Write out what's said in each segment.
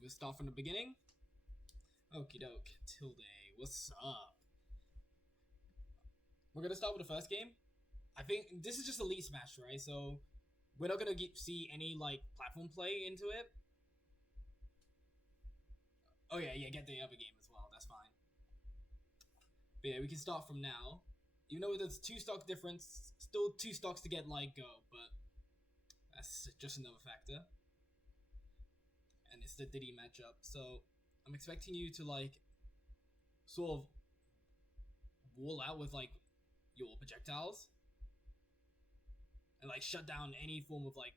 We'll start from the beginning. Okie doke. Tilde, what's up? We're gonna start with the first game. I think this is just Elite Smash, right? So we're not gonna see any like platform play into it. Oh yeah, get the other game as well. That's fine. But yeah, we can start from now. Even though there's 2 stock difference, still 2 stocks to get like go, but that's just another factor. And it's the Diddy matchup, so I'm expecting you to like sort of wall out with like your projectiles and like shut down any form of like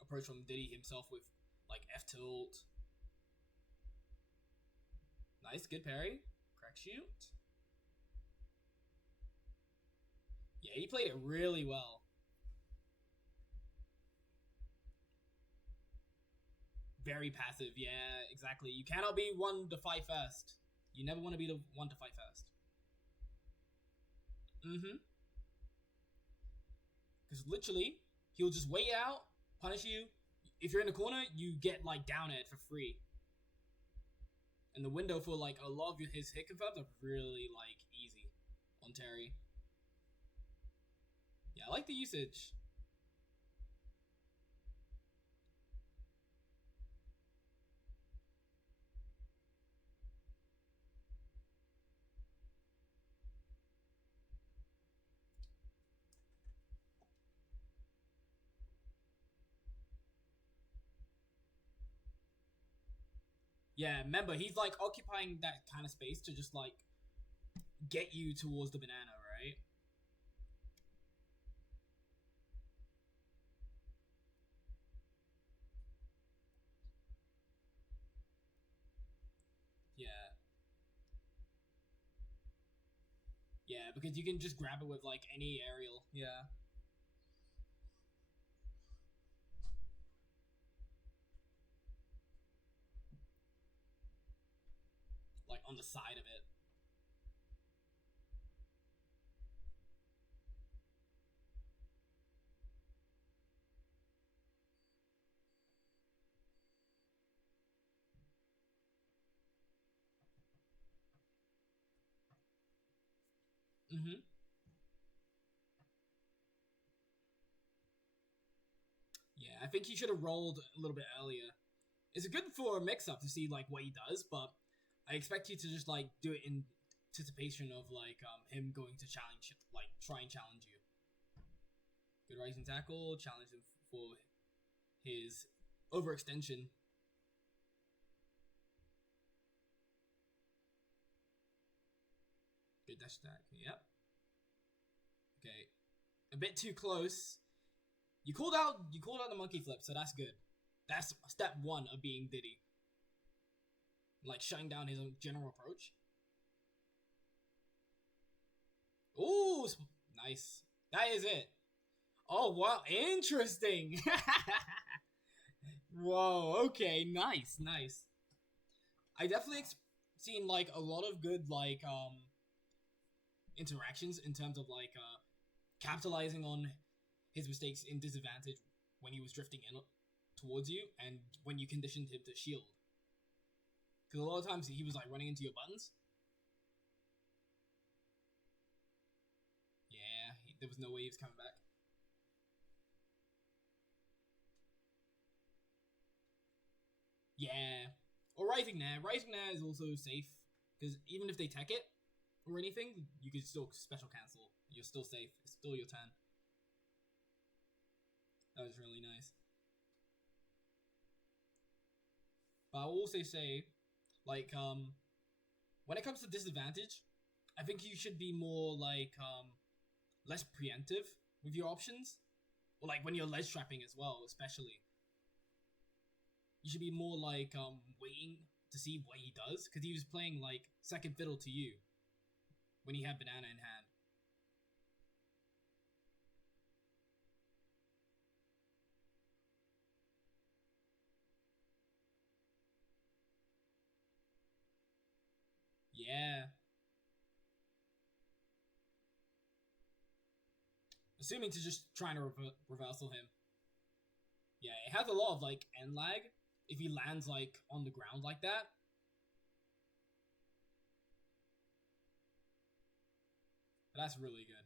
approach from Diddy himself with like F tilt. Nice, good parry, crack shoot. Yeah, he played it really well. Very passive, yeah, exactly. You cannot be one to fight first. You never want to be the one to fight first. Because literally, he'll just wait out, punish you. If you're in the corner, you get like down it for free. And the window for like a lot of his hit confirms are really like easy on Terry. Yeah, I like the usage. Yeah, remember, he's like occupying that kind of space to just like get you towards the banana, right? Yeah. Yeah, because you can just grab it with like any aerial. Yeah. Like on the side of it. Yeah, I think he should have rolled a little bit earlier. It's good for a mix-up to see like what he does, but I expect you to just like do it in anticipation of like him going to challenge, like try and challenge you. Good rising tackle, challenge him for his overextension. Good dash attack. Yep. Okay, a bit too close. You called out the monkey flip, so that's good. That's step 1 of being Diddy. Like shutting down his own general approach. Ooh, nice. That is it. Oh wow, interesting. Whoa, okay, nice. I definitely seen like a lot of good like interactions in terms of like capitalizing on his mistakes in disadvantage when he was drifting in towards you and when you conditioned him to shield. Because a lot of times he was like running into your buttons. Yeah, there was no way he was coming back. Yeah. Or Rising Nair. Rising Nair is also safe. Because even if they tech it or anything, you can still special cancel. You're still safe. It's still your turn. That was really nice. But I will also say, like, when it comes to disadvantage, I think you should be more like less preemptive with your options. Or like when you're ledge trapping as well, especially. You should be more like waiting to see what he does, because he was playing like second fiddle to you when he had banana in hand. Yeah. Assuming to just trying to reversal him. Yeah, it has a lot of like end lag, if he lands like on the ground like that. That's really good.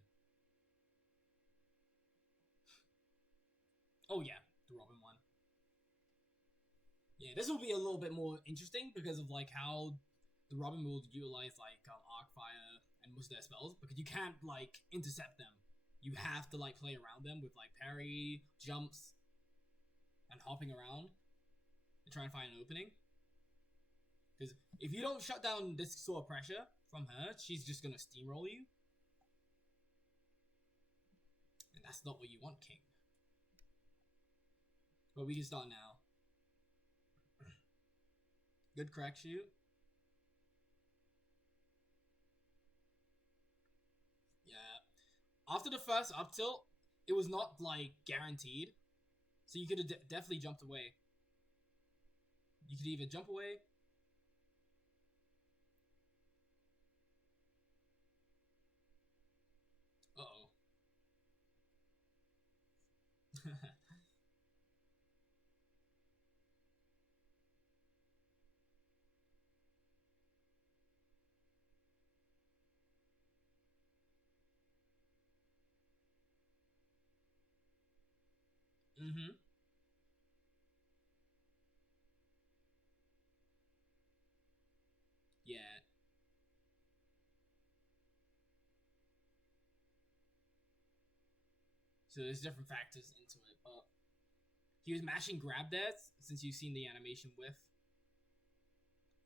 Oh yeah, the Robin one. Yeah, this will be a little bit more interesting because of like how the Robin will utilize like arc fire and most of their spells, because you can't like intercept them. You have to like play around them with like parry, jumps, and hopping around to try and find an opening. Because if you don't shut down this sort of pressure from her, she's just gonna steamroll you. And that's not what you want, King. But we can start now. Good crack shoot. Yeah. After the first up tilt, it was not like guaranteed. So you could have definitely jumped away. You could either jump away. Uh-oh. Mm-hmm. Yeah. So there's different factors into it, but he was mashing grab there since you've seen the animation with.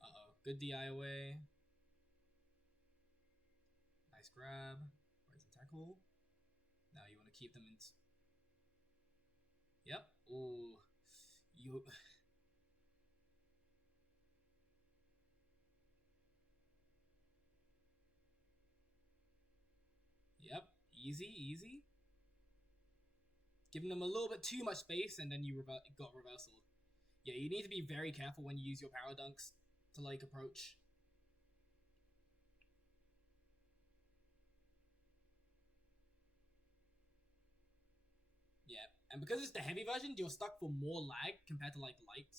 Uh-oh. Good DI away. Nice grab. Where's the tackle? Now you want to keep them in. Yep. Ooh. You. Yep. Easy, easy. Giving them a little bit too much space, and then you got reversal. Yeah, you need to be very careful when you use your power dunks to like approach. Yeah, and because it's the heavy version, you're stuck for more lag compared to like light.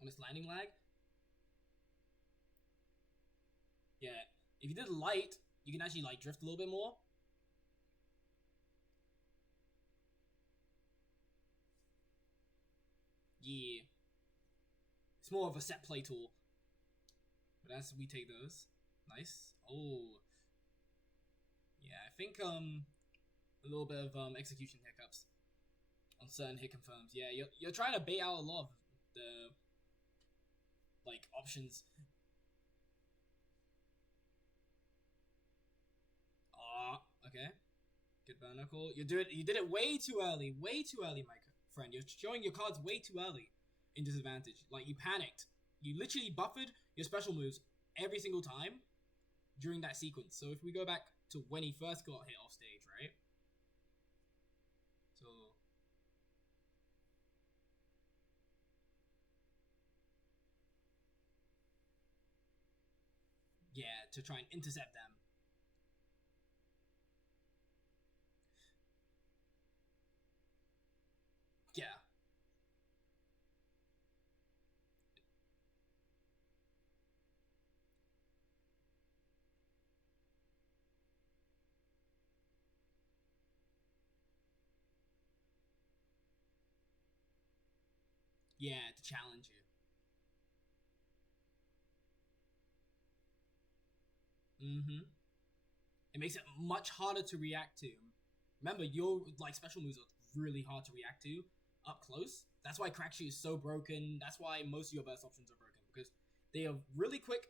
On its landing lag. Yeah, if you did light, you can actually like drift a little bit more. Yeah. It's more of a set play tool. But as we take those. Nice. Oh. Yeah, I think a little bit of execution hiccups on certain hit confirms. Yeah, you're trying to bait out a lot of the like options. Ah, okay. Good barnacle. You did it way too early. Way too early, my friend. You're showing your cards way too early in disadvantage. Like, you panicked. You literally buffered your special moves every single time during that sequence. So if we go back to when he first got hit off stage, right? So yeah, to try and intercept them. Yeah. Yeah, to challenge you. Mm-hmm. It makes it much harder to react to. Remember, your like special moves are really hard to react to up close. That's why Crack Shoot is so broken. That's why most of your burst options are broken, because they are really quick.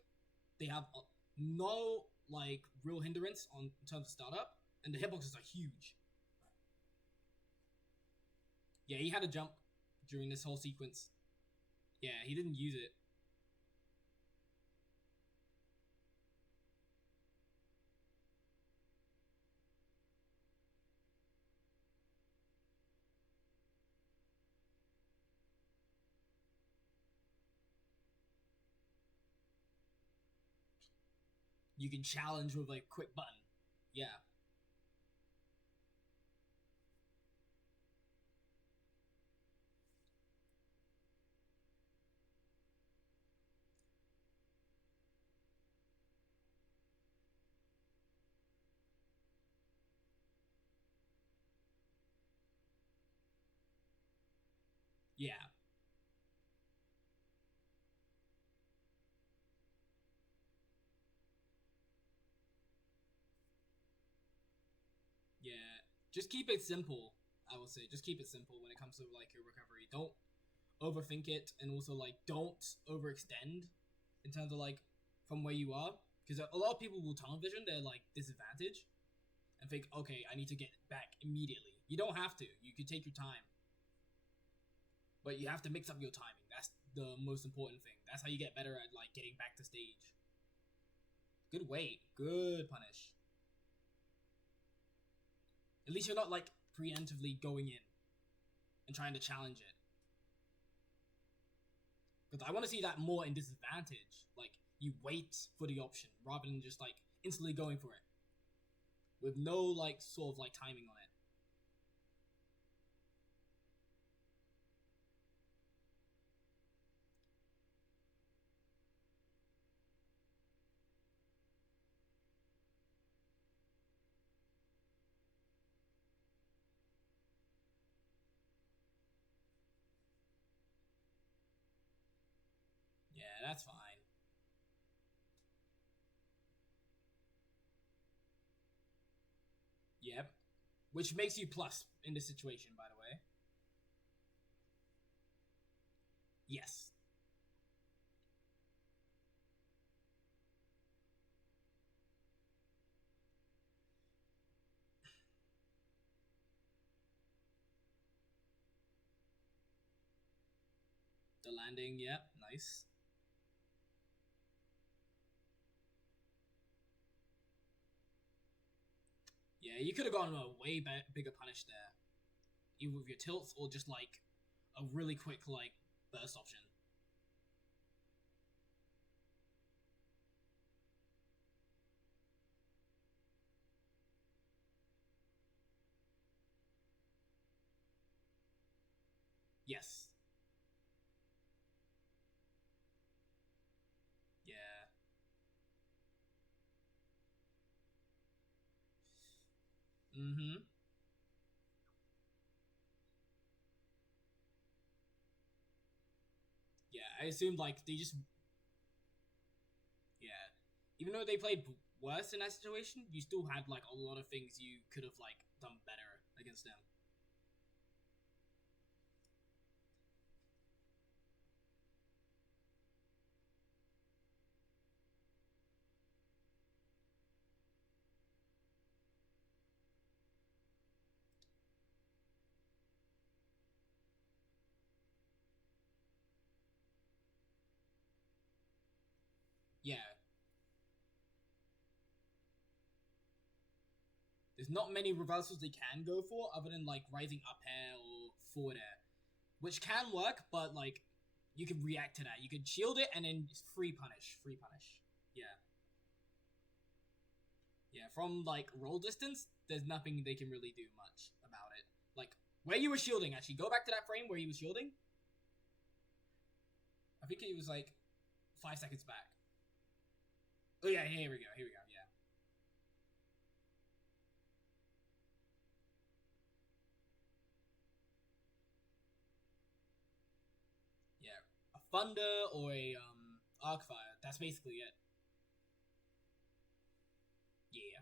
They have no like real hindrance on in terms of startup, and the hitboxes are huge. Yeah, he had a jump during this whole sequence. Yeah, he didn't use it. You can challenge with like quick button. Yeah. just keep it simple. I would say just keep it simple when it comes to like your recovery. Don't overthink it, and also like don't overextend in terms of like from where you are, because a lot of people will tunnel vision their like disadvantage and think, okay, I need to get back immediately. You don't have to. You can take your time, but you have to mix up your timing. That's the most important thing. That's how you get better at like getting back to stage. Good wait. Good punish. At least you're not like preemptively going in and trying to challenge it. Because I want to see that more in disadvantage. Like, you wait for the option rather than just like instantly going for it with no like sort of like timing on it. Yeah, that's fine. Yep. Which makes you plus in this situation, by the way. Yes. The landing, yep, nice. Yeah, you could have gotten a way bigger punish there. Either with your tilts or just like a really quick like burst option. Yes. Yeah. Mm-hmm. Yeah, I assumed like they just yeah. Even though they played worse in that situation, you still had like a lot of things you could have like done better against them. Yeah. There's not many reversals they can go for other than like rising up air or forward air, which can work, but like you can react to that. You can shield it and then free punish. Free punish. Yeah. Yeah, from like roll distance, there's nothing they can really do much about it. Like where you were shielding, actually, go back to that frame where he was shielding. I think it was like 5 seconds back. Oh yeah, here we go. Here we go. Yeah. Yeah. A thunder or a arc fire. That's basically it. Yeah.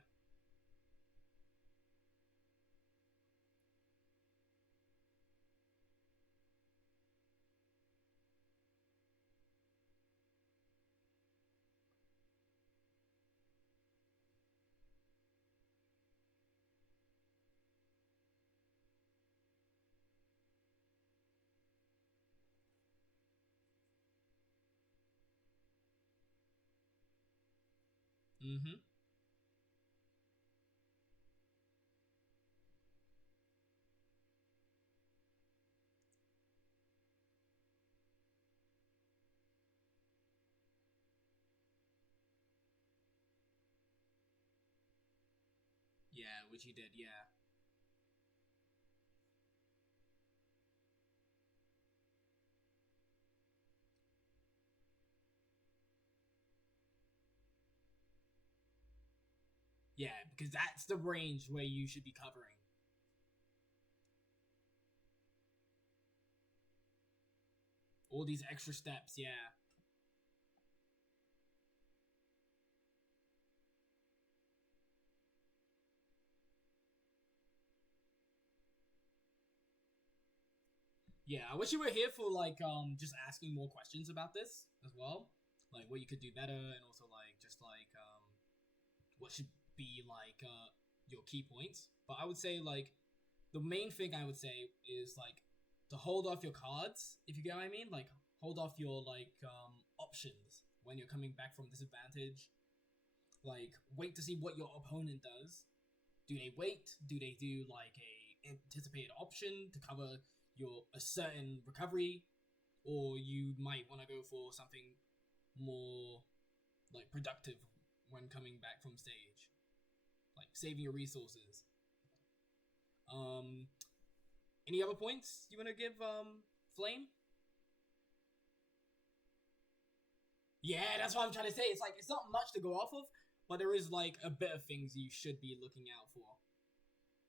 Mm-hmm. Yeah, which he did. Yeah. Yeah, because that's the range where you should be covering. All these extra steps, yeah. Yeah, I wish you were here for like just asking more questions about this as well, like what you could do better, and also like just like what should be like your key points. But I would say like the main thing I would say is like to hold off your cards, if you get what I mean. Like hold off your like options when you're coming back from disadvantage. Like wait to see what your opponent does. Do they wait? Do they do like a anticipated option to cover your a certain recovery, or you might want to go for something more like productive when coming back from stage, like saving your resources. Um, any other points you want to give Flame? Yeah, that's what I'm trying to say. It's like it's not much to go off of, but there is like a bit of things you should be looking out for.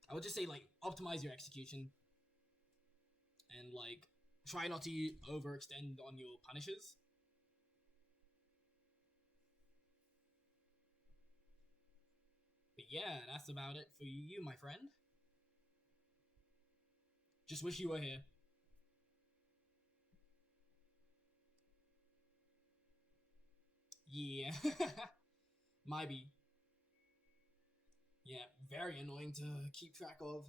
I would just say like optimize your execution and like try not to overextend on your punishes. But yeah, that's about it for you, my friend. Just wish you were here. Yeah. Might be. Yeah, very annoying to keep track of.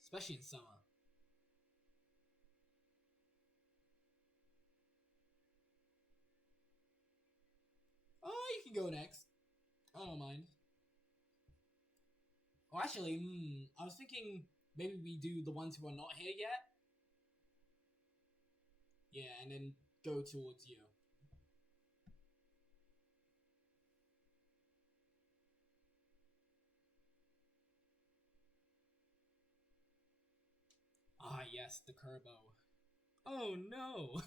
Especially in summer. Oh, you can go next. I don't mind. Oh, actually, I was thinking maybe we do the ones who are not here yet. Yeah, and then go towards you. Ah, yes, the Kerbo. Oh, no.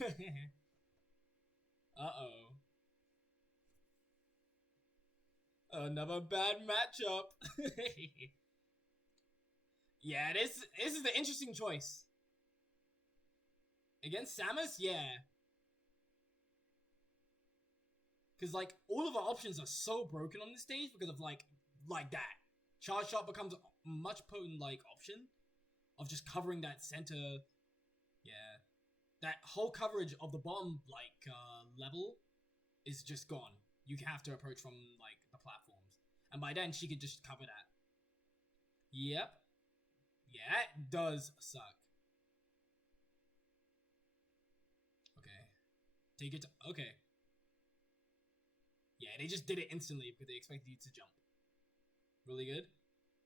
Uh-oh. Another bad matchup. Yeah, this is the interesting choice. Against Samus, yeah. Because, like, all of our options are so broken on this stage because of, like that. Charge Shot becomes a much potent, like, option of just covering that center. Yeah. That whole coverage of the bottom, like, level is just gone. You have to approach from, like, the platforms. And by then, she could just cover that. Yep. Yeah, that does suck. Okay. Take it. Okay. Yeah, they just did it instantly because they expected you to jump. Really good.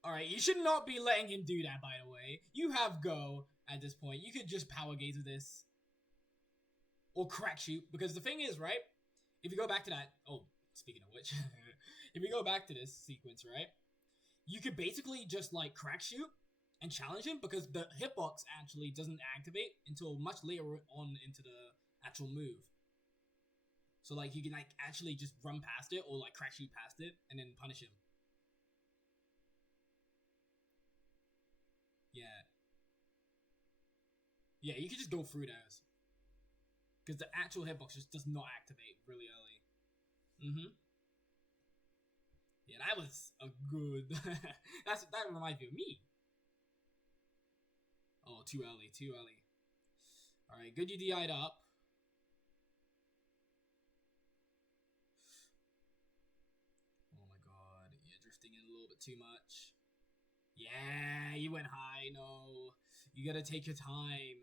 Alright, you should not be letting him do that, by the way. You have go at this point. You could just power gaze with this. Or crack shoot. Because the thing is, right? If you go back to that... Oh, speaking of which. If you go back to this sequence, right? You could basically just, like, crack shoot and challenge him because the hitbox actually doesn't activate until much later on into the actual move. So, like, you can, like, actually just run past it or, like, crack shoot past it and then punish him. Yeah. Yeah, you can just go through those. Because the actual hitbox just does not activate really early. Mm-hmm. Yeah, that was a good... that reminds me of me. Oh, too early, too early. Alright, good you DI'd up. Oh my god, you're drifting in a little bit too much. Yeah, you went high, no. You gotta take your time.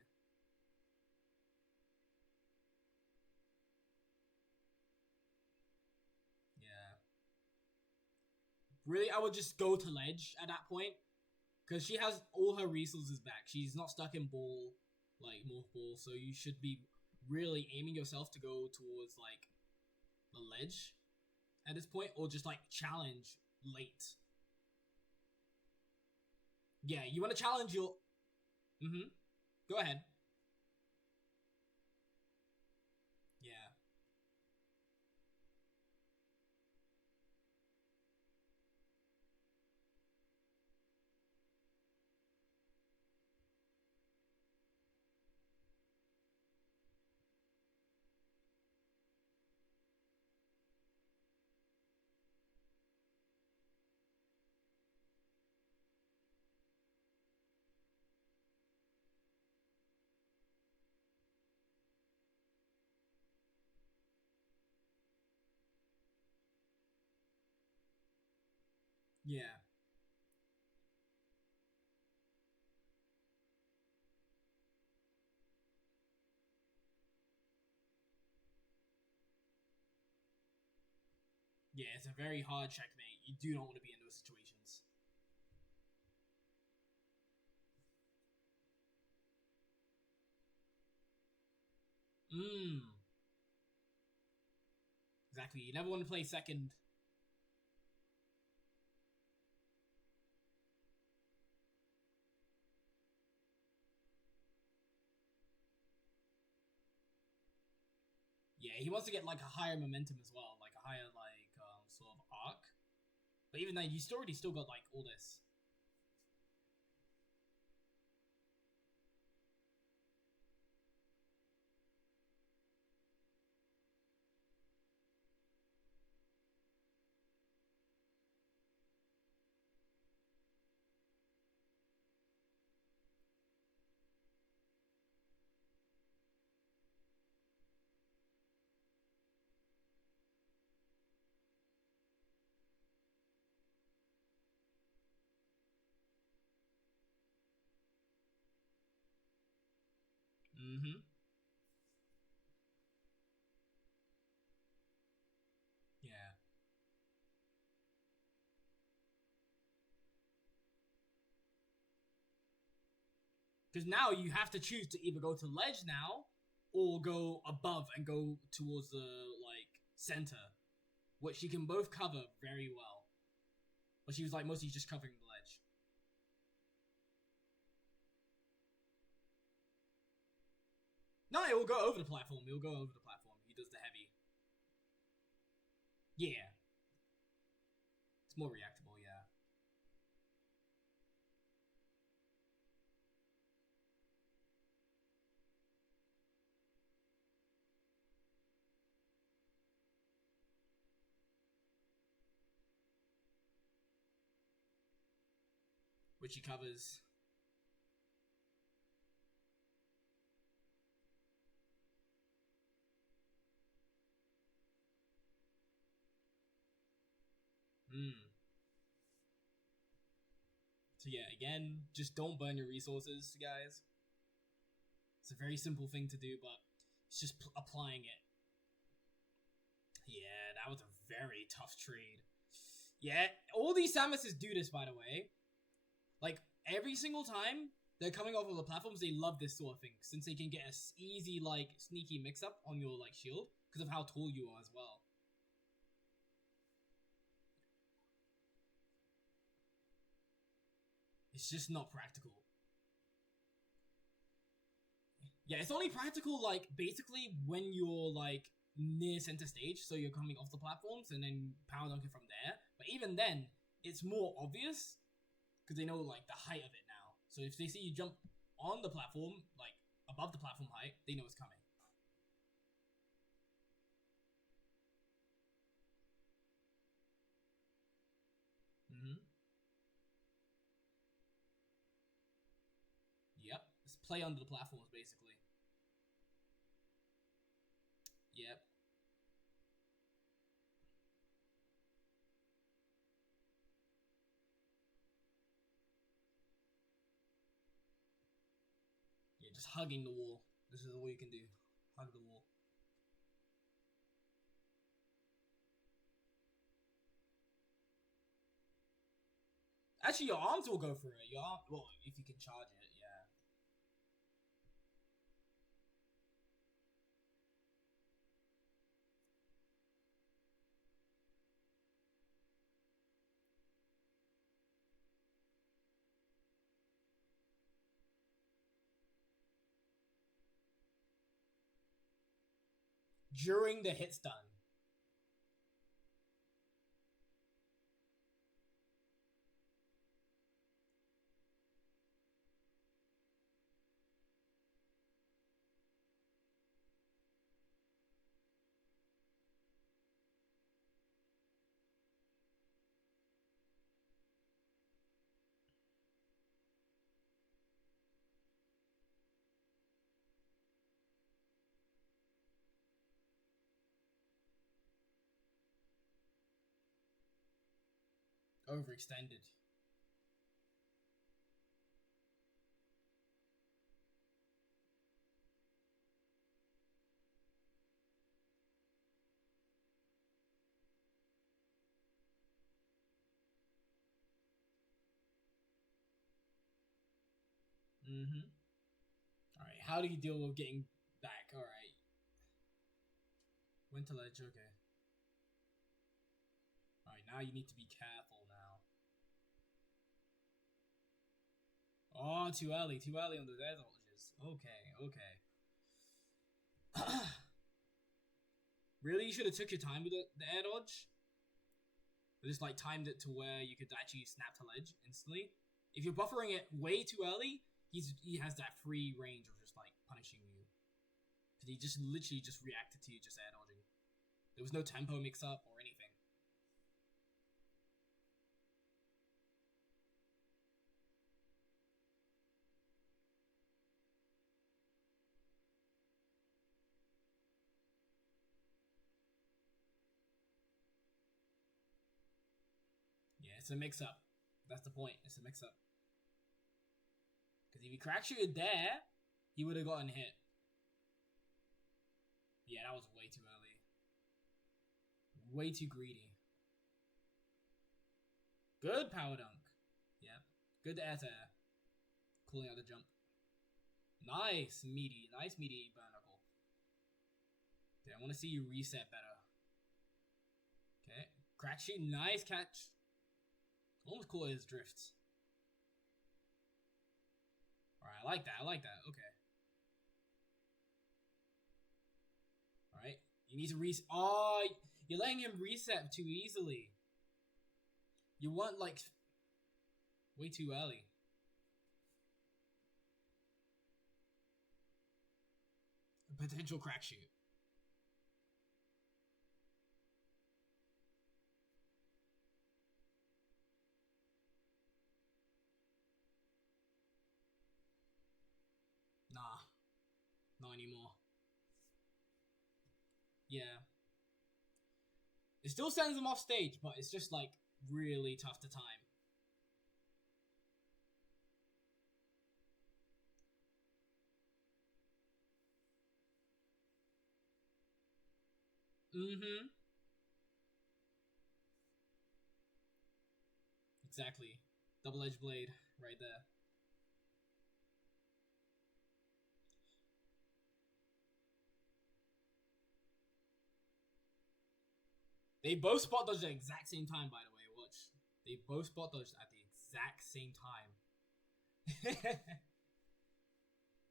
Yeah. Really, I would just go to ledge at that point. Because she has all her resources back. She's not stuck in ball, like, morph ball. So you should be really aiming yourself to go towards, like, the ledge at this point. Or just, like, challenge late. Yeah, you want to challenge your... Mm-hmm. Go ahead. Yeah. Yeah. Yeah, it's a very hard checkmate. You do not want to be in those situations. Mmm. Exactly. You never want to play second. Yeah, he wants to get like a higher momentum as well, like a higher like sort of arc. But even then, you still got like all this. Mm-hmm. Yeah. Because now you have to choose to either go to ledge now or go above and go towards the like center, which she can both cover very well. But she was like mostly just covering the ledge. No, it will go over the platform. It will go over the platform. He does the heavy. Yeah, it's more reactable. Yeah, which he covers. Hmm. So yeah, again, just don't burn your resources, guys. It's a very simple thing to do, but it's just applying it. Yeah, that was a very tough trade. Yeah, all these Samuses do this, by the way. Like, every single time they're coming off of the platforms, they love this sort of thing, since they can get a easy, like, sneaky mix-up on your, like, shield, because of how tall you are as well. It's just not practical. Yeah, it's only practical, like, basically when you're, like, near center stage, so you're coming off the platforms and then power dunking from there. But even then, it's more obvious because they know, like, the height of it now. So if they see you jump on the platform, like, above the platform height, they know it's coming. Mm-hmm. Yep. Just play under the platforms, basically. Yep. Yeah, just hugging the wall. This is all you can do. Hug the wall. Actually, your arms will go through it. Your arm, well, if you can charge it, yeah. During the hit stun. Overextended. Alright, how do you deal with getting back? Alright. Went to ledge, okay. Alright, now you need to be careful now. Oh, too early on those air dodges. Okay. Really, you should have took your time with the air dodge? But just like timed it to where you could actually snap to ledge instantly. If you're buffering it way too early, he has that free range of just like punishing you. Because he just literally just reacted to you just air dodging. There was no tempo mix up or anything. Yeah, it's a mix up. That's the point. It's a mix up. Because if he crack shooted there, he would have gotten hit. Yeah, that was way too early. Way too greedy. Good power dunk. Yep. Good air to air. Cooling out the jump. Nice meaty barnacle. Okay, I want to see you reset better. Okay. Crack shoot. Nice catch. Almost caught his drifts. Alright, I like that. Okay. Alright. You need to reset. Oh, you're letting him reset too easily. You want, like, way too early. A potential crack shoot. Nah. Not anymore. Yeah. It still sends him off stage, but it's just, like, really tough to time. Exactly. Double-edged blade right there. They both spot dodged at the exact same time, by the way. Watch. They both spot dodged at the exact same time.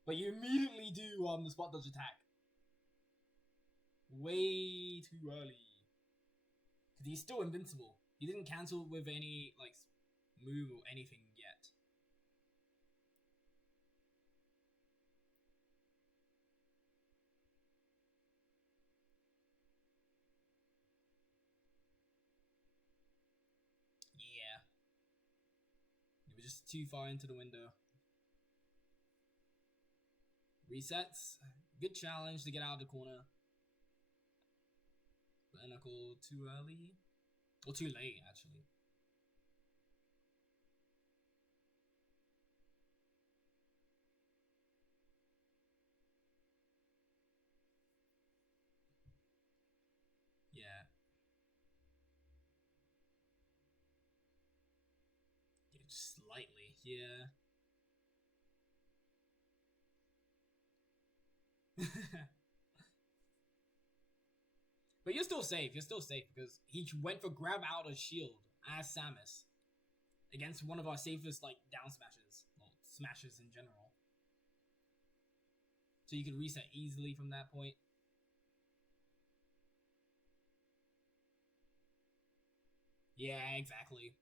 But you immediately do the spot dodge attack. Way too early. Because he's still invincible. He didn't cancel with any, like, move or anything yet. Yeah. It was just too far into the window. Resets. Good challenge to get out of the corner. Barnacle too early. Or too late, actually. Yeah. Yeah, just slightly. Yeah. But you're still safe. You're still safe because he went for grab out of shield as Samus against one of our safest like down smashes, well, smashes in general. So you can reset easily from that point. Yeah, exactly.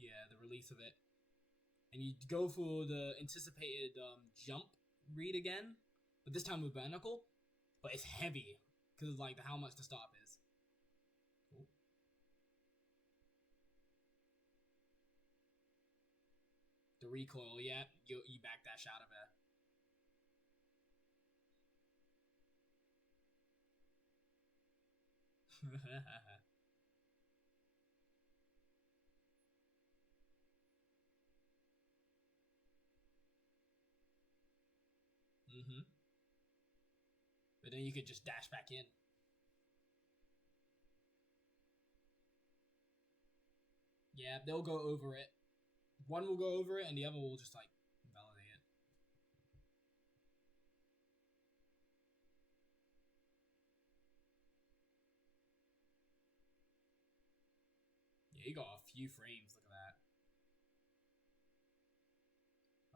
Yeah, the release of it. And you go for the anticipated jump read again, but this time with Barnacle. But it's heavy because of like how much the stop is. Ooh. The recoil, yeah, you backdash out of it. Mm-hmm. But then you could just dash back in. Yeah, they'll go over it. One will go over it, and the other will just, like, validate it. Yeah, you got a few frames. Look at that.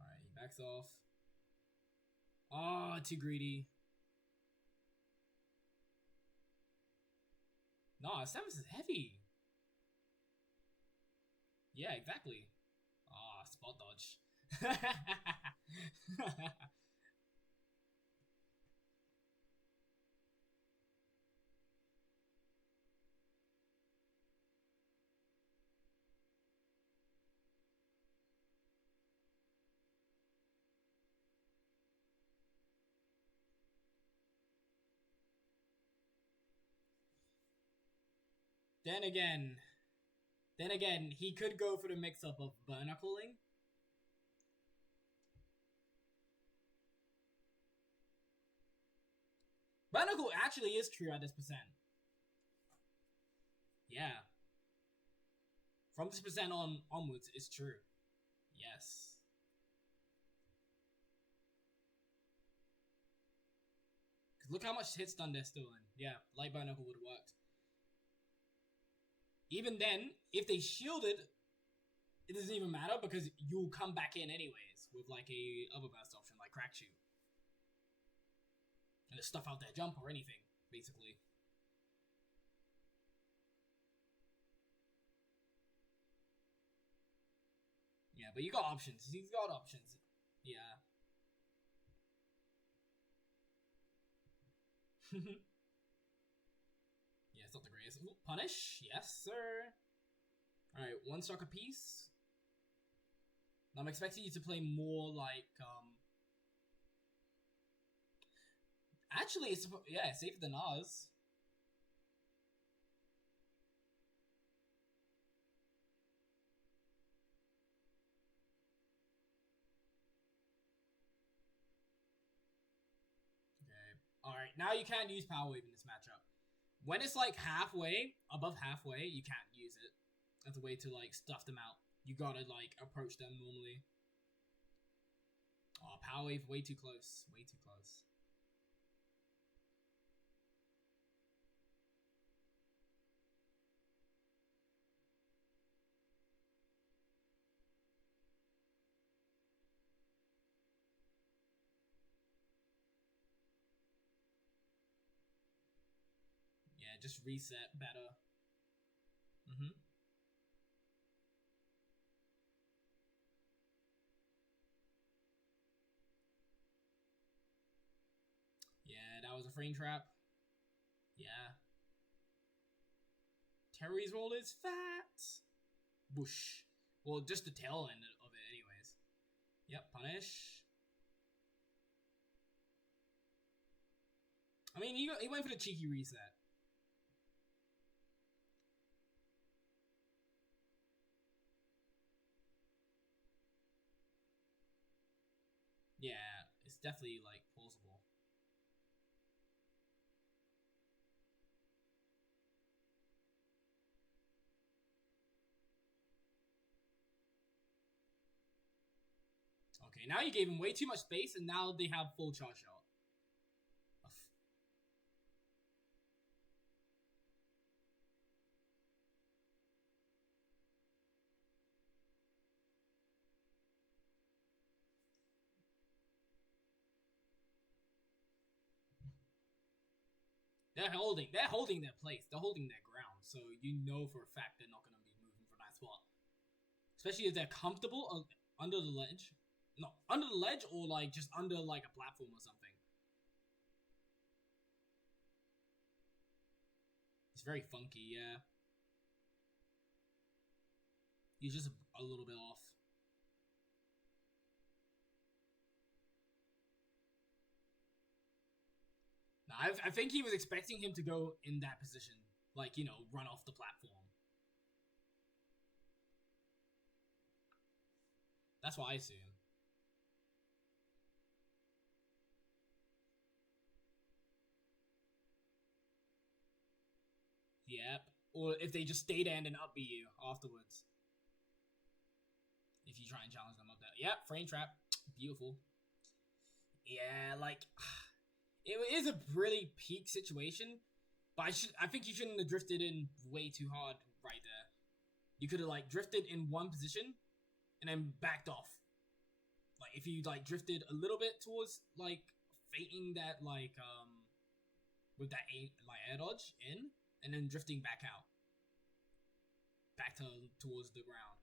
Alright, he backs off. Oh, too greedy. No, Samus is heavy. Yeah, exactly. Ah, spot dodge. Then again, he could go for the mix-up of barnacling. Barnacle actually is true at this percent. Yeah. From this percent onwards, it's true. Yes. Because look how much hit stun they're still in. Yeah, light barnacle would have worked. Even then, if they shielded, it doesn't even matter because you'll come back in anyways with like a other burst option like crack shoot. And there's stuff out there, jump or anything, basically. Yeah, but you got options. He's got options. Yeah. Yeah, it's not the greatest. Ooh, punish? Yes, sir. Alright, 1 stock apiece. I'm expecting you to play more like, Actually, it's safer than ours. Okay. Alright, now you can't use Power Wave in this matchup. When it's like halfway, above halfway, you can't use it as a way to like stuff them out. You gotta like approach them normally. Oh, Power Wave way too close. Way too close. Yeah, just reset better. Mm-hmm. Yeah, that was a frame trap. Yeah. Terry's roll is fat. Whoosh. Well, just the tail end of it anyways. Yep, punish. I mean, he went for the cheeky reset. Yeah, it's definitely, like, plausible. Okay, now you gave him way too much space, and now they have full charge shot. They're holding their place. They're holding their ground. So you know for a fact they're not going to be moving from that spot. Especially if they're comfortable under the ledge. No, under the ledge or like just under like a platform or something. It's very funky, yeah. He's just a little bit off. I think he was expecting him to go in that position, like, you know, run off the platform. That's what I assume. Yep. Or if they just stay there and then up you afterwards. If you try and challenge them up there. Yep, frame trap. Beautiful. Yeah, like, it is a really peak situation, but I think you shouldn't have drifted in way too hard right there. You could have, like, drifted in one position and then backed off. Like, if you, like, drifted a little bit towards, like, feinting that, like, with that, like, air dodge in, and then drifting back out. Back towards the ground.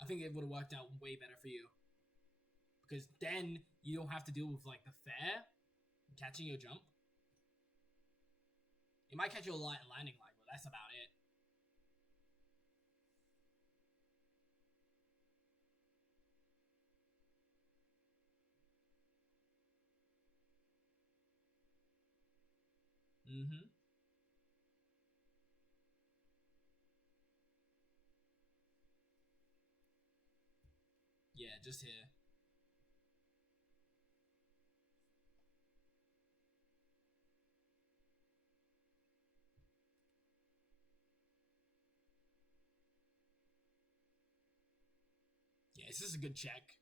I think it would have worked out way better for you. Because then you don't have to deal with, like, the fair catching your jump. It might catch your landing line, but that's about it. Mm-hmm. Yeah, just here. Yeah, this is a good check.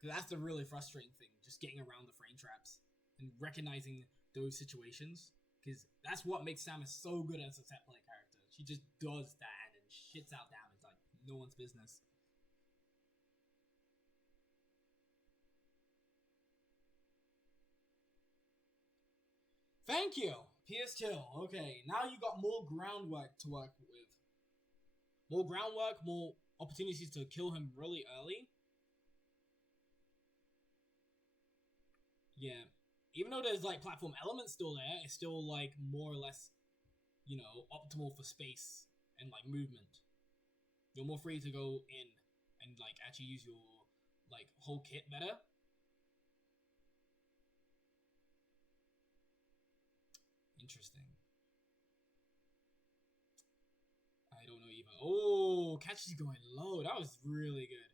Because that's the really frustrating thing, just getting around the frame traps and recognizing those situations. Because that's what makes Samus so good as a set play character. She just does that and then shits out damage like no one's business. Thank you, PS2. Okay, now you got more groundwork to work with. More groundwork, more opportunities to kill him really early. Yeah. Even though there's, like, platform elements still there, it's still, like, more or less, you know, optimal for space and, like, movement. You're more free to go in and, like, actually use your, like, whole kit better. Interesting. I don't know even. Oh, catch is going low. That was really good.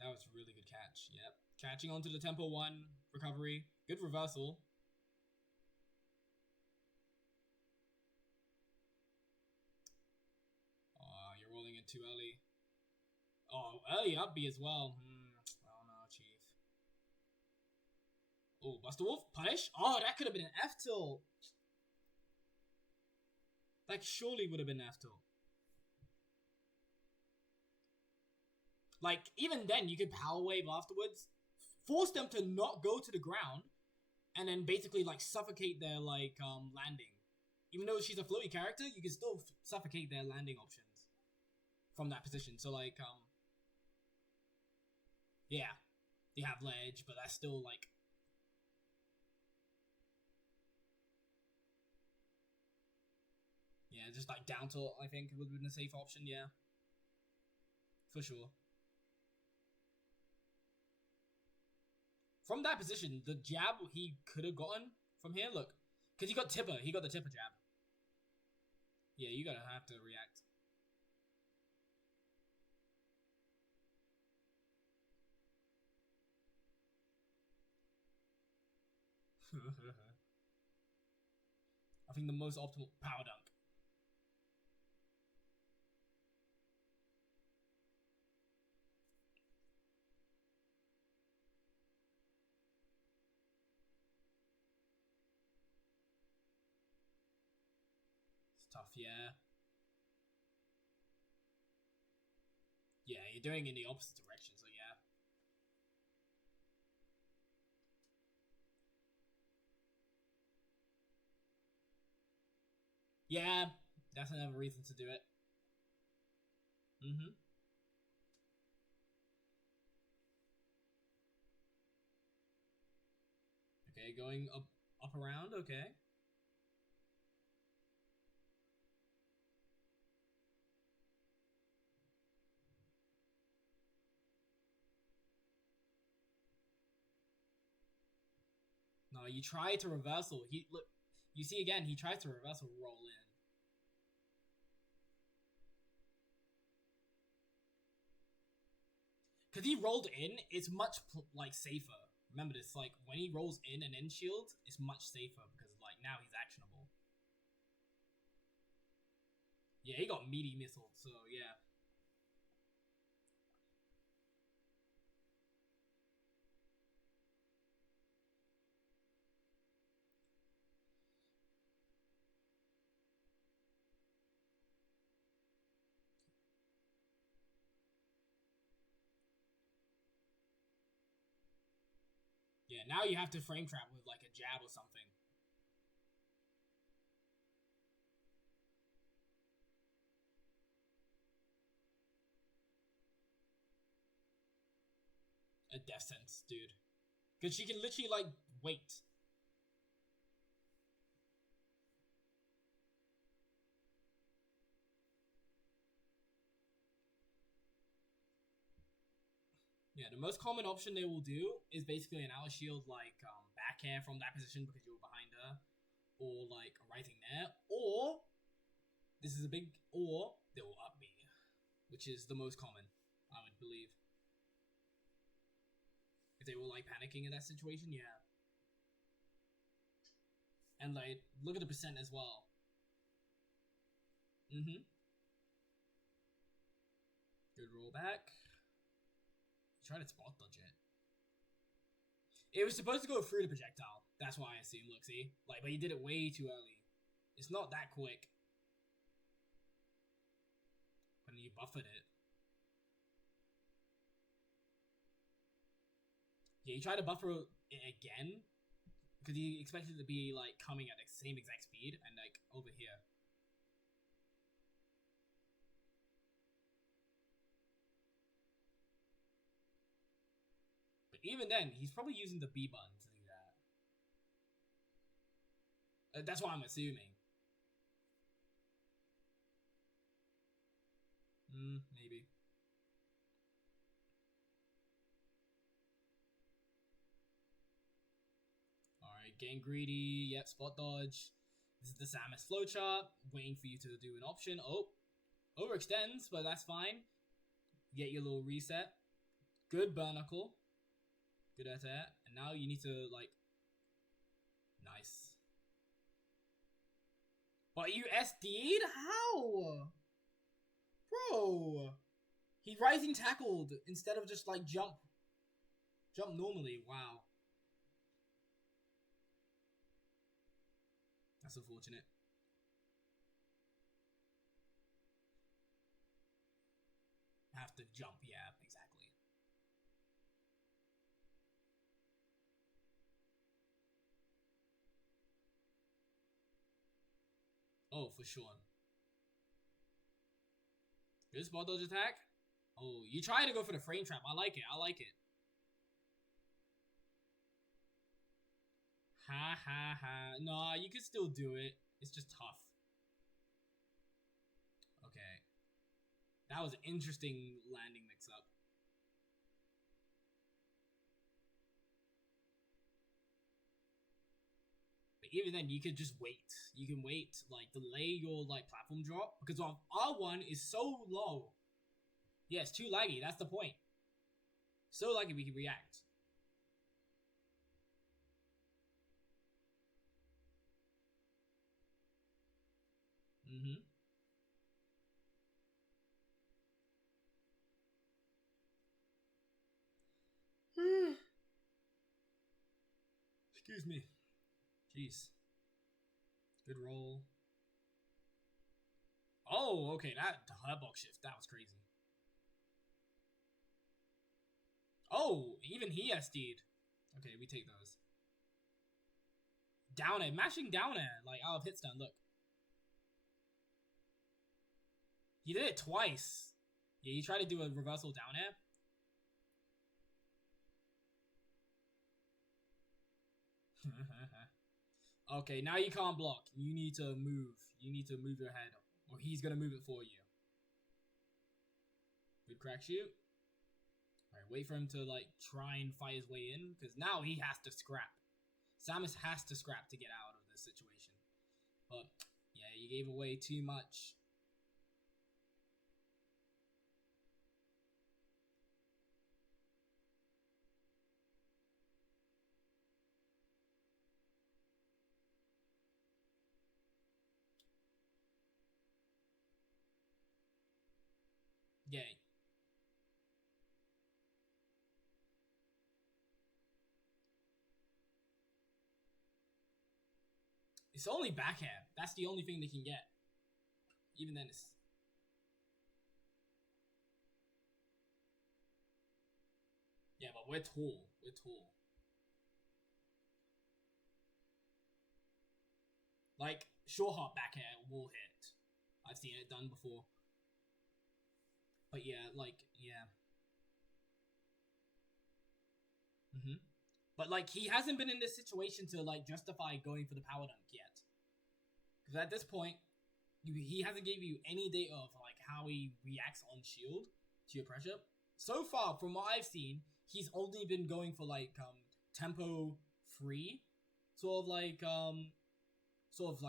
That was really good catch. Yep. Catching onto the tempo 1 recovery. Good reversal. Oh, you're rolling in too early. Oh, early up B as well. Oh no, Chief. Oh, Buster Wolf. Punish. Oh, that could have been an F tilt. That surely would have been an F tilt. Like, even then, you could power wave afterwards. Force them to not go to the ground. And then basically, like, suffocate their, like, landing. Even though she's a floaty character, you can still suffocate their landing options from that position. So, like, yeah, they have ledge, but that's still, like, yeah, just, like, down tilt, I think, would have been a safe option, yeah. For sure. From that position, the jab he could have gotten from here, look. Because he got tipper. He got the tipper jab. Yeah, you gotta have to react. I think the most optimal power dunk. It's tough, yeah. Yeah, you're doing it in the opposite direction, so yeah. Yeah, that's another reason to do it. Mm-hmm. Okay, going up around, okay. You try to reversal. Look. You see again. He tries to reversal roll in. Because he rolled in, it's much like safer. Remember this, like when he rolls in and in shield, it's much safer because like now he's actionable. Yeah, he got meaty missile, so yeah. Yeah, now you have to frame trap with like a jab or something. A death sense, dude. Because she can literally like wait. Yeah, the most common option they will do is basically an hour shield, like back air from that position because you were behind her, or like a rising there, or this is a big, or they will up B, which is the most common, I would believe. If they were like panicking in that situation, yeah. And like, look at the percent as well. Good rollback. Try to spot dodge it. It was supposed to go through the projectile. That's why I assume. Look, see? Like, but he did it way too early. It's not that quick. But you buffered it. Yeah, he tried to buffer it again. Because he expected it to be, like, coming at the same exact speed. And, like, over here. Even then, he's probably using the B button to do that. That's what I'm assuming. Maybe. Alright, getting greedy. Yep, spot dodge. This is the Samus flowchart. Waiting for you to do an option. Oh, overextends, but that's fine. Get your little reset. Good burnacle. Good at that. And now you need to, like... Nice. But you SD'd? How? Bro! He rising tackled instead of just, like, jump. Jump normally. Wow. That's unfortunate. Have to jump. Yeah, exactly. Oh, for sure. Good spot dodge attack. Oh, you try to go for the frame trap. I like it. I like it. Ha ha ha. Nah, you can still do it. It's just tough. Okay. That was an interesting landing mix-up. Even then, you could just wait. You can wait, like, delay your, like, platform drop. Because R1 is so low. Yeah, it's too laggy. That's the point. So laggy we can react. Excuse me. Jeez. Good roll. Oh, okay, that hotbox shift, that was crazy. Oh, even he SD'd. Okay, we take those. Down air, mashing down air, like out of hit stun, look. He did it twice. Yeah, he tried to do a reversal down air. Okay, now you can't block. You need to move. You need to move your head, or he's gonna move it for you. Good crack shoot. Alright, wait for him to, like, try and fight his way in, because now he has to scrap. Samus has to scrap to get out of this situation. But yeah, you gave away too much. Yay. It's only back air. That's the only thing they can get. Even then, it's... Yeah, but we're tall. We're tall. Like, short hop back air will hit. I've seen it done before. But yeah, like, yeah. But like, he hasn't been in this situation to like justify going for the power dunk yet. Because at this point, he hasn't gave you any data of like how he reacts on shield to your pressure. So far, from what I've seen, he's only been going for like tempo free, sort of like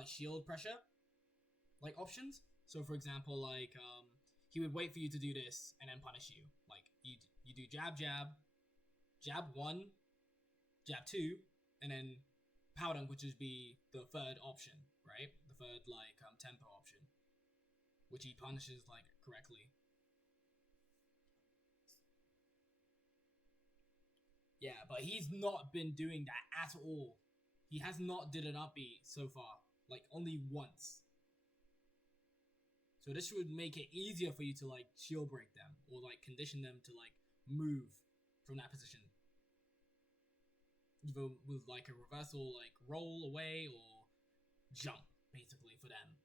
shield pressure, like options. So for example, like he would wait for you to do this and then punish you. Like you do jab jab, jab 1, jab 2, and then power dunk, which would be the third option, right? The third like tempo option, which he punishes like correctly. Yeah, but he's not been doing that at all. He has not did an up B so far, like only once. So this would make it easier for you to like shield break them or like condition them to like move from that position. Either with like a reversal, like roll away or jump, basically, for them.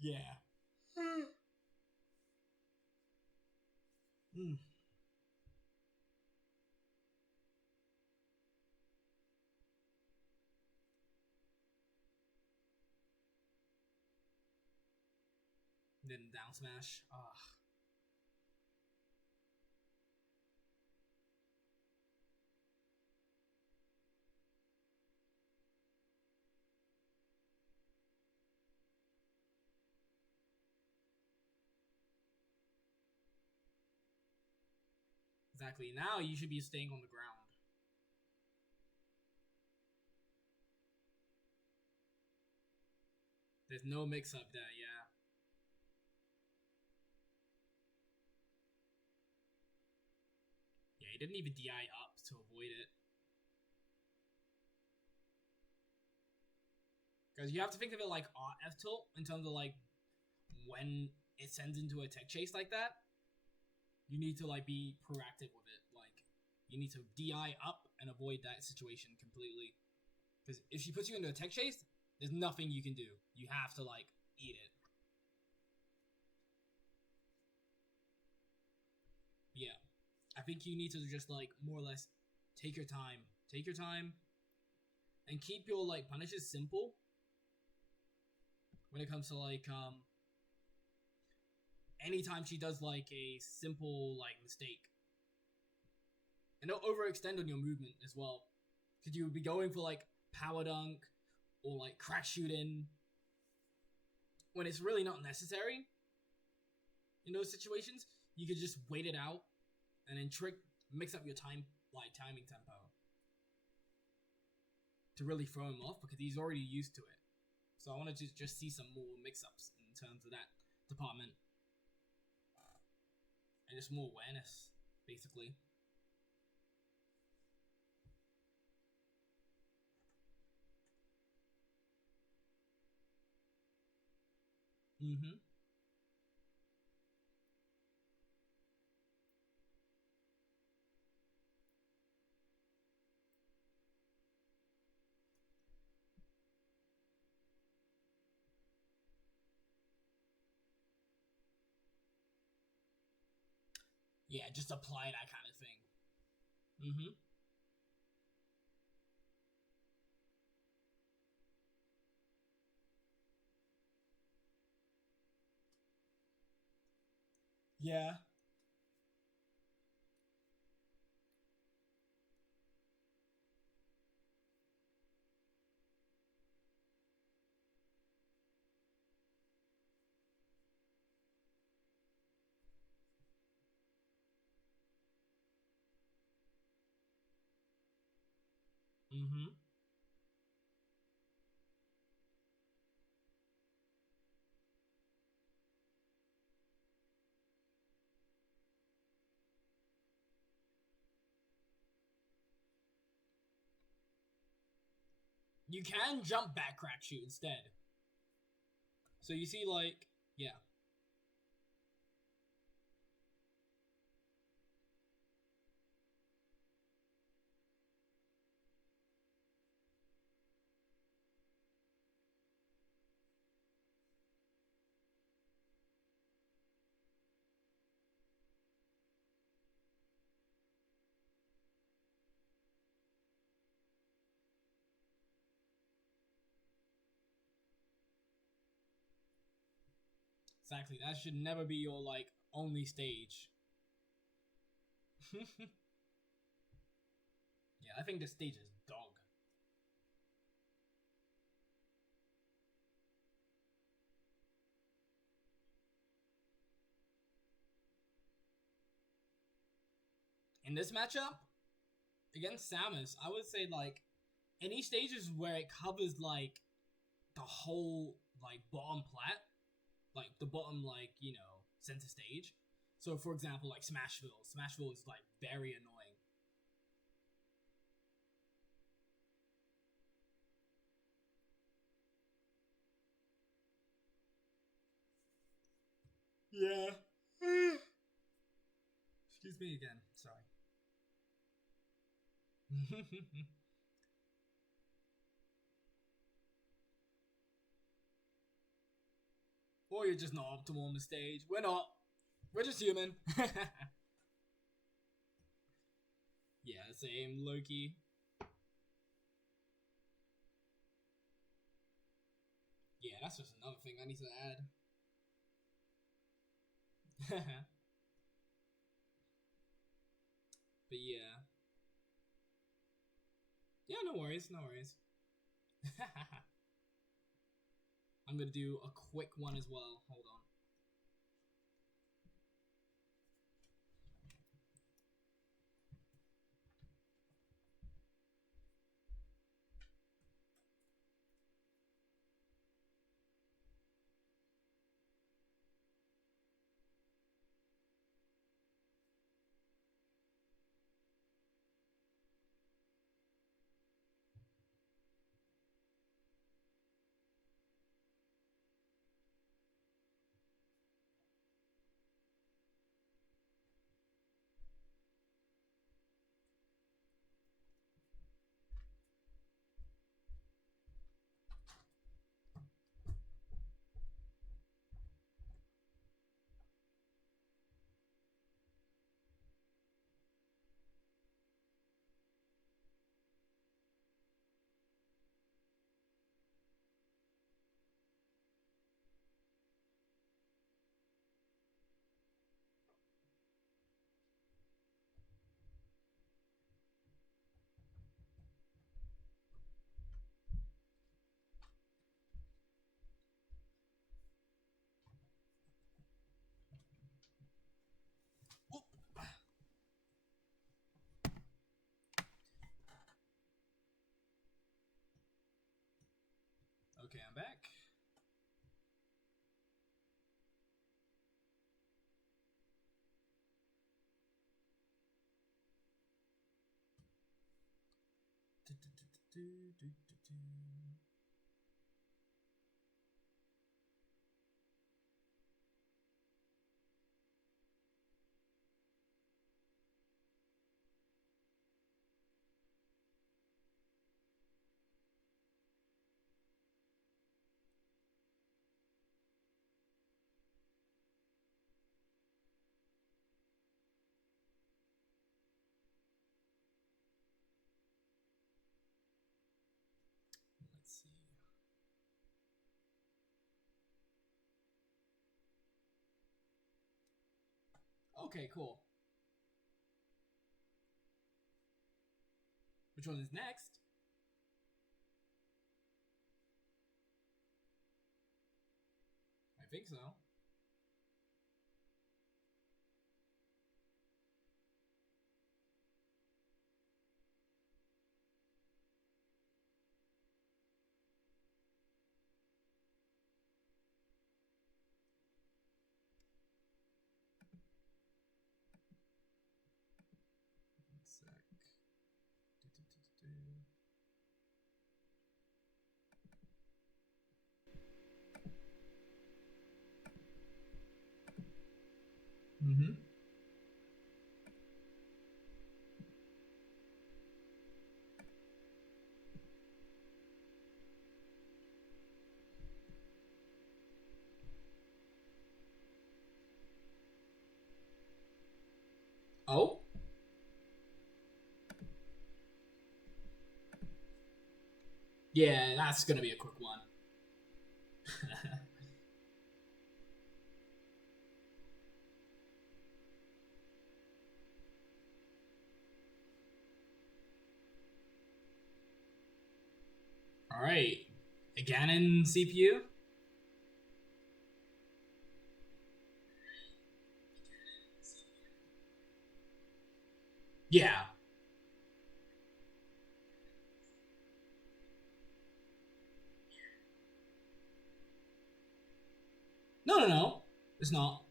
Yeah. Then down smash. Exactly. Now you should be staying on the ground. There's no mix-up there, yeah. Yeah, he didn't even DI up to avoid it. Because you have to think of it like F tilt in terms of like when it sends into a tech chase like that. You need to like be proactive with it. Like you need to DI up and avoid that situation completely. Because if she puts you into a tech chase, there's nothing you can do. You have to like eat it. Yeah. I think you need to just like more or less take your time. Take your time and keep your like punishes simple when it comes to like anytime she does like a simple like mistake. And don't overextend on your movement as well. Because you would be going for like power dunk or like crack shooting when it's really not necessary. In those situations, you could just wait it out and then mix up your timing tempo to really throw him off because he's already used to it. So I wanted to just see some more mix-ups in terms of that department. And just more awareness, basically. Yeah, just apply that kind of thing. Yeah. Mm-hmm. You can jump back crack shoot instead. So you see, like, yeah. Exactly. That should never be your, like, only stage. Yeah, I think this stage is dog. In this matchup, against Samus, I would say, like, any stages where it covers, like, the whole, like, bottom plat, like, the bottom, like, you know, center stage. So, for example, like, Smashville. Smashville is, like, very annoying. Yeah. Excuse me again. Sorry. Or you're just not optimal on the stage. We're not. We're just human. Yeah, same, Loki. Yeah, that's just another thing I need to add. But yeah. Yeah, no worries, no worries. I'm gonna do a quick one as well. Hold on. Okay, I'm back. Let's see. Okay, cool. Which one is next? I think so. One sec. Mm-hmm. Oh? Yeah, that's gonna be a quick one. Alright. A Ganon CPU? Yeah. No. It's not.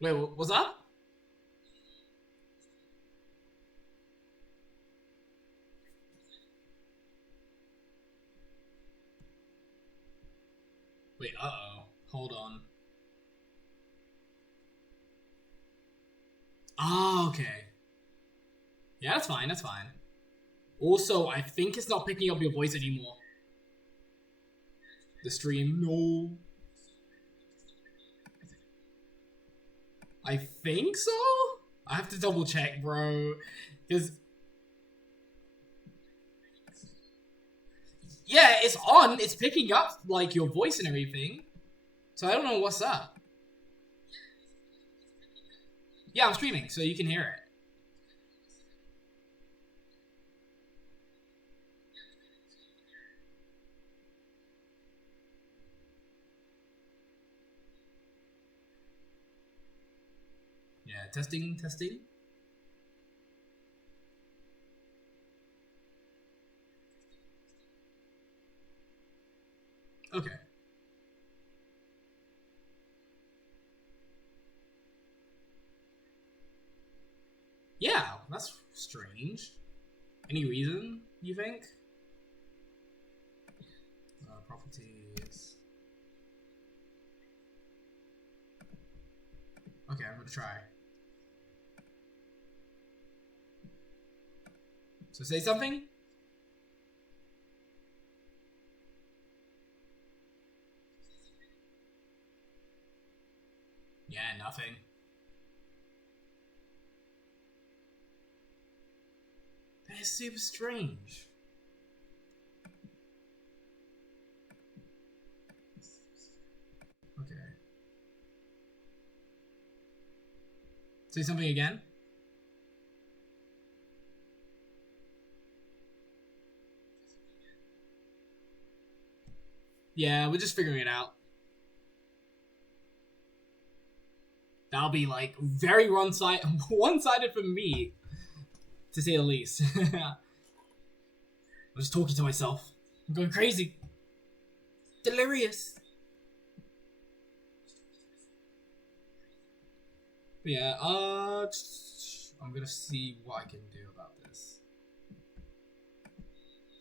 Wait, what's up? Wait, uh-oh. Hold on. Ah, okay. Yeah, that's fine, that's fine. Also, I think it's not picking up your voice anymore. The stream, no. I think so? I have to double check, bro. Because... yeah, it's on. It's picking up, like, your voice and everything. So I don't know what's up. Yeah, I'm streaming, so you can hear it. Yeah, testing. Okay. Yeah, that's strange. Any reason, you think? Properties. Okay, I'm gonna try. So say something? Yeah, nothing. That is super strange. Okay. Say something again? Yeah, we're just figuring it out. That'll be like very one-sided for me, to say the least. I'm just talking to myself. I'm going crazy. Delirious. But yeah, I'm gonna see what I can do about this.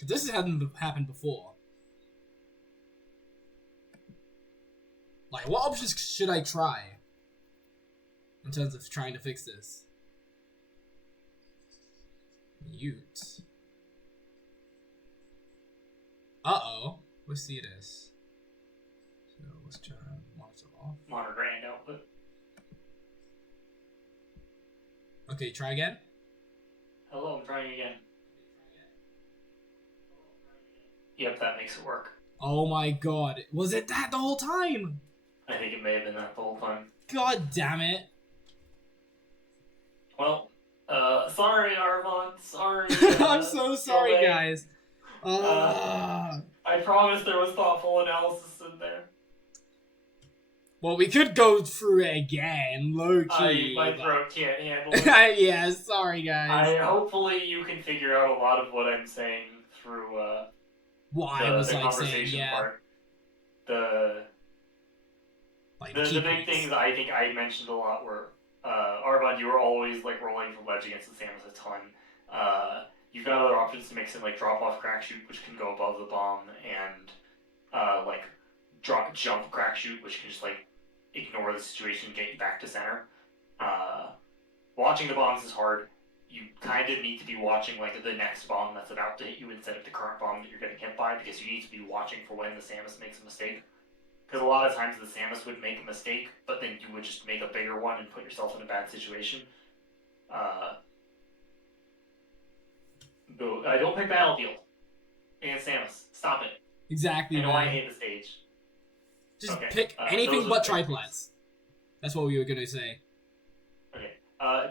This hasn't happened before. Like, what options should I try in terms of trying to fix this? Mute. Uh-oh. Let's see this. So let's turn monitor off. Monitor and output. Okay, try again. Hello, I'm trying again. Yep, that makes it work. Oh my god. Was it that the whole time? I think it may have been that the whole time. God damn it. Well, sorry, Arvon. Sorry. I'm so sorry, Gilday. guys. I promise there was thoughtful analysis in there. Well, we could go through it again, low key. My throat can't handle it. Yeah, sorry, guys. Hopefully you can figure out a lot of what I'm saying through what I was the like saying, conversation yeah. part. The big things I think I mentioned a lot were Arvon, you were always like rolling from ledge against the Samus a ton. You've got other options to mix in, like drop off crack shoot, which can go above the bomb, and like jump crack shoot, which can just like ignore the situation and get you back to center. Watching the bombs is hard. You kind of need to be watching like the next bomb that's about to hit you instead of the current bomb that you're getting hit by, because you need to be watching for when the Samus makes a mistake. Because a lot of times the Samus would make a mistake, but then you would just make a bigger one and put yourself in a bad situation. Don't pick Battlefield against Samus. Stop it. Exactly. I know I hate the stage. Just pick anything but triplets. That's what we were gonna say. Okay.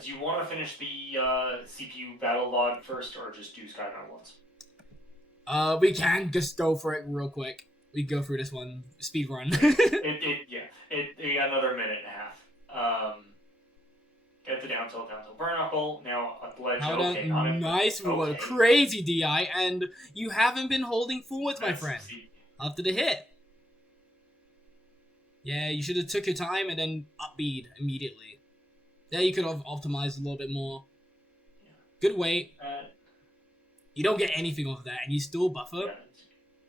Do you want to finish the CPU battle log first, or just do Skybound once? We can just go for it real quick. We go through this one speed run. It got another minute and a half. Get the down tilt burn knuckle. Now on the ledge. Okay, nice, okay. Crazy DI, and you haven't been holding forwards, my friend. After the hit. Yeah, you should have took your time and then up bead immediately. There you could have optimized a little bit more. Yeah. Good weight. You don't get anything off of that, and you still buffer. Yeah.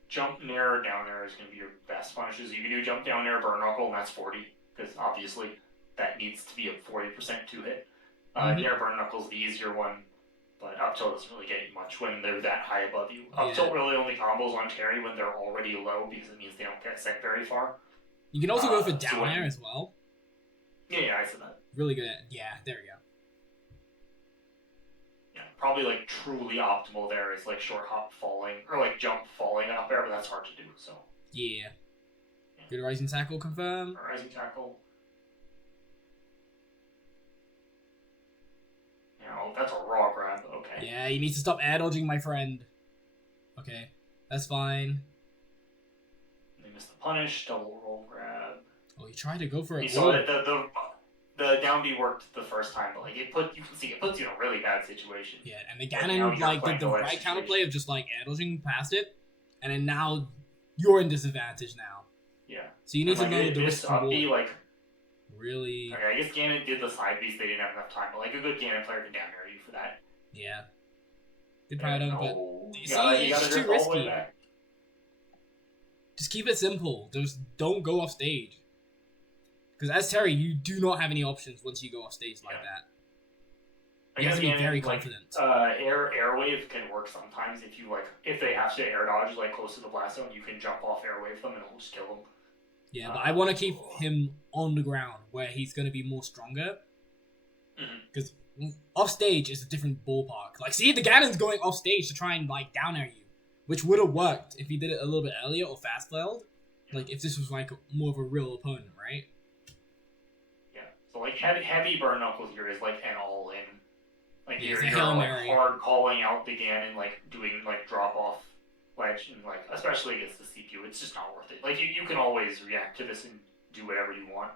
Jump nair, down air is going to be your best punishes. You can do jump down air, burn knuckle, and that's 40, because obviously that needs to be a 40% to hit. Nair, burn knuckle's the easier one, but up tilt doesn't really get you much when they're that high above you. Up tilt really only combos on Terry when they're already low, because it means they don't get sent very far. You can also go for down air as well. Yeah, I said that. Really good at, yeah, there we go. Yeah, probably like truly optimal there is like short hop falling, or like jump falling up air, but that's hard to do, so. Yeah. Good rising tackle confirm. Rising tackle. Now, that's a raw grab, okay. Yeah, you need to stop air dodging, my friend. Okay, that's fine. They missed the punish, double roll grab. Oh, he tried to go for it. You saw that the down B worked the first time, but like you can see it puts you in a really bad situation. Yeah, and the Ganon like did the right counterplay of just like air dodging past it, and then now you're in disadvantage now. Yeah. So you need to know the risk up B, like really. Okay, I guess Ganon did the side Bs, they didn't have enough time, but like a good Ganon player can down air you for that. Yeah. Good proud of him, but it's too risky. Just keep it simple. Just don't go off stage. Because as Terry, you do not have any options once you go off stage like that. You have to be very confident. Airwave can work sometimes if they have to air dodge like close to the blast zone, you can jump off airwave them and it'll just kill them. Yeah, but I want to keep him on the ground where he's going to be more stronger. Because off stage is a different ballpark. Like, see, the Ganon's going off stage to try and like down air you, which would have worked if he did it a little bit earlier or fast failed. Like if this was like more of a real opponent, right? So like heavy burn knuckle here is like an all in. Like you're like hard calling out the Ganon, like doing like drop off ledge, and like especially against the CPU, it's just not worth it. Like you can always react to this and do whatever you want.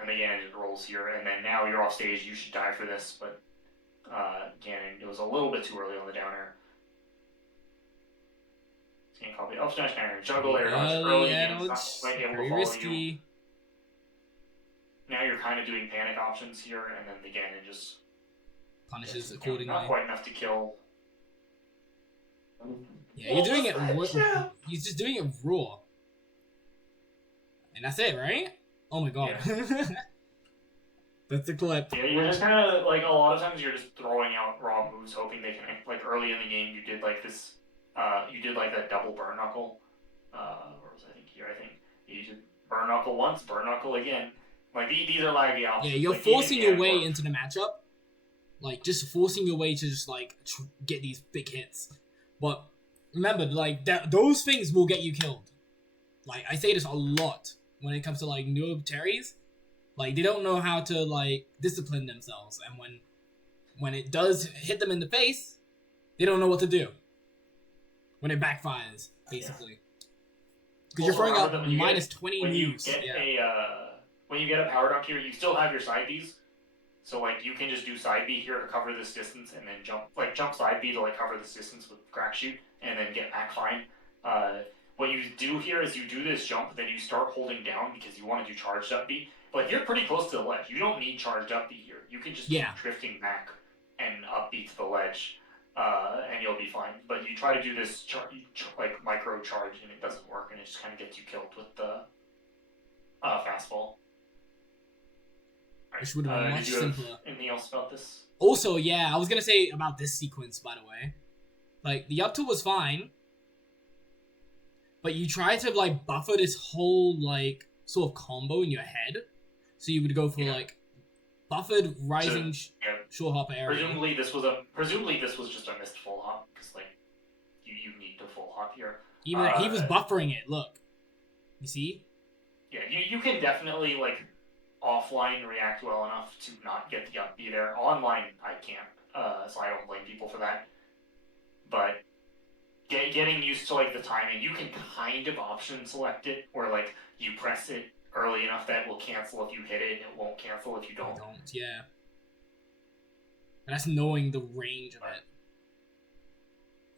And the Ganon just rolls here, and then now you're off stage. You should die for this, but Ganon, it was a little bit too early on the down air. Can't copy up smash down air, juggle air dodge early. Ganon's not quite able to follow you. Now you're kind of doing panic options here, and then the Ganon just punishes accordingly. Not quite enough to kill. Yeah, you're doing it. He's just doing it raw, and that's it, right? Oh my god, yeah. That's the clip. Yeah, you're just kind of like a lot of times you're just throwing out raw moves, hoping they can. Like early in the game, you did like this. You did like that double burn knuckle. Or was I think here? I think you did burn knuckle once, burn knuckle again. Like, these are laggy options. Yeah, you're like, forcing your way into the matchup. Like, just forcing your way to just, like, get these big hits. But, remember, like, those things will get you killed. Like, I say this a lot. when it comes to like noob Terrys, like they don't know how to like discipline themselves, and when it does hit them in the face, they don't know what to do. When it backfires, basically. Because you're throwing out minus 20 moves. When you get a power dunk here, you still have your side Bs. So like you can just do side B here to cover this distance, and then jump side B to like cover this distance with crack shoot, and then get back fine. What you do here is you do this jump, then you start holding down because you want to do charged up B. But you're pretty close to the ledge. You don't need charged up B here. You can just keep drifting back and up B to the ledge, and you'll be fine. But you try to do this like micro charge, and it doesn't work, and it just kind of gets you killed with the fastball. Which would have been much simpler. Anything else about this? Also, yeah, I was gonna say about this sequence, by the way. Like, the up tilt was fine, but you tried to, like, buffer this whole, like, sort of combo in your head. So you would go for, like, buffered rising short hopper area. Presumably this was just a missed full hop, because, like, you need to full hop here. Even he was buffering it, look. You see? Yeah, you can definitely, like, offline react well enough to not get the up B there. Online, I can't, so I don't blame people for that. But getting used to like the timing, you can kind of option select it, where like you press it early enough that it will cancel if you hit it, and it won't cancel if you don't. Yeah. And that's knowing the range of it.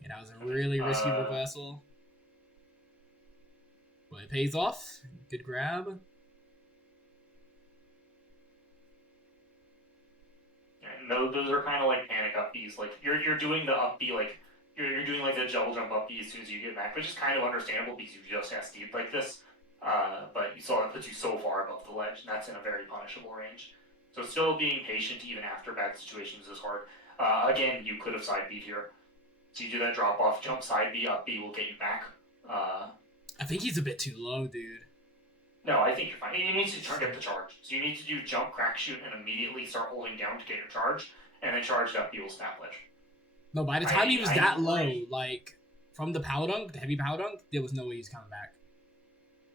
Yeah, that was a really risky reversal. But it pays off. Good grab. Those are kind of like panic up Bs. Like you're doing the up B, like you're doing like the double jump up B as soon as you get back, which is kind of understandable because you just SD'd like this. But you saw it puts you so far above the ledge, and that's in a very punishable range. So still being patient even after bad situations is hard. Again, you could have side B'd here. So you do that drop off, jump side B, up B will get you back. I think he's a bit too low, dude. No, I think you're fine. You need to get the charge. So you need to do jump, crack, shoot, and immediately start holding down to get your charge, and then charged up, you will snap ledge. No, by the time he was that low, like, from the power dunk, the heavy power dunk, there was no way he was coming back.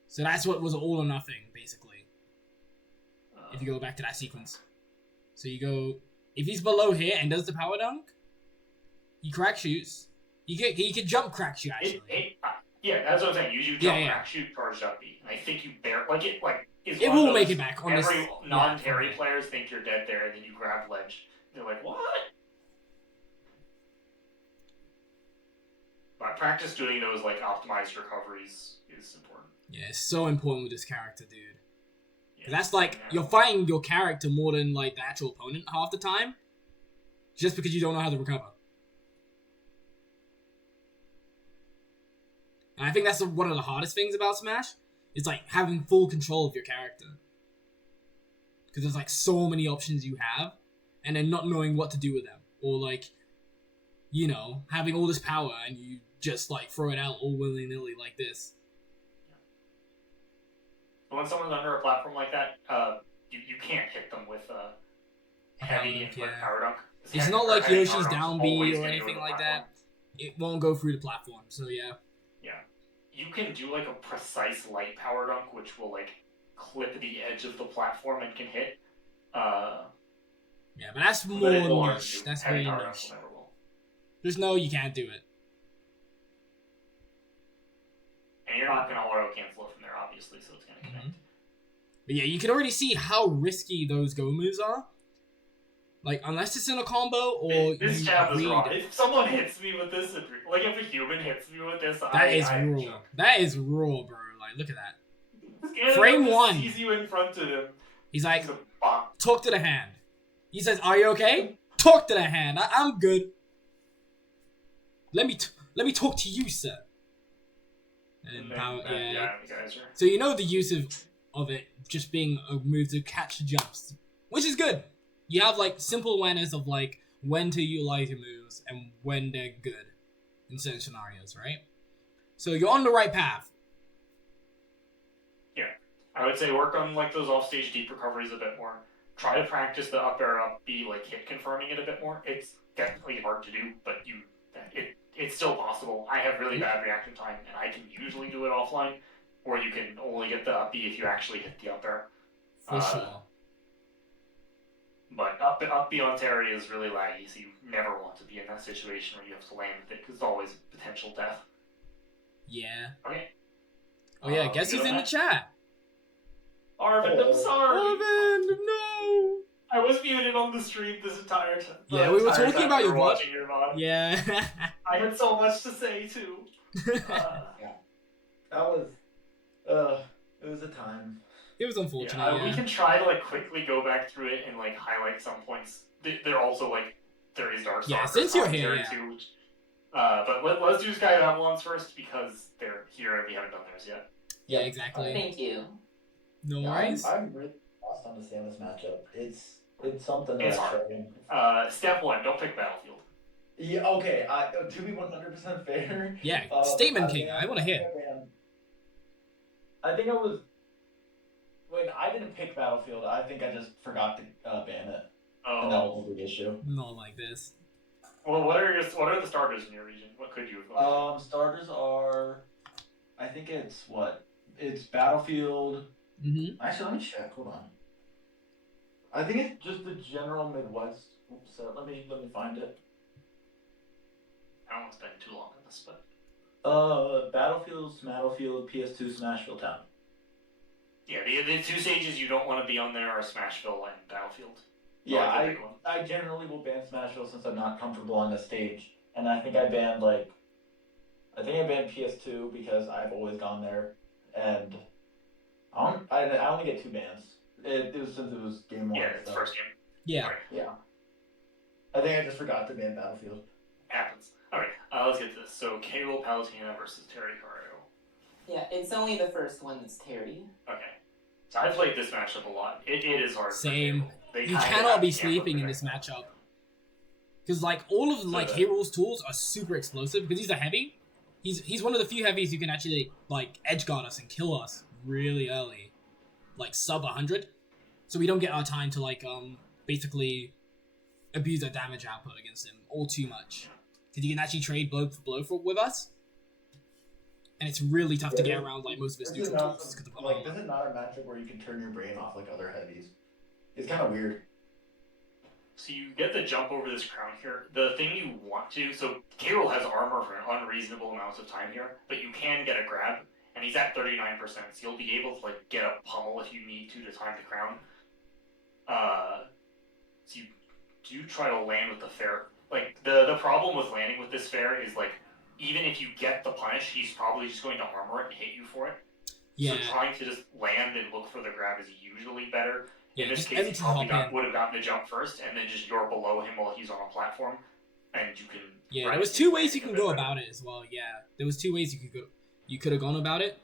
So that's what was all or nothing, basically. If you go back to that sequence. So you go, if he's below here and does the power dunk, he crack shoots. He could jump crack shoot, actually. Yeah, that's what I'm saying. You jump, crack, shoot, charged up B. And I think you it will make it back. On every non-Terry players think you're dead there, and then you grab ledge. They're like, what? But practice doing those, like, optimized recoveries is important. Yeah, it's so important with this character, dude. Yeah, that's like, you're fighting your character more than, like, the actual opponent half the time, just because you don't know how to recover. And I think that's one of the hardest things about Smash. It's like having full control of your character. Because there's like so many options you have, and then not knowing what to do with them. Or like, you know, having all this power and you just like throw it out all willy-nilly like this. When someone's under a platform like that, you can't hit them with a heavy input power dunk. It's not like Yoshi's down B or anything like that. It won't go through the platform, so yeah. You can do like a precise light power dunk, which will like clip the edge of the platform and can hit. Yeah, but that's more niche. That's very niche. There's no, you can't do it. And you're not gonna auto cancel it from there, obviously, so it's gonna connect. But yeah, you can already see how risky those go moves are. Like, unless it's in a combo or this jab is wrong. If someone hits me with this, like if a human hits me with this, that is raw. That is raw, bro. Like, look at that. Frame one. Sees you in front of him. He's like, talk to the hand. He says, "Are you okay? Talk to the hand. I'm good. Let me talk to you, sir." And power, yeah. So you know the use of it just being a move to catch jumps, which is good. You have, like, simple awareness of, like, when to utilize your moves and when they're good in certain scenarios, right? So you're on the right path. Yeah. I would say work on, like, those off-stage deep recoveries a bit more. Try to practice the up air up B, like, hit confirming it a bit more. It's definitely hard to do, but it's still possible. I have really bad reaction time, and I can usually do it offline. or you can only get the up B if you actually hit the up air. For sure. But up B on Terry is really laggy, so you never want to be in that situation where you have to land with it, because it's always potential death. Yeah. Okay. Oh yeah, guess who's in the chat? Arvind, I'm sorry. Arvind, no. I was muted on the stream this entire time. Yeah, we were talking about your VOD. Watching your VOD. Yeah. I had so much to say too. Yeah. That was, it was a time. It was unfortunate. We can try to like quickly go back through it and like highlight some points. They're also like there is Darkstalker. Yeah, since you're here, too. But let's do Sky Avalons first because they're here and we haven't done theirs yet. Yeah, exactly. Thank you. No worries. I'm really lost on the Samus matchup. It's something that It's I'm hard. struggling. Step 1, don't pick Battlefield. Yeah, okay. To be 100% fair. Yeah, Statement King. I want to hear. I think I was. When I didn't pick Battlefield, I think I just forgot to ban it, and that was a big issue. Not like this. Well, what are the starters in your region? What could you have gone? Starters are, I think it's what? It's Battlefield. Mm-hmm. Actually, let me check. Hold on. I think it's just the general Midwest. Oops, let me find it. I don't want to spend too long on this, but Battlefield, Smashfield, PS2, Smashville Town. yeah, the two stages you don't want to be on there are Smashville and Battlefield. Yeah, Like I generally will ban Smashville since I'm not comfortable on the stage, and I think I banned PS2 because I've always gone there, and I only get 2 bans. It was since it was game 1. Yeah, it's first game. Yeah. Right. Yeah. I think I just forgot to ban Battlefield. Happens. Alright, let's get to this. So, K-Roll Palatina versus Terrycord. Yeah, it's only the first one that's Terry. Okay. So, I played this matchup a lot. It is hard. Same. You You cannot be sleeping in this matchup. Because, like, all of, like, K-Roll's tools are super explosive because he's a heavy. He's one of the few heavies who can actually, like, edge guard us and kill us really early. Like, sub 100. So we don't get our time to, like, basically abuse our damage output against him all too much. Because he can actually trade blow for blow with us. And it's really tough to get around, like, most of his neutral tools. This is not a matchup where you can turn your brain off like other heavies. It's kind of weird. So you get the jump over this crown here. The thing you want to... So, K-Roll has armor for an unreasonable amount of time here, but you can get a grab, and he's at 39%, so you'll be able to, like, get a pummel if you need to time the crown. So you do try to land with the fair. Like, the problem with landing with this fair is, like, even if you get the punish, he's probably just going to armor it and hit you for it. Yeah. So trying to just land and look for the grab is usually better. Yeah, in this just case, he probably hop in. would have gotten the jump first, and then just you're below him while he's on a platform, and you can... Yeah, there was 2 ways you can go about it as well, yeah. There was 2 ways you could have gone about it.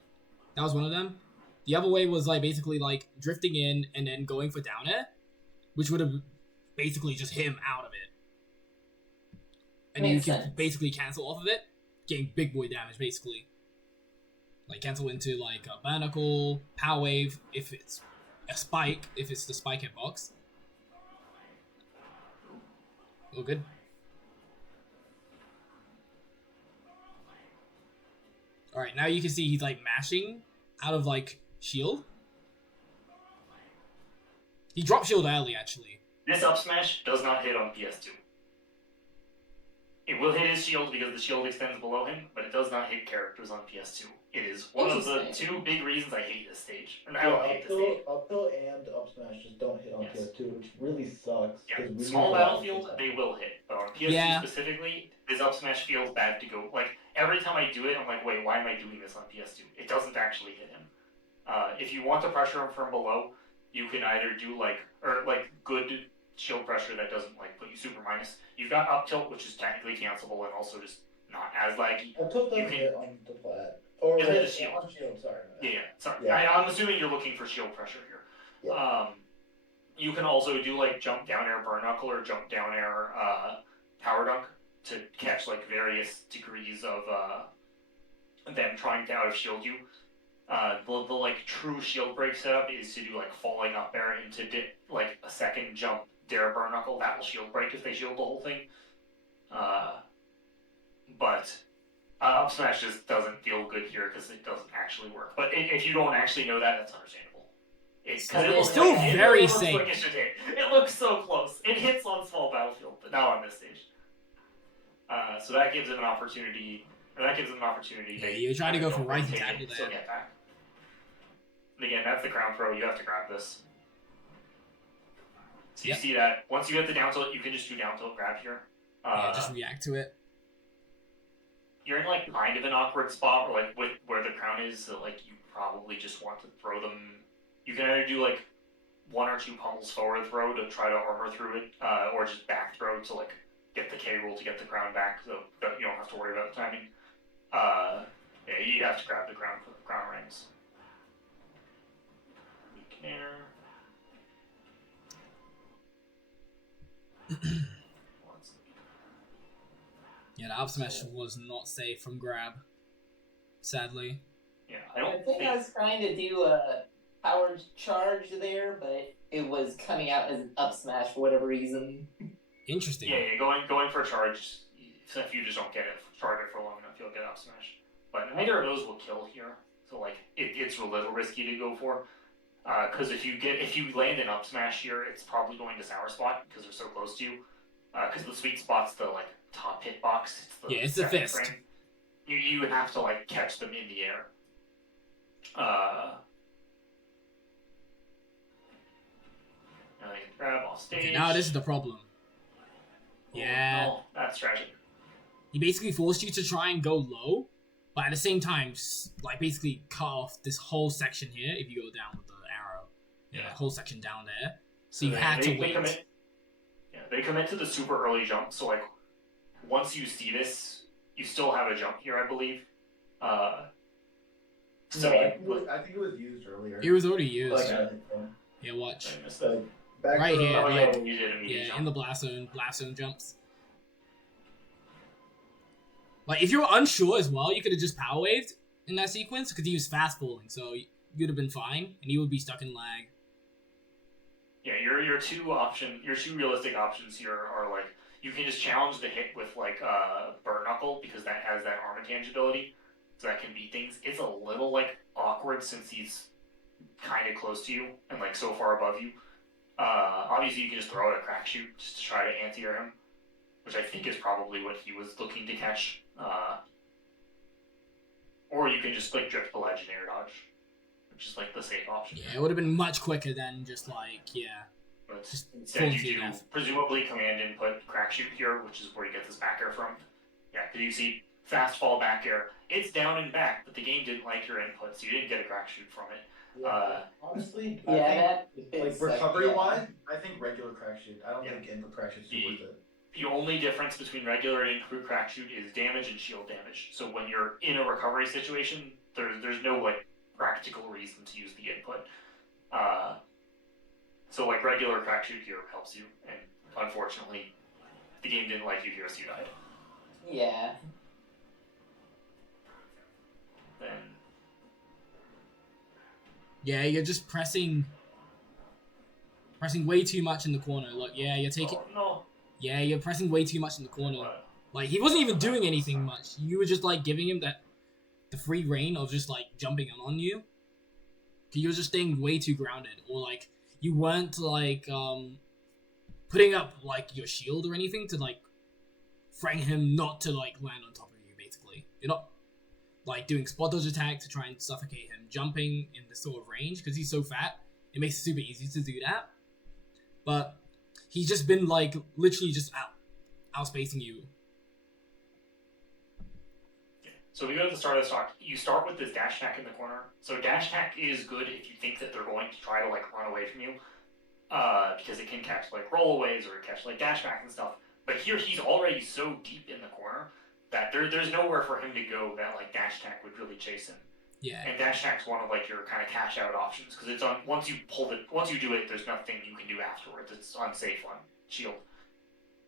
That was one of them. The other way was, like, basically, like, drifting in and then going for down air, which would have basically just hit him out of it. And Makes you can sense. basically cancel off of it, getting big boy damage, basically. Like, cancel into, like, a Barnacle, Power Wave, if it's a Spike, if it's the Spike hitbox. Oh, good. Alright, now you can see he's, like, mashing out of, like, shield. He dropped shield early, actually. This up smash does not hit on PS2. It will hit his shield because the shield extends below him, but it does not hit characters on PS2. It is one of the 2 big reasons I hate this stage. I don't hate this stage. Uphill and up smash just don't hit on PS2, which really sucks. Yeah, small battlefield, they will hit. But on PS2 specifically, this up smash feels bad to go. Like, every time I do it, I'm like, wait, why am I doing this on PS2? It doesn't actually hit him. If you want to pressure him from below, you can either do, good shield pressure that doesn't, put you super minus. You've got up tilt, which is technically cancelable and also just not as laggy. Up tilt doesn't hit on the plat. Or it hit a shield. On shield, sorry. Yeah, sorry. Yeah. I'm assuming you're looking for shield pressure here. Yeah. You can also do, jump down air burn knuckle or jump down air power dunk to catch, various degrees of them trying to out of shield you. The true shield break setup is to do, falling up air into, a second jump dare burn knuckle. That will shield break if they shield the whole thing. But Up smash just doesn't feel good here because it doesn't actually work. But if you don't actually know that, that's understandable. It's still very it safe. Like it should hit. It looks so close. It hits on small battlefield, but not on this stage. So that gives him an opportunity. Yeah, you're trying to go for rising tackle there. Still get back. And again, that's the crown throw. You have to grab this. So you see that once you get the down tilt, you can just do down tilt grab here. Just react to it. You're in like kind of an awkward spot, or like with where the crown is, so like you probably just want to throw them. You can either do like 1 or 2 pummels forward throw to try to armor through it, or just back throw to like get the K roll to get the crown back, so that you don't have to worry about the timing. Yeah, you have to grab the crown for the crown rings. Yeah, the up smash was not safe from grab, sadly. Yeah, I think I was trying to do a power charge there, but it was coming out as an up smash for whatever reason. Interesting. Yeah, going for a charge. If you just don't get it, charge it for long enough, you'll get up smash. But neither of those will kill here, so like it's a little risky to go for. Because if you land an up smash here, it's probably going to sour spot because they're so close to you. Because the sweet spot's the like top hitbox. It's the fist. Frame. You have to like catch them in the air. Grab off stage. Okay, now this is the problem. Yeah. Oh, that's tragic. He basically forced you to try and go low, but at the same time, like basically cut off this whole section here if you go down with the arrow. Yeah, that whole section down there. So you had to wait. They commit to the super early jump, so like once you see this, you still have a jump here, I believe. I think it was used earlier. It was already used. Yeah, watch. I missed that. Right here, like, jump. in the blast zone jumps. Like, if you were unsure as well, you could have just power waved in that sequence, because he was fast falling, so you'd have been fine, and he would be stuck in lag. Yeah, your two realistic options here are like you can just challenge the hit with like burn knuckle because that has that arm intangibility, so that can beat things. It's a little like awkward since he's kind of close to you and like so far above you. Obviously, you can just throw out a crack shoot just to try to anti-air him, which I think is probably what he was looking to catch. Or you can just like drift the ledge and air dodge, which is like the safe option. Yeah, it would have been much quicker than just like, But instead you do presumably command input crack shoot here, which is where you get this back air from. Yeah, because you see fast fall back air. It's down and back, but the game didn't like your input, so you didn't get a crack shoot from it. Honestly, I think, like recovery-wise, I think regular crack shoot. I don't think input crack shoot's worth it. The only difference between regular and input crack shoot is damage and shield damage. So when you're in a recovery situation, there's no like practical reason to use the input. So like regular crack shoot here helps you, and unfortunately, the game didn't like you here, so you died. Yeah. Then. Yeah, you're just pressing way too much in the corner. Look, yeah, you're taking. Oh, no. Yeah, you're pressing way too much in the corner. Like he wasn't even doing anything much. You were just like giving him the free reign of just like jumping on you. You were just staying way too grounded, or like you weren't like putting up like your shield or anything to like threaten him not to like land on top of you. Basically, you're not like doing spot dodge attack to try and suffocate him, jumping in this sort of range because he's so fat. It makes it super easy to do that, but he's just been like literally just outspacing you. So we go to the start of the stock. You start with this dash attack in the corner. So dash attack is good if you think that they're going to try to like run away from you, because it can catch like rollaways or catch like dash back and stuff. But here he's already so deep in the corner that there's nowhere for him to go that like dash attack would really chase him. Yeah. And dash attack's one of like your kind of cash out options because it's on once you do it, there's nothing you can do afterwards. It's unsafe on shield.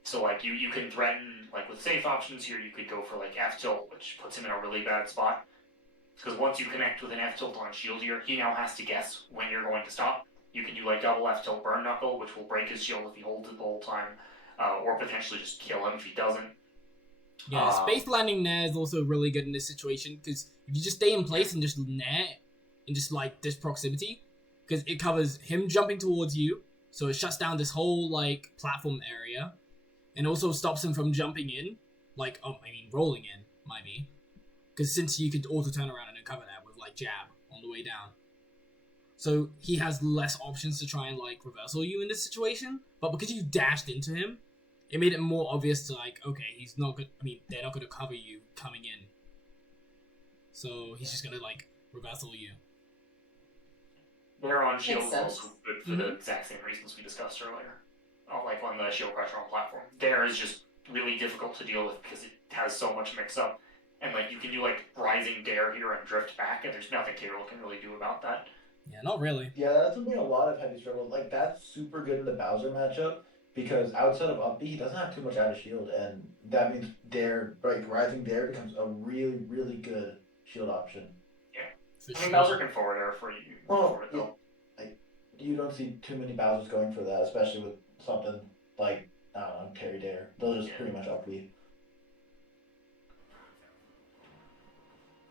So like you can threaten like with safe options here. You could go for like F tilt, which puts him in a really bad spot. Because once you connect with an F tilt on shield here, he now has to guess when you're going to stop. You can do like double F tilt burn knuckle, which will break his shield if he holds it the whole time, or potentially just kill him if he doesn't. Yeah, space landing nair is also really good in this situation because if you just stay in place and just nair in just like this proximity, because it covers him jumping towards you, so it shuts down this whole like platform area, and also stops him from jumping in, like rolling in might be, because since you could auto turn around and cover that with like jab on the way down, so he has less options to try and like reversal you in this situation. But because you dashed into him, it made it more obvious to like, okay, he's not good. I mean, they're not going to cover you coming in. So he's just going to like reversal you. They're on shield is also good for the exact same reasons we discussed earlier. Like on the shield pressure on platform. Dare is just really difficult to deal with because it has so much mix up. And like you can do like rising dare here and drift back, and there's nothing K-Roll can really do about that. Yeah, not really. Yeah, that's something a lot of heavy struggle. Like that's super good in the Bowser matchup. Because outside of up B, he doesn't have too much out of shield, and that means Dare, like rising Dare, becomes a really, really good shield option. Yeah, I mean Bowser can forward air for you. Like you don't see too many Bowsers going for that, especially with something like I don't know, Terry Dare. They'll just pretty much up B.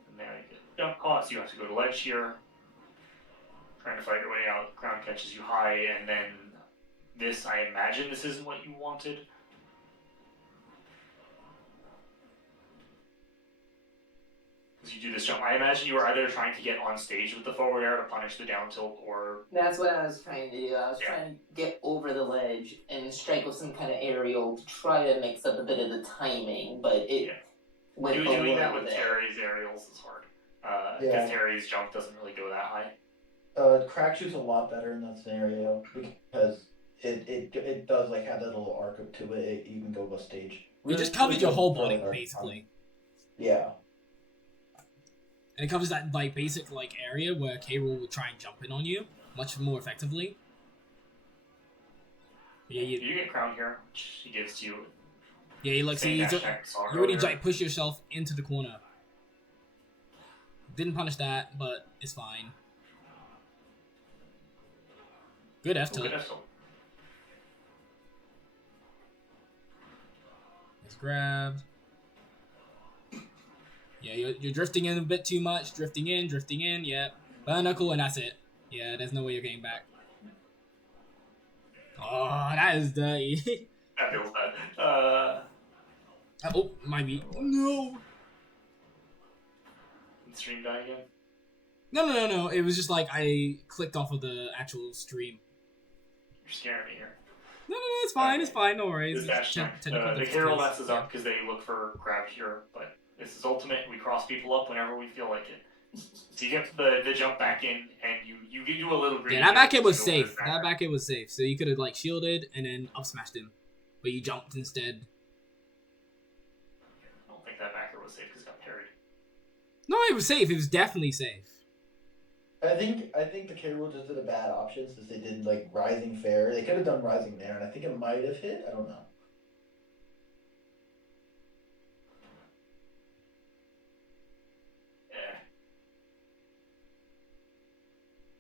And now you get jump cost. You have to go to ledge here, trying to fight your way out. Ground catches you high, and then. This, I imagine this isn't what you wanted. Because you do this jump. I imagine you were either trying to get on stage with the forward air to punish the down tilt, or... That's what I was trying to do. I was trying to get over the ledge and strike with some kind of aerial to try to mix up a bit of the timing, but it went doing that with Terry's aerials is hard. Because Terry's jump doesn't really go that high. Crack shoot's a lot better in that scenario, because... It does like have that little arc to it. You can go to stage. You just covered your whole body basically. Yeah. And it covers that like basic like area where K-Roll will try and jump in on you much more effectively. Yeah, you get crown here, which he gives to you. Yeah, you like see you already like push yourself into the corner. Didn't punish that, but it's fine. Good F tilt. Grabbed. Yeah, you're drifting in a bit too much. Drifting in, yeah. Burn knuckle, and that's it. Yeah, there's no way you're getting back. Oh, that is dirty. That feels bad. Oh, might be. No! Did the stream die again? No. It was just like I clicked off of the actual stream. You're scaring me here. No, it's fine. It's fine. No worries. The K-Roll messes up because they look for grab here, but this is ultimate. We cross people up whenever we feel like it. So you get the jump back in, and you do a little green. Yeah, that back hit was safe. That back hit was safe. So you could have like shielded and then up smashed him, but you jumped instead. I don't think that back hit was safe because it got parried. No, it was safe. It was definitely safe. I think the K-Roll just did a bad option since they did like rising fair. They could have done rising there, and I think it might have hit. I don't know. Yeah.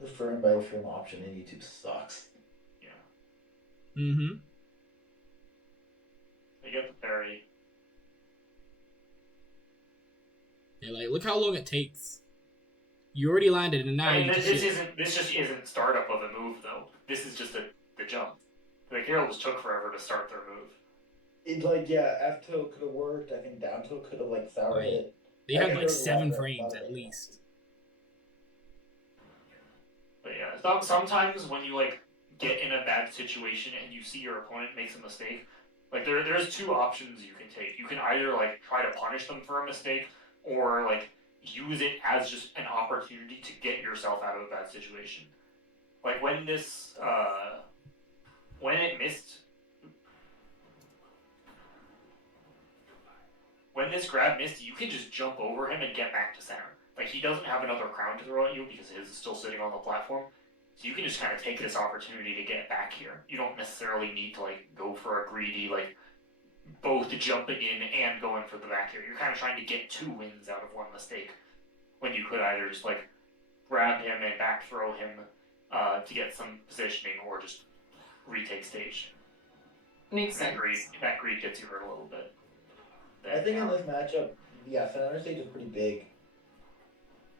The firm by film option in YouTube sucks. Yeah. Mm-hmm. They get the parry. Yeah, like look how long it takes. You already landed, and now this just isn't startup of a move though. This is just the jump. The K-Roll just took forever to start their move. It's like F tilt could have worked. I think down tilt could have like sour hit. They had like 7 frames at least. But yeah, sometimes when you like get in a bad situation and you see your opponent makes a mistake, like there's 2 options you can take. You can either like try to punish them for a mistake, or like use it as just an opportunity to get yourself out of a bad situation. Like when this, when it missed, when this grab missed, you can just jump over him and get back to center. Like he doesn't have another crown to throw at you because his is still sitting on the platform. So you can just kind of take this opportunity to get back here. You don't necessarily need to like go for a greedy like both jumping in and going for the back here. You're kind of trying to get 2 wins out of 1 mistake when you could either just like grab him and back throw him to get some positioning, or just retake stage. Makes sense. That greed gets you hurt a little bit. I think in this matchup, yeah, center stage is pretty big.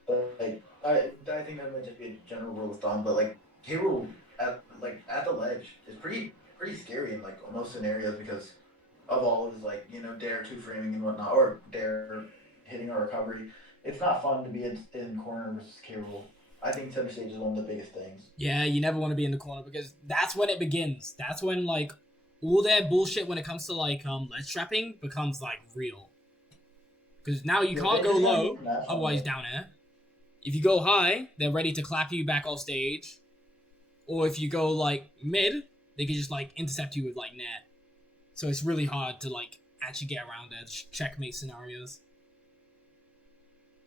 But like, I think that might just be a general rule of thumb. But like, Hero at the ledge is pretty scary in like most scenarios because of all of his like dare two framing and whatnot, or dare hitting a recovery. It's not fun to be in corner versus K. Rool. I think center stage is one of the biggest things. Yeah, you never want to be in the corner because that's when it begins. That's when like all their bullshit when it comes to like ledge trapping becomes like real. Because now you can't go low, otherwise down air. If you go high, they're ready to clap you back off stage. Or if you go like mid, they can just like intercept you with like nair. So it's really hard to like actually get around their checkmate scenarios.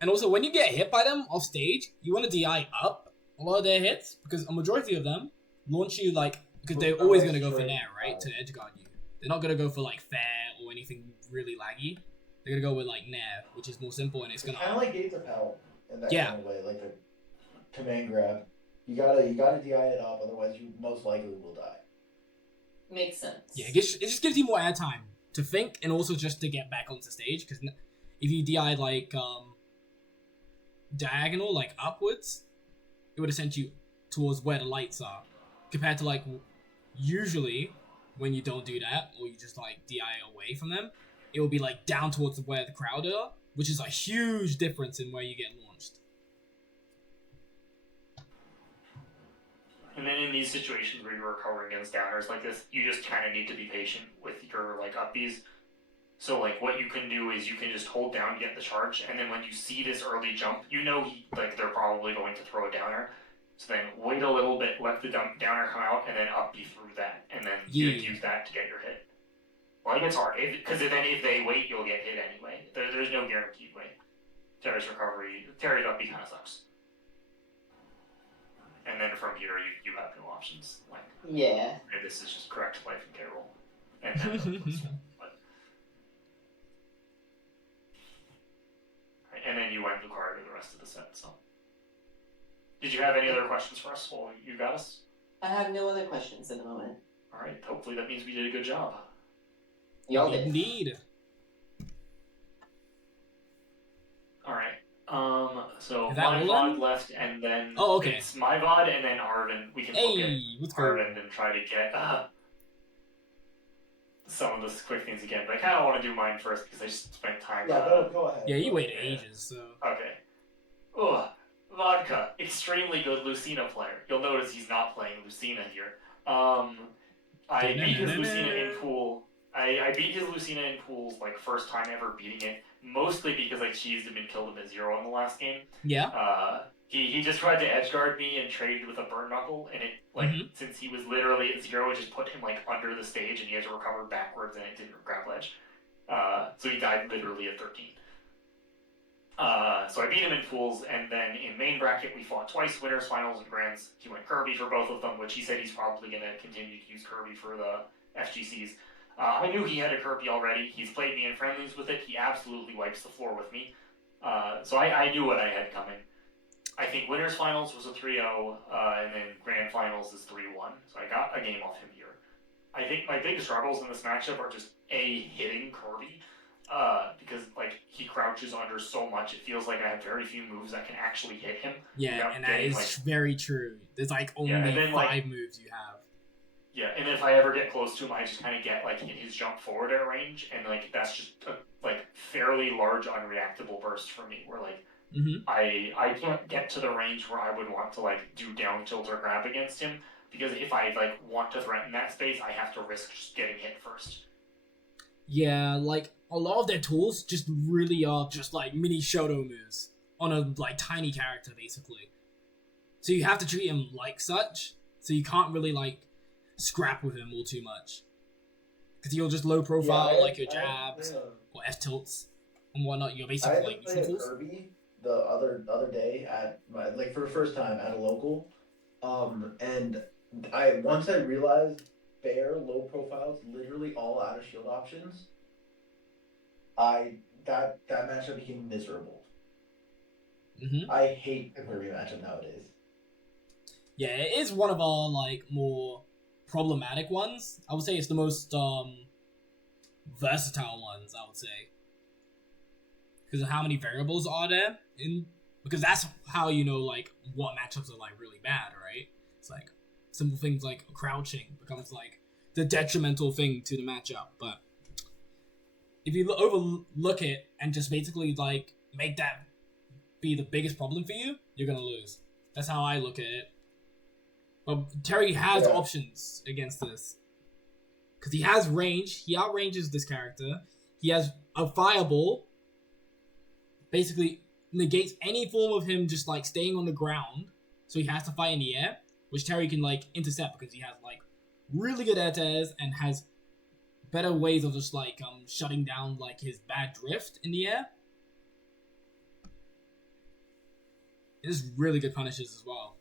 And also, when you get hit by them off stage, you want to DI up a lot of their hits because a majority of them launch you like because they're always gonna go for nair, right, to edge guard you. They're not gonna go for like fair or anything really laggy. They're gonna go with like nair, which is more simple and it's gonna kind of like Gates of Hell in that kind of way, like a command grab. You gotta DI it up, otherwise you most likely will die. Makes sense. Yeah, it just gives you more airtime to think and also just to get back onto stage. Because if you DI like diagonal, like upwards, it would have sent you towards where the lights are. Compared to like usually when you don't do that or you just like DI away from them, it will be like down towards where the crowd are, which is a huge difference in where you get launched. And then in these situations where you're recovering against downers like this, you just kind of need to be patient with your like uppies. So like what you can do is you can just hold down, get the charge, and then when you see this early jump, they're probably going to throw a downer. So then wait a little bit, let the downer come out, and then uppie through that, and then use that to get your hit. Well, it gets hard because then if they wait, you'll get hit anyway. There's no guaranteed way. Terry's uppie kind of sucks. And then from here, you have no options. Like, yeah. This is just correct play from K. Rool. And then and then you went Lucario the rest of the set. So, did you have any other questions for us? Well, you got us. I have no other questions at the moment. All right. Hopefully that means we did a good job. Y'all did. Indeed. All right. So my VOD left, and then it's my VOD, and then Arvind. We can look at Arvind and try to get some of those quick things again. But I kind of want to do mine first because I just spent time. Yeah, go ahead. Yeah, you waited ages. So. Okay. Vodka, extremely good Lucina player. You'll notice he's not playing Lucina here. I beat his Lucina in pool. I beat his Lucina in pools like first time ever beating it. Mostly because I cheesed him and killed him at 0 in the last game. Yeah. He just tried to edgeguard me and traded with a burn knuckle, and it since he was literally at 0, it just put him like under the stage, and he had to recover backwards, and it didn't grab ledge. So he died literally at 13. So I beat him in pools, and then in main bracket we fought twice, winners, finals, and grands. He went Kirby for both of them, which he said he's probably going to continue to use Kirby for the FGCs. I knew he had a Kirby already. He's played me in friendlies with it. He absolutely wipes the floor with me. So I knew what I had coming. I think winners finals was a 3-0, and then grand finals is 3-1. So I got a game off him here. I think my biggest struggles in this matchup are just hitting Kirby. Because like he crouches under so much, it feels like I have very few moves that can actually hit him. Yeah, and that is very true. There's like only 5 moves you have. Yeah, and if I ever get close to him, I just kind of get like in his jump forward air range, and like that's just a like fairly large unreactable burst for me. Where like I can't get to the range where I would want to like do down tilt or grab against him, because if I like want to threaten that space, I have to risk just getting hit first. Yeah, like a lot of their tools just really are just like mini Shoto moves on a like tiny character basically. So you have to treat him like such. So you can't really like scrap with him all too much, because you'll just low profile like your jabs or F tilts and whatnot. You're basically like neutral tools. Kirby the other day at for the first time at a local, and once I realized fair low profiles literally all out of shield options, that matchup became miserable. I hate the Kirby matchup nowadays. Yeah, it is one of our like more problematic ones. I would say it's the most versatile ones, I would say. because of how many variables are there. Because that's how you know like what matchups are like really bad, right? It's like simple things like crouching becomes like the detrimental thing to the matchup. But if you overlook it and just basically like make that be the biggest problem for you, you're gonna lose. That's how I look at it. But Terry has options against this. Because he has range. He outranges this character. He has a fireball. Basically negates any form of him just like staying on the ground. So he has to fight in the air. Which Terry can like intercept because he has like really good air tears and has better ways of just like shutting down like his bad drift in the air. It's really good punishes as well.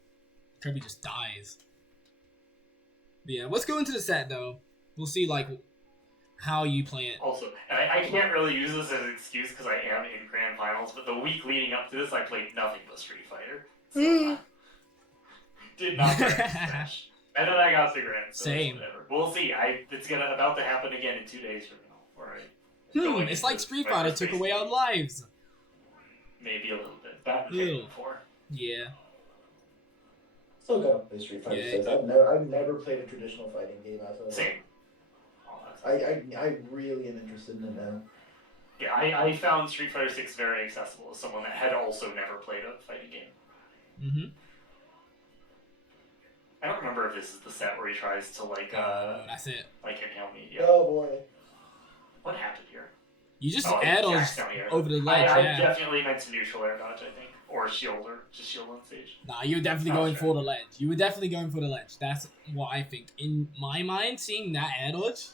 Kirby just dies. But yeah, let's go into the set though. We'll see like how you play it. Also, and I can't really use this as an excuse because I am in Grand Finals, but the week leading up to this, I played nothing but Street Fighter. So, did not play Smash. And then I got the Grand. So same. Whatever. We'll see. It's about to happen again in 2 days from now. Alright. It's like Street Fighter took away our lives. Maybe a little bit. That was before. Yeah. Still gotta play Street Fighter 6. I've never played a traditional fighting game. Same. I really am interested in it now. Yeah, I found Street Fighter 6 very accessible as someone that had also never played a fighting game. Mm-hmm. I don't remember if this is the set where he tries to like that's it. Like inhale me. Yeah. Oh boy. What happened here? You just air dodge over the ledge. I definitely meant to neutral air dodge, I think. Or shield, or just shield on stage. Nah, you were definitely going for the ledge. You were definitely going for the ledge. That's what I think. In my mind, seeing that air dodge,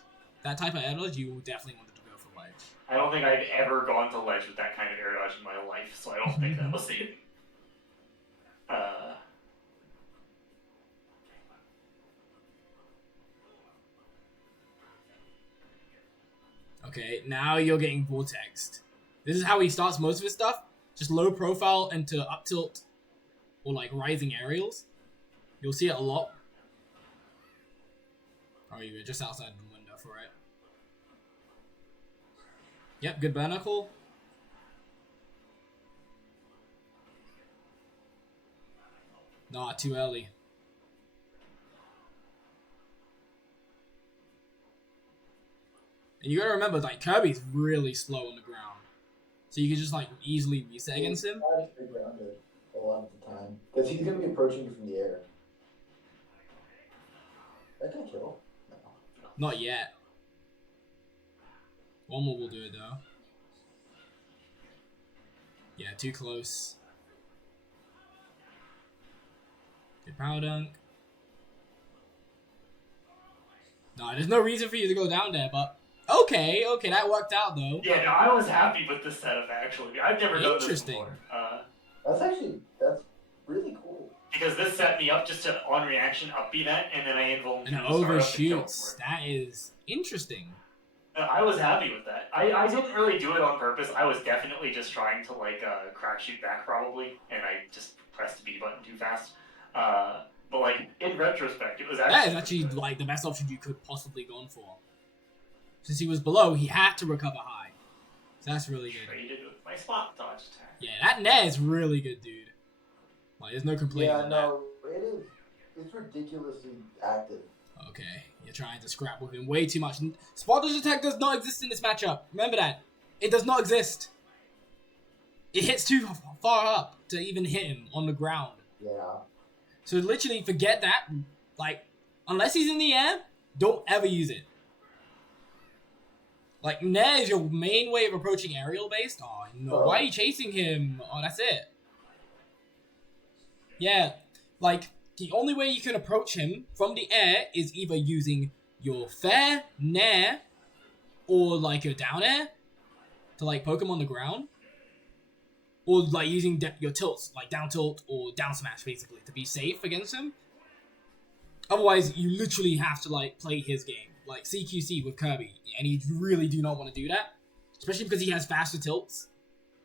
that type of air dodge, you definitely wanted to go for ledge. I don't think I've ever gone to ledge with that kind of air dodge in my life, so I don't think that was it. Okay, now you're getting vortexed. This is how he starts most of his stuff. Just low profile into up tilt or like rising aerials. You'll see it a lot. Oh, you were just outside the window for it. Yep, good bare knuckle. Nah, too early. And you gotta remember, like, Kirby's really slow on the ground. So you can just, like, easily reset against him. He's grounded a lot of the time. Because he's gonna be approaching you from the air. That can kill. No. Not yet. One more will do it, though. Yeah, too close. Good power dunk. No, there's no reason for you to go down there, but... Okay, that worked out, though. Yeah, no, I was happy with this setup, actually. I've never done this before. That's really cool. Because this set me up just to, on reaction, up B that, and then I involuntarily and it overshoots. That is interesting. I was happy with that. I didn't really do it on purpose. I was definitely just trying to, like, crack shoot back, probably, and I just pressed the B button too fast. But, like, in retrospect, it was actually... That is actually, like, the best option you could possibly gone for. Since he was below, he had to recover high. So that's really good. Traded with my spot dodge attack. Yeah, that Nair is really good, dude. Like, there's no complaining on that. It is. It's ridiculously active. Okay, you're trying to scrap with him way too much. Spot dodge attack does not exist in this matchup. Remember that. It does not exist. It hits too far up to even hit him on the ground. Yeah. So literally forget that. Like, unless he's in the air, don't ever use it. Like, Nair is your main way of approaching aerial based. Oh, no. Why are you chasing him? Oh, that's it. Yeah, like, the only way you can approach him from the air is either using your fair Nair or, like, your down air to, like, poke him on the ground. Or, like, using your tilts, like down tilt or down smash, basically, to be safe against him. Otherwise, you literally have to, like, play his game. Like CQC with Kirby, and you really do not want to do that, especially because he has faster tilts.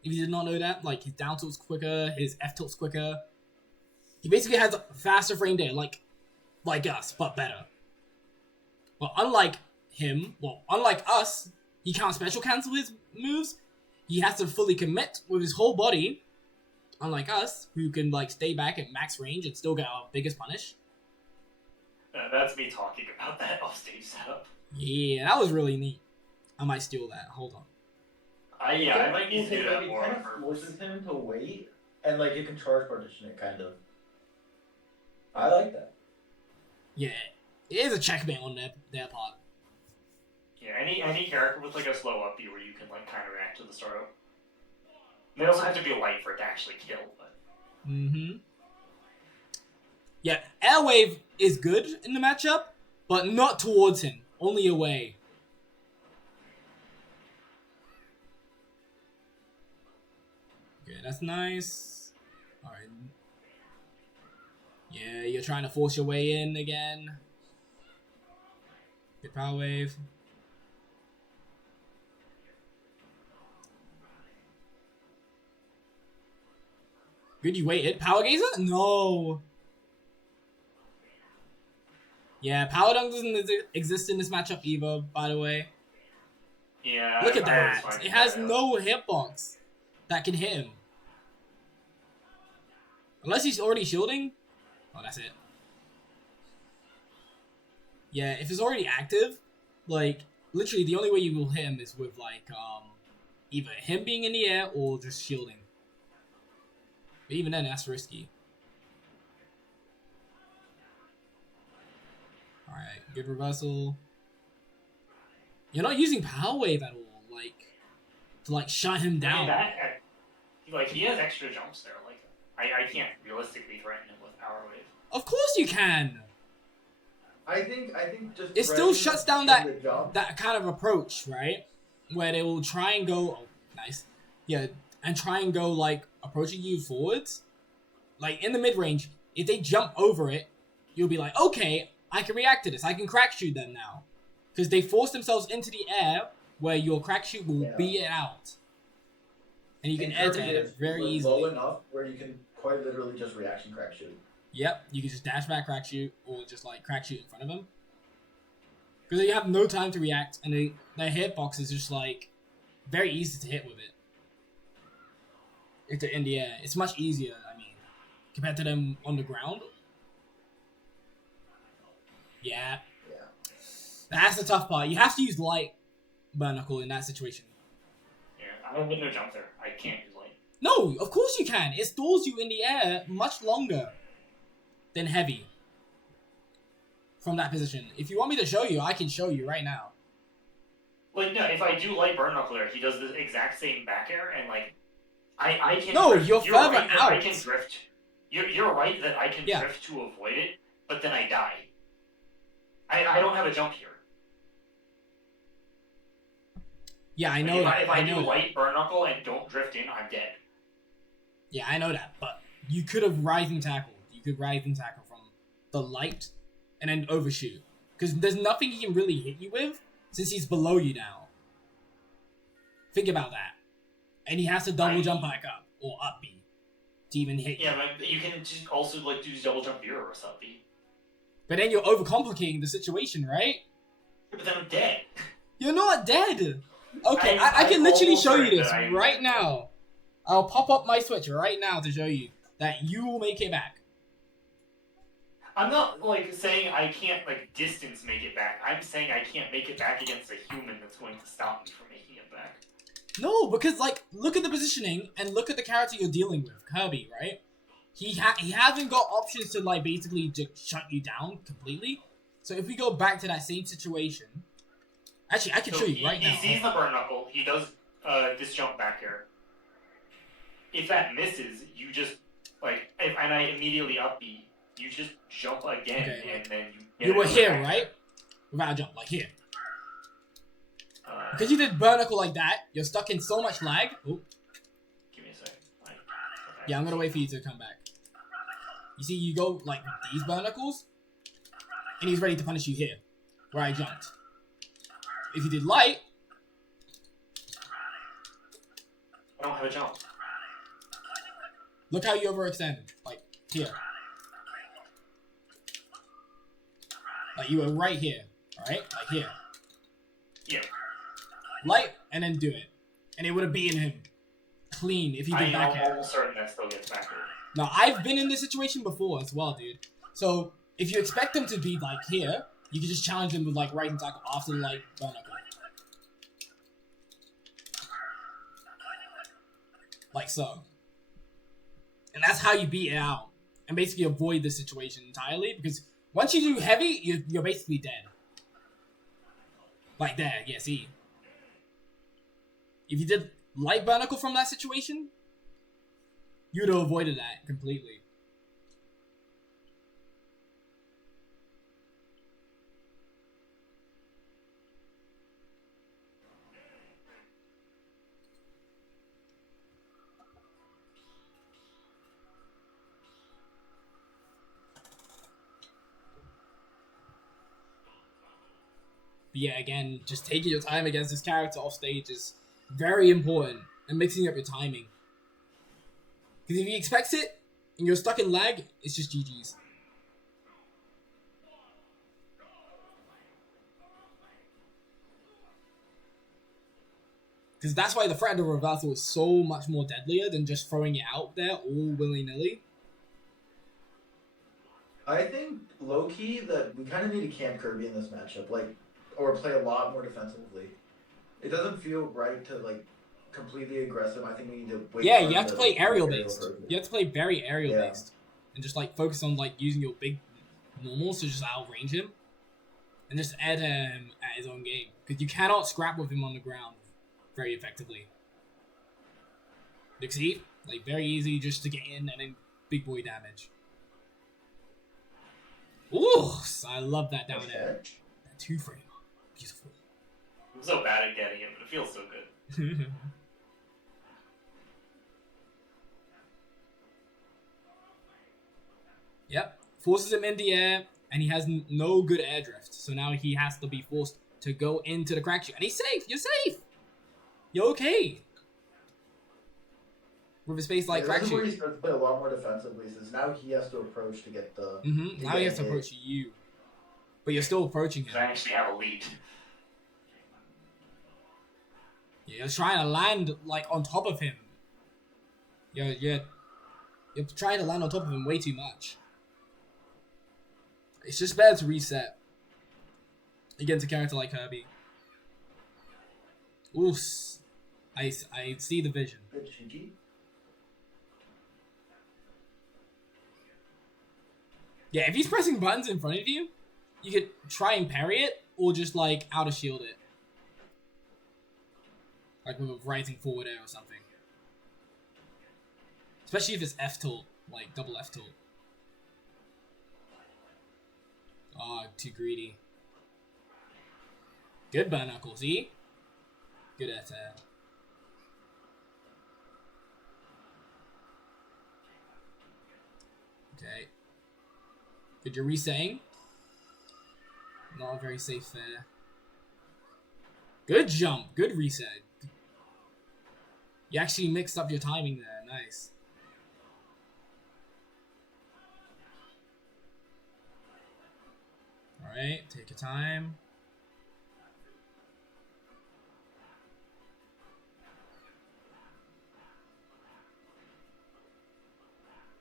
If you did not know that, like his down tilt's quicker, his F tilt's quicker. He basically has a faster frame data, like us, but better. But unlike us, he can't special cancel his moves, he has to fully commit with his whole body, unlike us, who can like stay back at max range and still get our biggest punish. That's me talking about that offstage setup. Yeah, that was really neat. I might steal that. Hold on. I might need to do that it more kind on of purpose. forces him to wait, and like you can charge partition it, kind of. I like that. Yeah, it is a checkmate on their part. Yeah, any character with like a slow up B where you can like kind of react to the startup. They also have to be light for it to actually kill, but. Yeah, Airwave is good in the matchup, but not towards him. Only away. Okay, that's nice. Alright. Yeah, you're trying to force your way in again. Good power wave. Good, you waited. Power Gazer? No. Yeah, Power Dunk doesn't exist in this matchup either, by the way. Yeah. Look at that. It has no hitbox that can hit him. Unless he's already shielding. Oh, that's it. Yeah, if it's already active, like, literally the only way you will hit him is with, like, either him being in the air or just shielding. But even then, that's risky. Alright, good reversal. You're not using Power Wave at all, like, to, like, shut him down. He has extra jumps there. Like, I can't realistically threaten him with Power Wave. Of course you can! I think just It still shuts down that jump. that kind of approach, right? Where they will try and go, oh, nice, yeah, and try and go like approaching you forwards, like in the mid range. If they jump over it, you'll be like, okay, I can react to this. I can crack shoot them now, because they force themselves into the air where your crack shoot will beat it out, and you can air to it very easily. Low enough where you can quite literally just reaction crack shoot. Yep, you can just dash back crack shoot or just like crack shoot in front of them. Because they have no time to react and their hitbox is just like very easy to hit with it. If they're in the air. It's much easier, I mean, compared to them on the ground. Yeah. That's the tough part. You have to use light burn knuckle in that situation. Yeah, I have no jump there. I can't use light. No, of course you can. It stalls you in the air much longer than heavy from that position. If you want me to show you, I can show you right now. Like, no, if I do light burn knuckle there, he does the exact same back air, and like, I can. No, drift. you're further right out. I can drift. You're right that I can Yeah. drift to avoid it, but then I die. I don't have a jump here. Yeah, I Like, know that. If I know do that. light burn knuckle and don't drift in, I'm dead. Yeah, I know that, but you could have rising tackle. You could rising tackle from the light and then overshoot. Because there's nothing he can really hit you with since he's below you now. Think about that. And he has to double jump back up or up B to even hit you. Yeah, but you can just also like do double jump mirror or something. But then you're overcomplicating the situation, right? But then I'm dead. You're not dead! Okay, I can literally show you this right now. I'll pop up my Switch right now to show you that you will make it back. I'm not like saying I can't like distance make it back. I'm saying I can't make it back against a human that's going to stop me from making it back. No, because like look at the positioning and look at the character you're dealing with, Kirby, right? He hasn't got options to like basically just shut you down completely. So if we go back to that same situation, actually I can show you right now. He sees the burn knuckle. He does this jump back here. If that misses, you just like and I immediately up B. You just jump again, Okay, and then you. You were here, right? Without a jump, like here. Because you did burn knuckle like that, you're stuck in so much lag. Oh. Give me a second. Okay. Yeah, I'm gonna wait for you to come back. You see, you go like these burn knuckles, and he's ready to punish you here, where I jumped. If you did light, I don't have a jump. look how you overextended, like here. Like you were right here, alright? Like here. Yeah. Light, and then do it. And it would have beaten him clean if he did back I'm air. almost certain that still gets back air. Now, I've been in this situation before as well, dude. So, if you expect them to be, like, here, you can just challenge them with, like, rising tackle after, like, bare knuckle. Like so. And that's how you beat it out. And basically avoid the situation entirely. Because once you do heavy, you're basically dead. Like there, yeah, see. If you did light bare knuckle from that situation, you would have avoided that completely. But yeah, again, just taking your time against this character off stage is very important, and mixing up your timing. Because if he expects it, and you're stuck in lag, it's just GG's. Because that's why the threat of the reversal is so much more deadlier than just throwing it out there all willy-nilly. I think, low-key, that we kind of need to camp Kirby in this matchup, like, or play a lot more defensively. It doesn't feel right to, like, completely aggressive. I think we need to wait. Yeah, you have to play aerial-based. You have to play very aerial-based. Yeah. And just, like, focus on, like, using your big normals to just outrange him. And just add him at his own game. Because you cannot scrap with him on the ground very effectively. Like, see? Like, very easy just to get in and then big boy damage. Ooh, I love that down air. That 2-frame. Beautiful. I'm so bad at getting it, but it feels so good. Yep. Forces him in the air, and he has no good air drift. So now he has to be forced to go into the crack shoot. And he's safe! You're safe! You're okay! With a space like crack This is where he shoot. starts to play a lot more defensively, since now he has to approach to get the... Now he has to approach you. But you're still approaching him. I actually have a lead. Yeah, you're trying to land, like, on top of him. You're trying to land on top of him way too much. It's just better to reset against a character like Kirby. Oof. I see the vision. Bit cheeky. Yeah, if he's pressing buttons in front of you, you could try and parry it, or just, like, out-of-shield it. Like with a rising forward air or something. Especially if it's F-tilt, like double F-tilt. Oh, too greedy. Good bare knuckle, see? Good at that. Okay. Good, you're resetting. Not very safe there. Good jump, good reset. You actually mixed up your timing there, nice. Alright, take your time.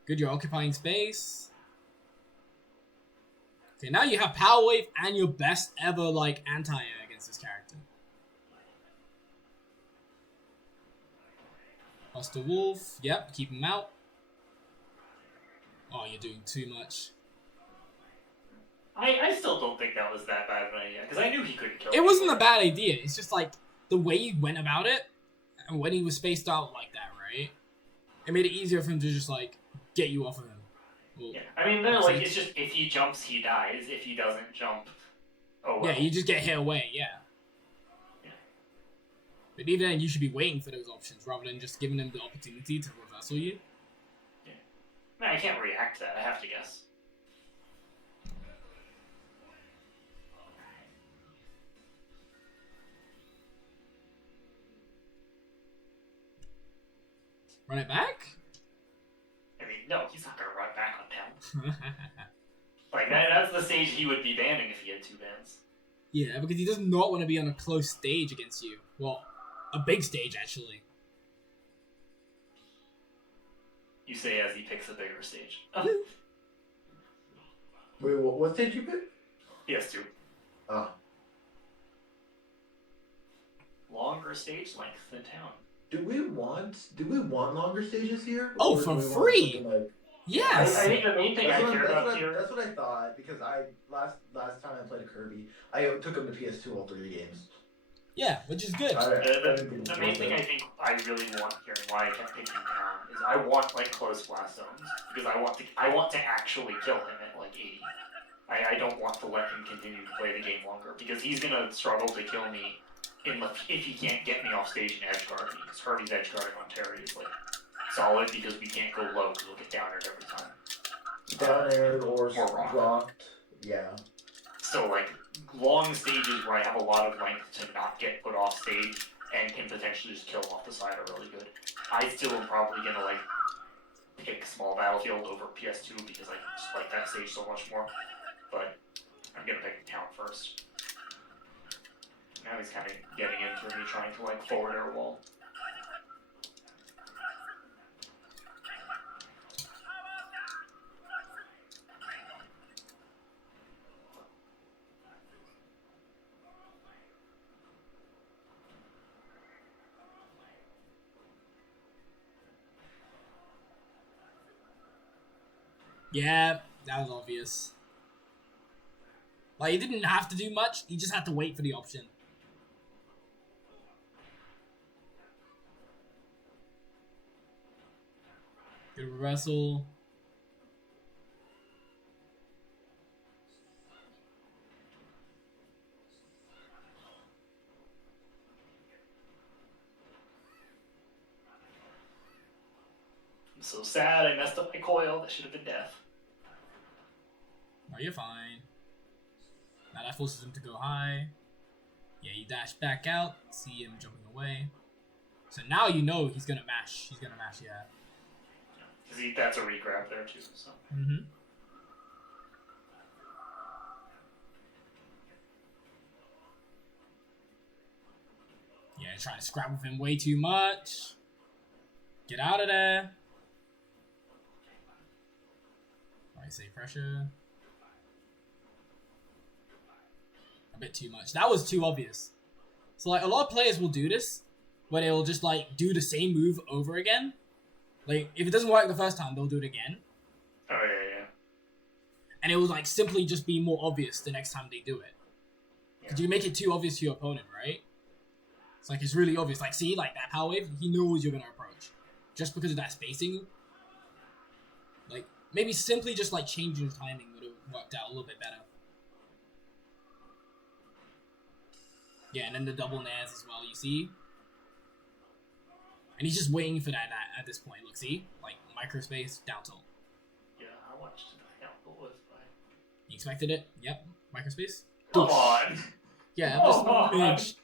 Good, you're occupying space. Okay, now you have Power Wave and your best ever, like, anti-air against this character. Buster Wolf, yep, keep him out. Oh, you're doing too much. I still don't think that was that bad of an idea, because I knew he couldn't kill me. It wasn't a bad idea, it's just like, the way you went about it, and when he was spaced out like that, right? It made it easier for him to just, like, get you off of him. Well, yeah, I mean, then, like, it's just, if he jumps, he dies. If he doesn't jump, oh well. Yeah, you just get hit away, yeah. But even then, you should be waiting for those options, rather than just giving them the opportunity to reversal you. Yeah. Man, I can't react to that, I have to guess. Run it back? I mean, no, he's not gonna run back on down. Like, that's the stage he would be banning if he had 2 bans. Yeah, because he does not want to be on a close stage against you. Well, A big stage, actually. You say as he picks a bigger stage. Wait, what stage you pick? PS2. Ah. Longer stage length than town. Do we want longer stages here? Oh, Or do for we want free? something like... Yes. I think the main thing I care about here. That's what I thought, because last time I played Kirby, I took him to PS2 all 3 games. Yeah, which is good. The main thing I think I really want here and why I kept picking town is I want like close blast zones because I want to actually kill him at like 80. I don't want to let him continue to play the game longer because he's gonna struggle to kill me if he can't get me off stage and edge guard me, because Kirby's edge guarding on Terry is like solid because we can't go low because we'll get down aired every time. Down aired or rocked. rocked. Yeah. So like long stages where I have a lot of length to not get put off stage and can potentially just kill off the side are really good. I still am probably gonna like pick small battlefield over PS2 because I just like that stage so much more. But I'm gonna pick town first. Now he's kind of getting into me trying to like forward air wall. Yeah, that was obvious. Like, he didn't have to do much, he just had to wait for the option. Good reversal. I'm so sad I messed up my coil. That should have been death. Oh, you're fine. Now that forces him to go high. Yeah, you dash back out, see him jumping away. So now you know he's gonna mash. He's gonna mash, yeah. Because that's a regrab there too, so. Mm-hmm. Yeah, trying to scrap with him way too much. Get out of there. Alright, save pressure. A bit too much. That was too obvious. So, like, a lot of players will do this, where they'll just, like, do the same move over again. Like, if it doesn't work the first time, they'll do it again. Oh, yeah. And it will, like, simply just be more obvious the next time they do it. Because you make it too obvious to your opponent, right? It's like, it's really obvious. Like, see, like, that power wave, he knows you're going to approach. Just because of that spacing. Like, maybe simply just, like, changing the timing would have worked out a little bit better. Yeah, and then the double nairs as well, you see? And he's just waiting for that at this point. Look, see? Like, microspace, down tilt. Yeah, how much did I down tilt was by? You expected it? Yep. Microspace. Come on! Yeah, that was bitch.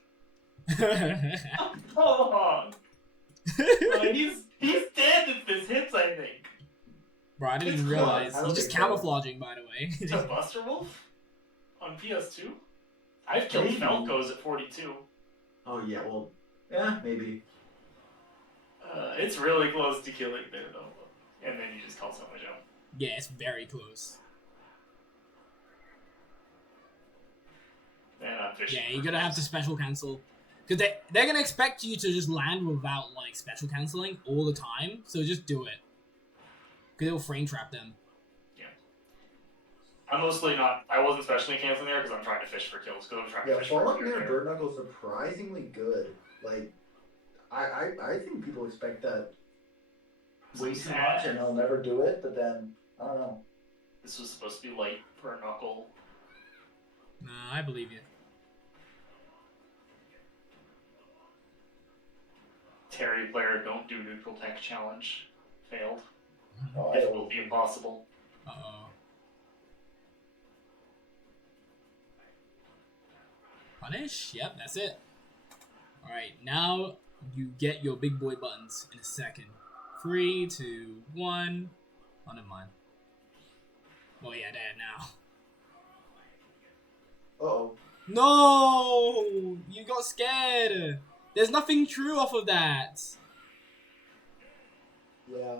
Come on! He's dead if this hits, I think. Bro, I didn't It's realize. close. I don't He's just think so. camouflaging, by the way. To Buster Wolf? On PS2? I've killed Maybe. Falcos at 42. Oh yeah, well, yeah, maybe. It's really close to killing there, though. And then you just call so much out. Yeah, it's very close. And I'm fishing. Yeah, you're gonna have to special cancel. Because they're gonna expect you to just land without, like, special canceling all the time. So just do it. Because it'll frame trap them. I'm mostly not. I wasn't specially canceling there because I'm trying to fish for kills. Because I'm trying to Yeah, fish for falling kills near there. Bird Knuckle is surprisingly good. Like, I think people expect that way too much and they'll never do it, but then, I don't know. This was supposed to be light for a knuckle. Nah, I believe you. Terry player, don't do neutral tech challenge. Failed. Oh, It will be impossible. Uh-oh. Punish? Yep, that's it. Alright, now you get your big boy buttons in a second. 3, 2, 1. Oh, never mind. Well, yeah, there now. Uh-oh. No! You got scared! There's nothing true off of that. Yeah.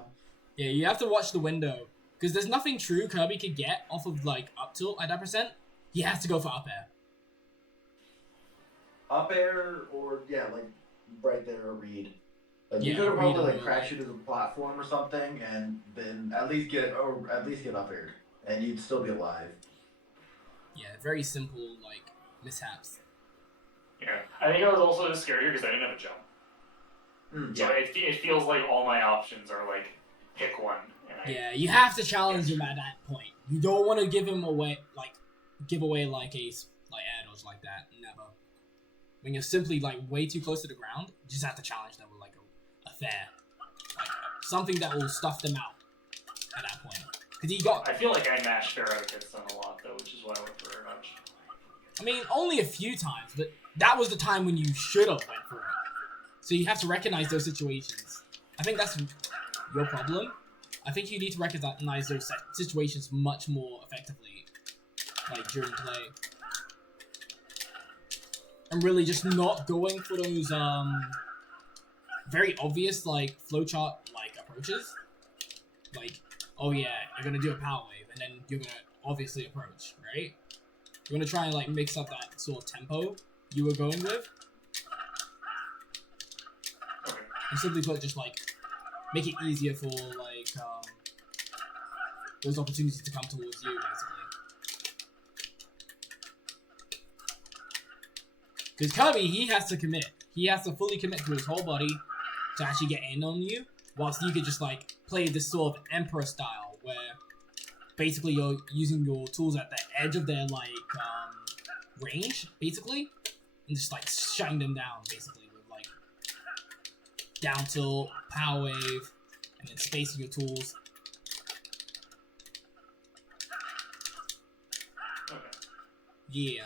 Yeah, you have to watch the window. Because there's nothing true Kirby could get off of, like, up tilt at that percent. He has to go for up air. Up air or, yeah, like, right there, a read. Like, Yeah, you could have read probably, or like, crash it as a platform or something, and then at least get up aired. And you'd still be alive. Yeah, very simple, like, mishaps. Yeah, I think I was also just scared here because I didn't have a jump. So it feels like all my options are like pick one. Yeah, you have to challenge him at that point. You don't want to give away like a air dodge like that. Never. When you're simply like way too close to the ground, you just have to challenge them with like a fair, like something that will stuff them out at that point. Because he got. I feel like I mashed fair out against them a lot though, which is why I went for air dodge. I mean, only a few times, but that was the time when you should have went for it. So you have to recognize those situations. I think that's your problem. I think you need to recognize those situations much more effectively, like during play, and really just not going for those very obvious like flowchart like approaches. Like, oh yeah, you're gonna do a power wave, and then you're gonna obviously approach, right? You're gonna try and like mix up that sort of tempo you were going with, and simply put, just like make it easier for like those opportunities to come towards you, basically. Because Kirby, he has to commit. He has to fully commit to his whole body to actually get in on you, whilst you could just like play this sort of Emperor style, where basically you're using your tools at the edge of their like range, basically, and just like shutting them down, basically, with like down tilt, power wave, and then spacing your tools. Yeah.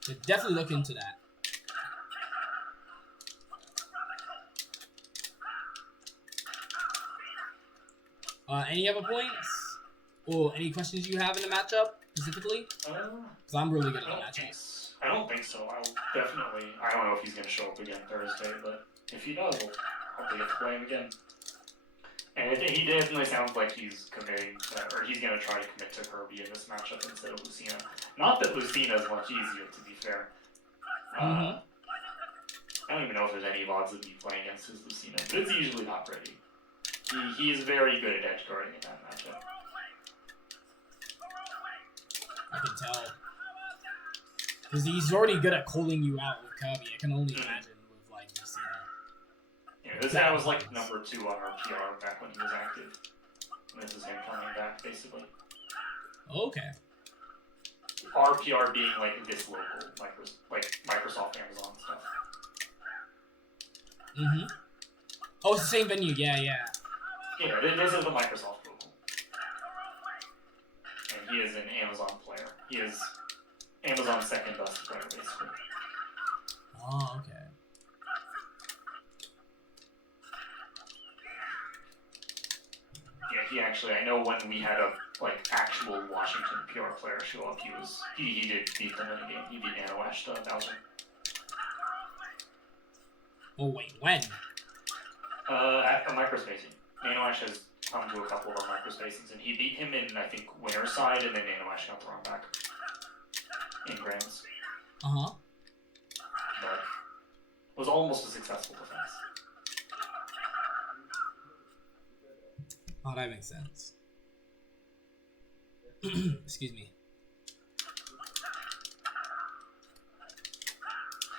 So definitely look into that. Any other points? Or any questions you have in the matchup, specifically? Because I'm really good at the matchup. I don't think so. I'll definitely... I don't know if he's going to show up again Thursday, but if he does, we'll probably get to play him again. And he definitely sounds like he's committing, or he's going to try to commit to Kirby in this matchup instead of Lucina. Not that Lucina is much easier, to be fair. I don't even know if there's any VODs that be playing against his Lucina, but it's usually not pretty. He is very good at edge guarding in that matchup. I can tell. Because he's already good at calling you out with Kirby. I can only imagine with, like, Lucina. Yeah, this guy was like number 2 on our PR back when he was active. And this is him coming back, basically. Okay. Our PR being like this local, like Microsoft, Amazon stuff. Oh, it's the same venue, yeah. Yeah, this is the Microsoft local. And he is an Amazon player. He is Amazon's second best player, basically. Oh, okay. Yeah, he actually, I know when we had a actual Washington PR player show up, he did beat them in a game. He beat Nanoash Bowser. Oh wait, when? At a microspacing. Nanoash has come to a couple of our microspacings, and he beat him in, I think, winner's side, and then Nanoash got thrown back in grands. Uh-huh. But it was almost a successful defense. Oh, that makes sense. Excuse me.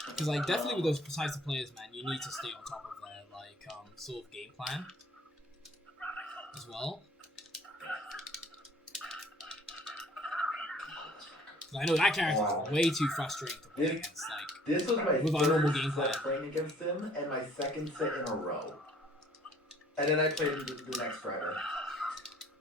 Because, like, definitely with those types of players, man, you need to stay on top of their, like, sort of game plan as well. I know that character is way too frustrating to play against. Like, this was my with our normal game plan. set playing against him, and my second set in a row. And then I played the next Friday.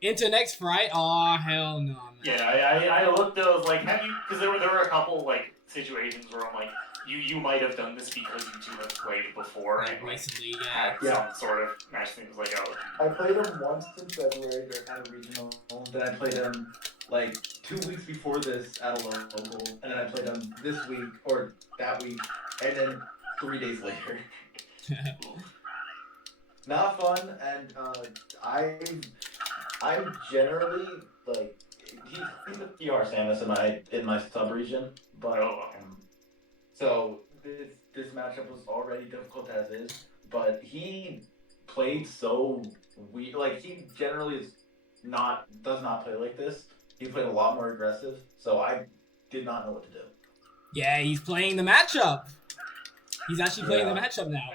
Into next Friday? Oh, hell no, man. Yeah, I looked at those, like, have you... Because there were a couple, like, situations where I'm like, you might have done this because you two have played before and, like, recently, had some sort of match things like, oh... I played him once in February during kind of regional, then I played him like 2 weeks before this at a local, and then I played them this week or that week, and then 3 days later. Not fun, and I'm generally like he's a PR Samus in my sub region, but so this matchup was already difficult as is, but he played so weird. Like he generally does not play like this. He played a lot more aggressive, so I did not know what to do. Yeah, he's playing the matchup. He's actually playing the matchup now.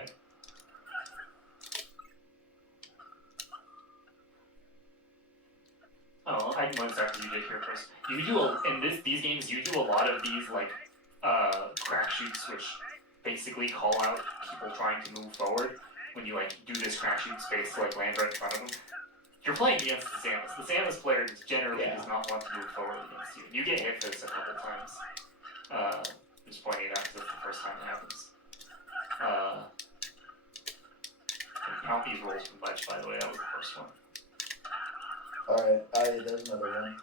Oh, I can exactly you did here, Chris. You do these games. You do a lot of these like crack shoots, which basically call out people trying to move forward. When you like do this crack shoot space to like land right in front of them, you're playing against the Samus. The Samus player generally does not want to move forward against you. You get hit for this a couple times. I'm just pointing it out because it's the first time it happens. And count these rolls from ledge, by the way. That was the first one. Alright, there's another one.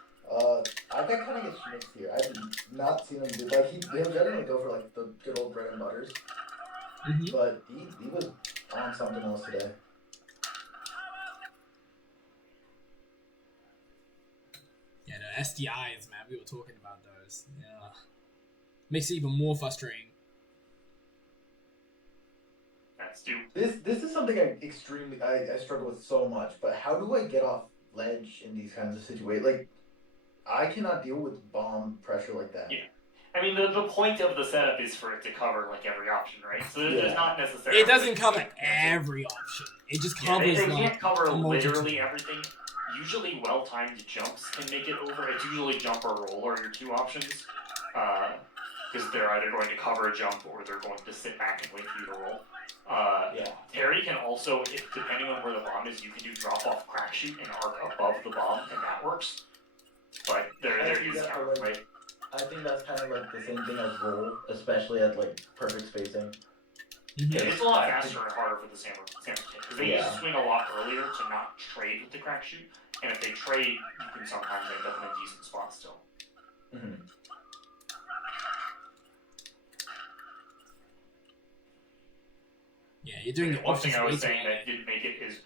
I think kind of gets mixed here. I've not seen him do like he'll generally go for like the good old bread and butters, but he was on something else today. Yeah, the SDIs, man. We were talking about those. Yeah, makes it even more frustrating. This is something I struggle with so much. But how do I get off ledge in these kinds of situations? Like, I cannot deal with bomb pressure like that. Yeah. I mean, the point of the setup is for it to cover, like, every option, right? So there's not necessarily... It doesn't cover every option. It just covers, they can't cover literally everything. Usually well-timed jumps can make it over. It's usually jump or roll are your two options. Because they're either going to cover a jump or they're going to sit back and wait for you to roll. Terry can also, depending on where the bomb is, you can do drop-off crack shoot and arc above the bomb, and that works. But there is counter, right? I think that's kind of like the same thing as roll, especially at like perfect spacing. It's a lot faster and harder for the Samus kit, because they used to swing a lot earlier to not trade with the crack shoot, and if they trade, you can sometimes end up in a decent spot still. Yeah, you're doing one thing I was saying that didn't make it is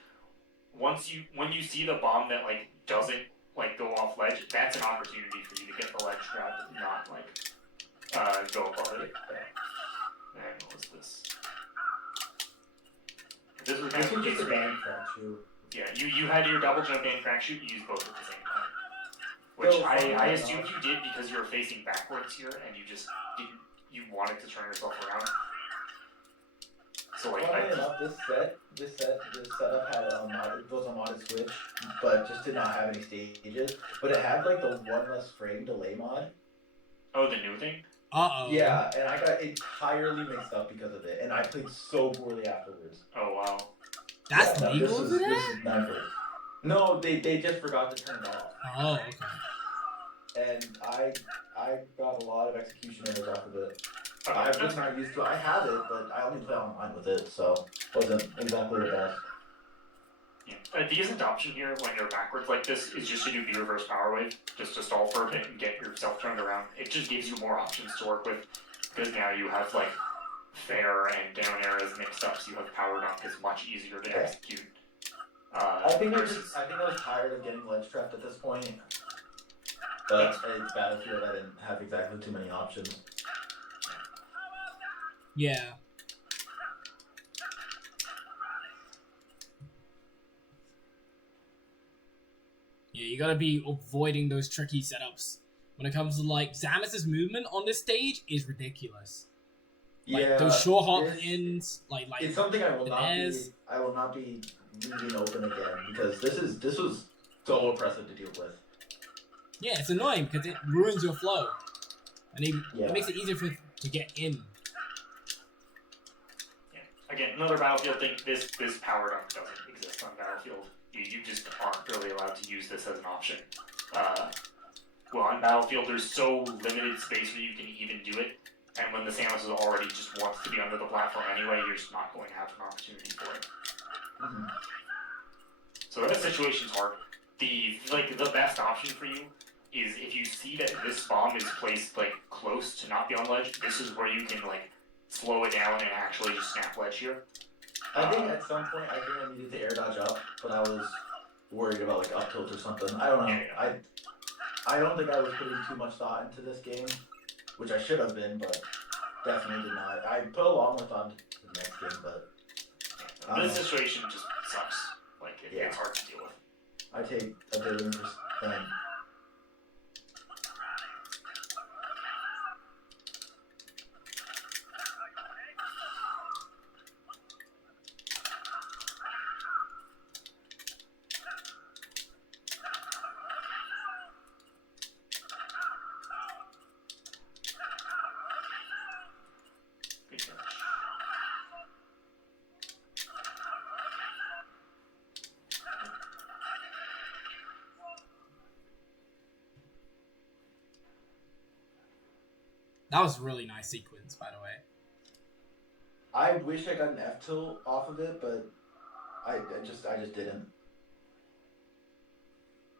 when you see the bomb that like doesn't like go off ledge, that's an opportunity for you to get the ledge grab, not like go above it. And what was this? This was just a bad crack shoot. Yeah, you had your double jump and crack shoot. You used both at the same time, which I assumed you did because you were facing backwards here and you just didn't. You wanted to turn yourself around. So like, this setup had was a modded Switch, but just did not have any stages. But it had like the one less frame delay mod. Oh, the new thing? Yeah, and I got entirely mixed up because of it, and I played so poorly afterwards. Oh wow. That's legal over there? This is not good. No, they just forgot to turn it off. Oh, okay. And I got a lot of execution errors off of it. I was not used to it. I have it, but I only play online with it, so it wasn't exactly the best. Yeah. A decent option here when you're backwards like this is just to do the reverse power wave, just to stall for a bit and get yourself turned around. It just gives you more options to work with, because now you have like fair and down arrows mixed up, so you have power dunk is much easier to execute. I think I was tired of getting ledge trapped at this point, but it's Battlefield. I didn't have exactly too many options. Yeah. Yeah, you gotta be avoiding those tricky setups. When it comes to like Samus's movement on this stage is ridiculous. Like those short hop ins, like it's something I will not be leaving open again, because this was so oppressive to deal with. Yeah, it's annoying because it ruins your flow, and it makes it easier to get in. Again, another Battlefield thing, this power dunk doesn't exist on Battlefield. You just aren't really allowed to use this as an option. Well, on Battlefield, there's so limited space where you can even do it, and when the Samus is already just wants to be under the platform anyway, you're just not going to have an opportunity for it. So that situation's hard. The best option for you is if you see that this bomb is placed like close to not be on ledge, this is where you can like slow it down and actually just snap ledge here. I think at some point I needed to air dodge up, but I was worried about like up tilt or something. I don't know. Yeah. I don't think I was putting too much thought into this game, which I should have been, but definitely did not. I put a lot more thought into the next game, but this situation just sucks. Like it's hard to deal with. I take 1,000,000,000%. Good catch. That was a really nice sequence, by the way. I wish I got an F tilt off of it, but I just didn't.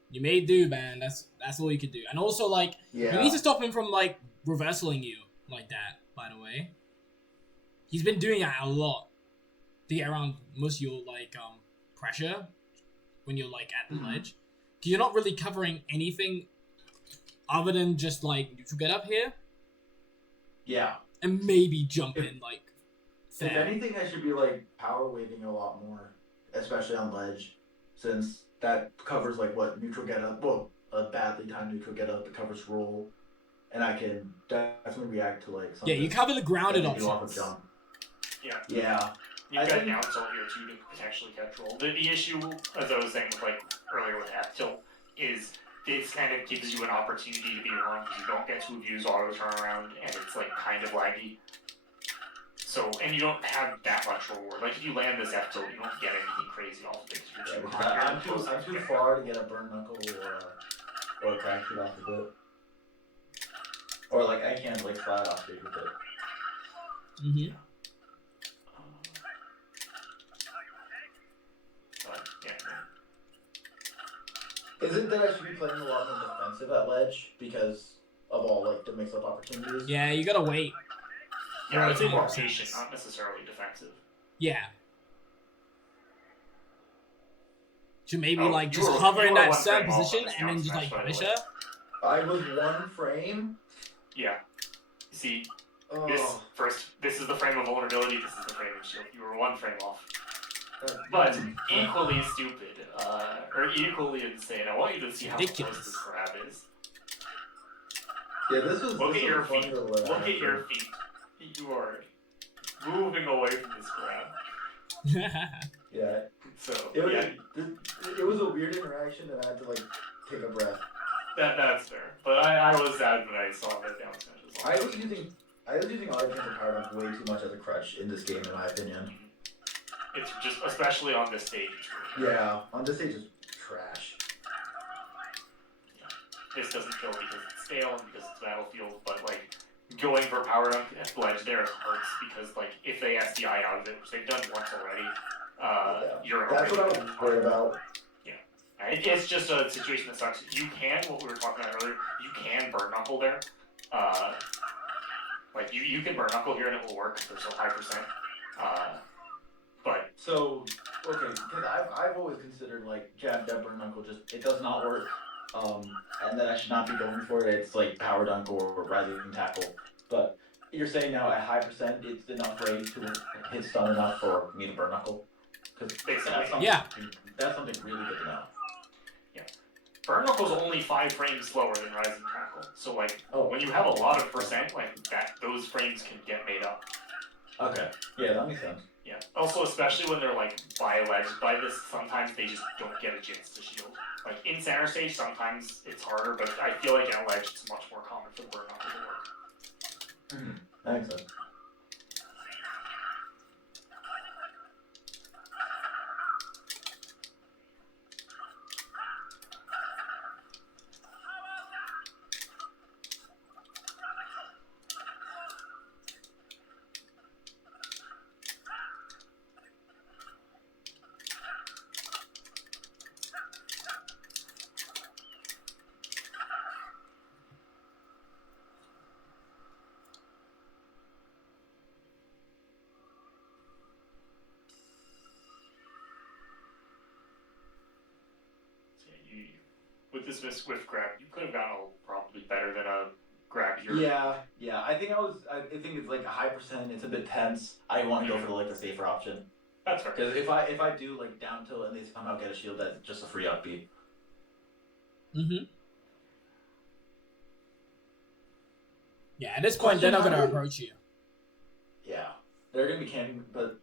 You made do, man. That's all you could do. And also, like, you need to stop him from like reversaling you like that. By the way, he's been doing that a lot to get around most of your like pressure when you're like at the ledge. 'Cause you're not really covering anything other than just like neutral get up here. Yeah. And maybe jump in like. If anything, I should be like power waving a lot more, especially on ledge, since that covers like what neutral get up. Well, a badly timed neutral get up. It covers roll, and I can definitely react to like something. Yeah, you cover the grounded that you do off options. of jump. Yeah. Yeah. You've got down tilt here too to potentially catch roll. The issue, as I was saying with like earlier with F tilt, is this kind of gives you an opportunity to be wrong because you don't get to abuse auto turnaround and it's like kind of laggy. So, and you don't have that much reward. Like if you land this F tilt, you don't get anything crazy off of it because you're too high. I'm too far to get a burn knuckle or a crack shoot off of it. Or like I can't like fly off stage with it. Mm-hmm. Isn't that I should be playing a lot more defensive at ledge because of all like the mix-up opportunities? Yeah, you gotta wait. Yeah, I would say more patient, not necessarily defensive. Yeah. To maybe Oh, like you just were- hover you in were that one certain frame off position on this and then down just like smash, by the punish way. her. I was 1 frame. Yeah. See, Oh. this is the frame of vulnerability, this is the frame of shield. You were 1 frame off. Uh, But equally stupid, or equally insane. I want you to see how Ridiculous. close this grab is. Yeah, this was. Look this at your was fun feet. to look Look at your feet. You are moving away from this grab. Yeah. So, It was, yeah, it was a weird interaction, and I had to like take a breath. that's fair. But I was sad when I saw that down smash as well. I was using auto cancel power dunk way too much as a crutch in this game, in my opinion. It's just, especially on this stage, it's really Yeah, on this stage is trash. this doesn't kill because it's stale and because it's Battlefield, but like going for power dunk at ledge there hurts because like if they SDI out of it, which they've done once already, you're That's what I was worried about. It's just a situation that sucks. You can, what we were talking about earlier, you can burn knuckle there. Like you can burn knuckle here and it will work because they're so high percent. But So, okay, because I've always considered like jab burn knuckle just it does not work, and that I should not be going for it. It's like power dunk or rising tackle. But you're saying now at high percent, it's enough range to hit stun enough for me to burn knuckle. Because that's something, Yeah. that's something really good to know. burn knuckle's only 5 frames slower than rising tackle. So like when you have a lot of percent, like that, those frames can get made up. Okay, yeah, that makes sense. Yeah. Also, especially when they're like by ledge by this, sometimes they just don't get a chance to shield. Like in center stage, sometimes it's harder, but I feel like at ledge it's much more common for the burn knuckle to work. That makes sense. with this swift grab, you could have gotten probably better than a grab here. Yeah. I think I think it's like a high percent. It's a bit tense. I want to go for the safer option. That's fair. Because if I do like down tilt and they somehow get a shield, that's just a free upbeat. Yeah, at this point, they're not gonna approach you. Yeah, they're gonna be camping. But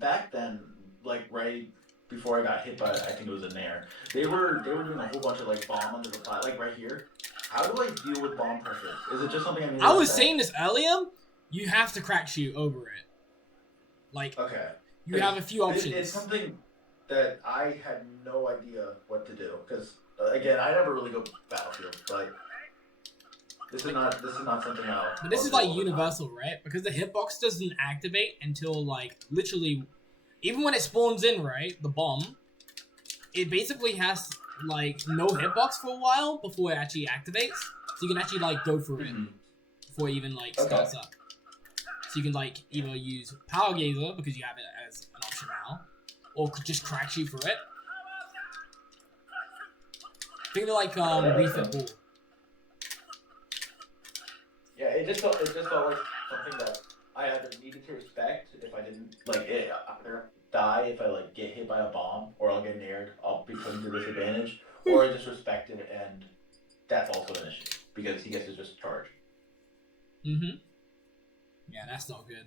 back then, like right before I got hit by, I think it was a nair, they were doing a whole bunch of like bomb under the plat, like right here. How do I deal with bomb pressure? Is it just something I need to I was expect? saying this earlier. You have to crack shoot over it. Like, Okay. you have a few options. It's something that I had no idea what to do because again, I never really go Battlefield. Like, this is not something I'll. But this is like universal, right? Because the hitbox doesn't activate until like literally, even when it spawns in, right? The bomb, it basically has like no hitbox for a while before it actually activates. So you can actually like go for it before it even like starts up. So you can like either use Power Gazer because you have it as an option now, or just crack shoot for it. Think of like refit ball. Yeah, it just felt like something that I either needed to respect if I didn't like it, either die if I like get hit by a bomb or I'll get nared, I'll be put into disadvantage, or I just respect it and that's also an issue because he gets to just charge. Yeah, that's not good.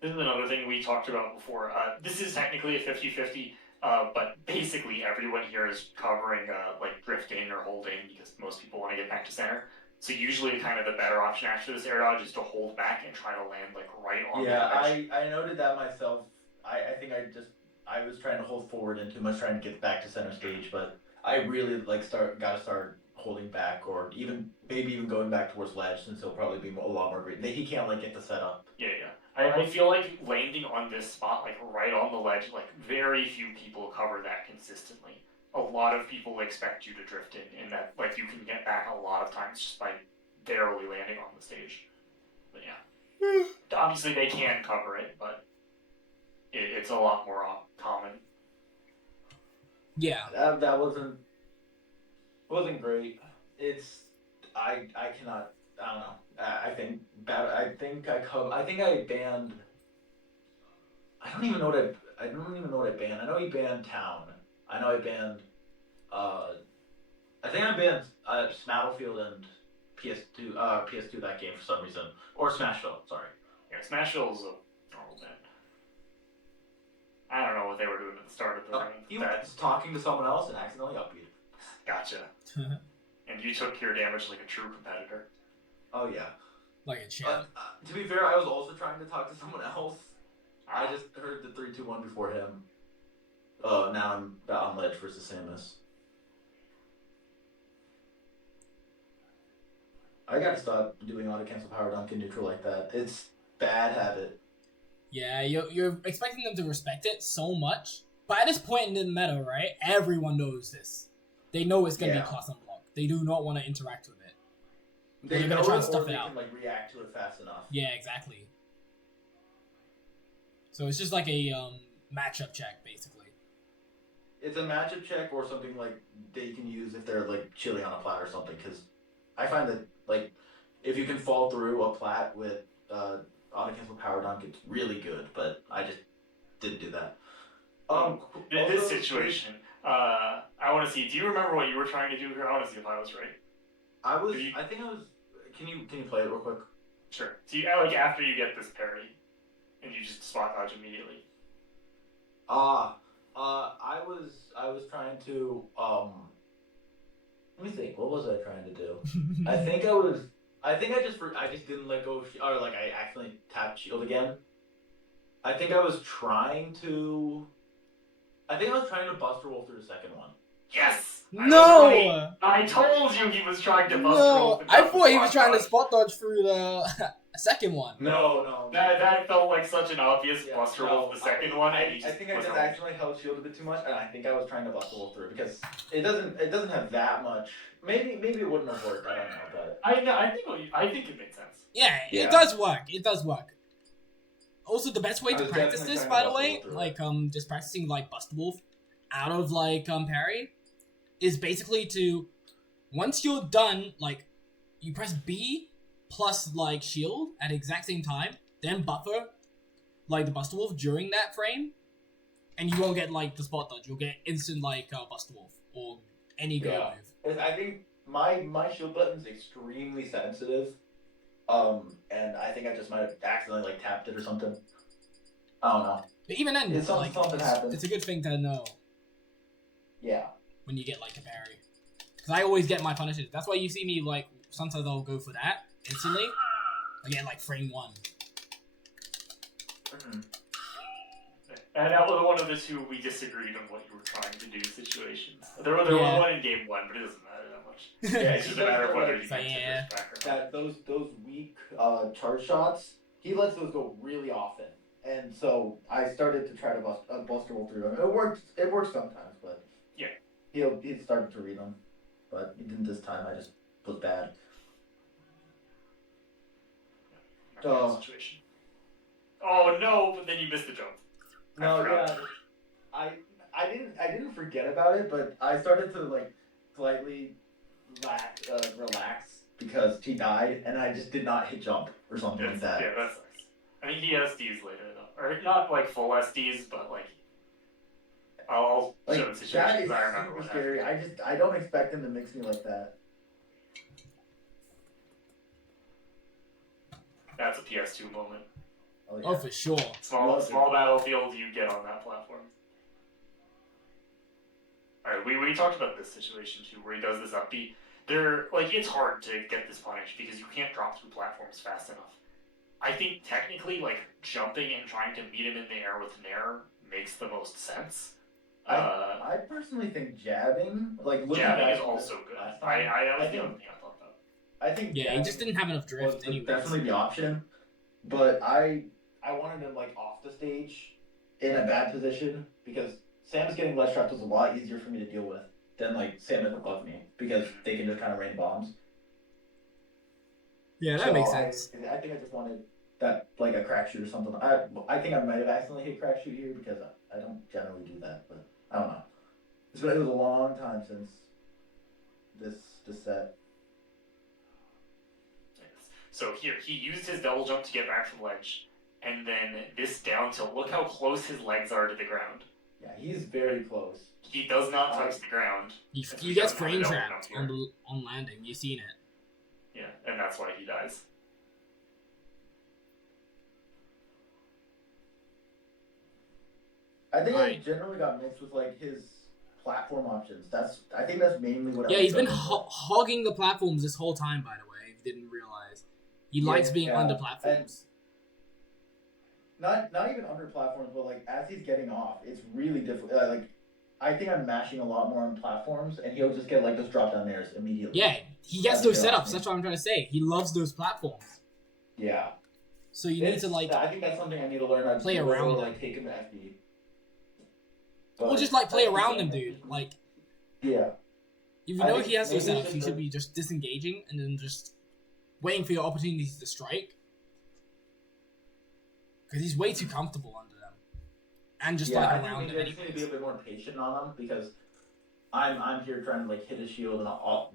This is another thing we talked about before. This is technically a 50-50, but basically everyone here is covering like drifting or holding because most people want to get back to center. So usually kind of the better option after this air dodge is to hold back and try to land like right on the edge. I noted that myself. I think I was trying to hold forward and too much trying to get back to center stage, but I really like gotta start holding back or maybe even going back towards ledge since he'll probably be a lot more great. He can't like get the setup. Yeah. I feel like landing on this spot, like right on the ledge, like very few people cover that consistently. A lot of people expect you to drift in that like you can get back a lot of times just by barely landing on the stage. But yeah. Obviously they can cover it, but it's a lot more common. Yeah. That wasn't great. I cannot. I don't know. I think I banned. I don't even know what I banned. I know he banned Town. I know I banned. I think I banned Battlefield and PS2. PS2 that game for some reason, or Smashville. Sorry. Yeah, Smashville's a normal ban. I don't know what they were doing at the start of the round. He was talking to someone else and accidentally upbeat. Gotcha. And you took your damage like a true competitor. Oh yeah. Like a champ. To be fair, I was also trying to talk to someone else. I just heard the 3-2-1 before him. Now I'm on ledge versus Samus. I gotta stop doing auto cancel power dunk in neutral like that. It's bad habit. Yeah, you're expecting them to respect it so much, but at this point in the meta, right? Everyone knows this. They know it's gonna be class unblock. They do not want to interact with it. They're gonna try and stuff it out. Can, like react to it fast enough. Yeah, exactly. So it's just like a matchup check, basically. It's a matchup check or something like they can use if they're like chilling on a plat or something. Because I find that like if you can fall through a plat with auto cancel power dunk, it's really good. But I just didn't do that. In this situation, I want to see. Do you remember what you were trying to do here? I want to see if I was right. I think I was. Can you play it real quick? Sure. So like after you get this parry, and you just spot dodge immediately. I was trying to let me think. What was I trying to do? I just didn't let go of or like I accidentally tapped shield again. I think I was trying to Buster Roll through the second one. Yes! No! I told you he was trying to Buster Roll. I thought he was trying to spot dodge through the second one. No. That felt like such an obvious Buster Roll for the second one. I think I just accidentally held shield a bit too much, and I think I was trying to Buster Roll through because it doesn't have that much. Maybe it wouldn't have worked. I don't know, but I think it made sense. Yeah, it does work. It does work. Also, the best way to practice this, by the way, like just practicing like Buster Wolf out of like parry, is basically to, once you're done, like, you press B plus, like, shield at the exact same time, then buffer, like, the Buster Wolf during that frame, and you won't get, like, the spot dodge. You'll get instant, like, Buster Wolf, or any go move. I think my shield button's extremely sensitive, and I think I just might have accidentally, like, tapped it or something. I don't know. But even then, It's like, something happens. it's a good thing to know. Yeah. When you get, like, a parry. Because I always get my punishes. That's why you see me, like, sometimes I'll go for that instantly. I get, like, frame 1. Mm-hmm. And that was one of the two we disagreed on what you were trying to do situations. There was one in game 1, but it doesn't matter that much. Yeah, It's just a matter of whether you so, get yeah. back or not. Those weak charge shots, he lets those go really often, and so I started to try to Buster Wolf through them. It works sometimes, but yeah, he started to read them, but he didn't this time. I just was bad. Situation. Oh no! But then you missed the jump. No, yeah, I didn't forget about it, but I started to like slightly relax because he died, and I just did not hit jump or something like that. Yeah, that sucks. I mean, he SDs later though, or not like full SDs, but like I'll show the situations. I remember what scary. I don't expect him to mix me like that. That's a PS2 moment. Oh, yeah. Oh, for sure. Small battlefield you get on that platform. Alright, we talked about this situation too, where he does this up B. It's hard to get this punished because you can't drop through platforms fast enough. I think technically, like, jumping and trying to meet him in the air with Nair makes the most sense. I personally think jabbing, jabbing is also good. That was the other thing I thought about. I think he just didn't have enough drift anyway. Definitely the option, but I wanted him like off the stage in a bad position because Sam's getting less trapped was a lot easier for me to deal with than like Sam above me because they can just kind of rain bombs. Yeah, that makes sense. I think I just wanted that like a crack shoot or something. I think I might have accidentally hit crack shoot here because I don't generally do that, but I don't know. It was a long time since this set. So here, he used his double jump to get back from ledge, and then this down tilt. Look how close his legs are to the ground. Yeah, he's very close. He does not touch the ground. He gets frame trapped on landing. You've seen it. Yeah, and that's why he dies. I think I generally got mixed with like his platform options. I think that's mainly what. Yeah, he's been hogging the platforms this whole time. By the way, if you didn't realize, he likes being under platforms. Not even under platforms, but like as he's getting off, it's really difficult. I think I'm mashing a lot more on platforms, and he'll just get like those drop down airs immediately. Yeah, he gets those setups. That's what I'm trying to say. He loves those platforms. Yeah. So you need to like. I think that's something I need to learn. How to play around or, them. like take him to FD. Or just like play around him, dude. Like. Yeah. If you know he has those setups, you should be just disengaging and then just waiting for your opportunities to strike. Because he's way too comfortable under them. And just like around them. I just need to be a bit more patient on him because I'm here trying to like hit his shield and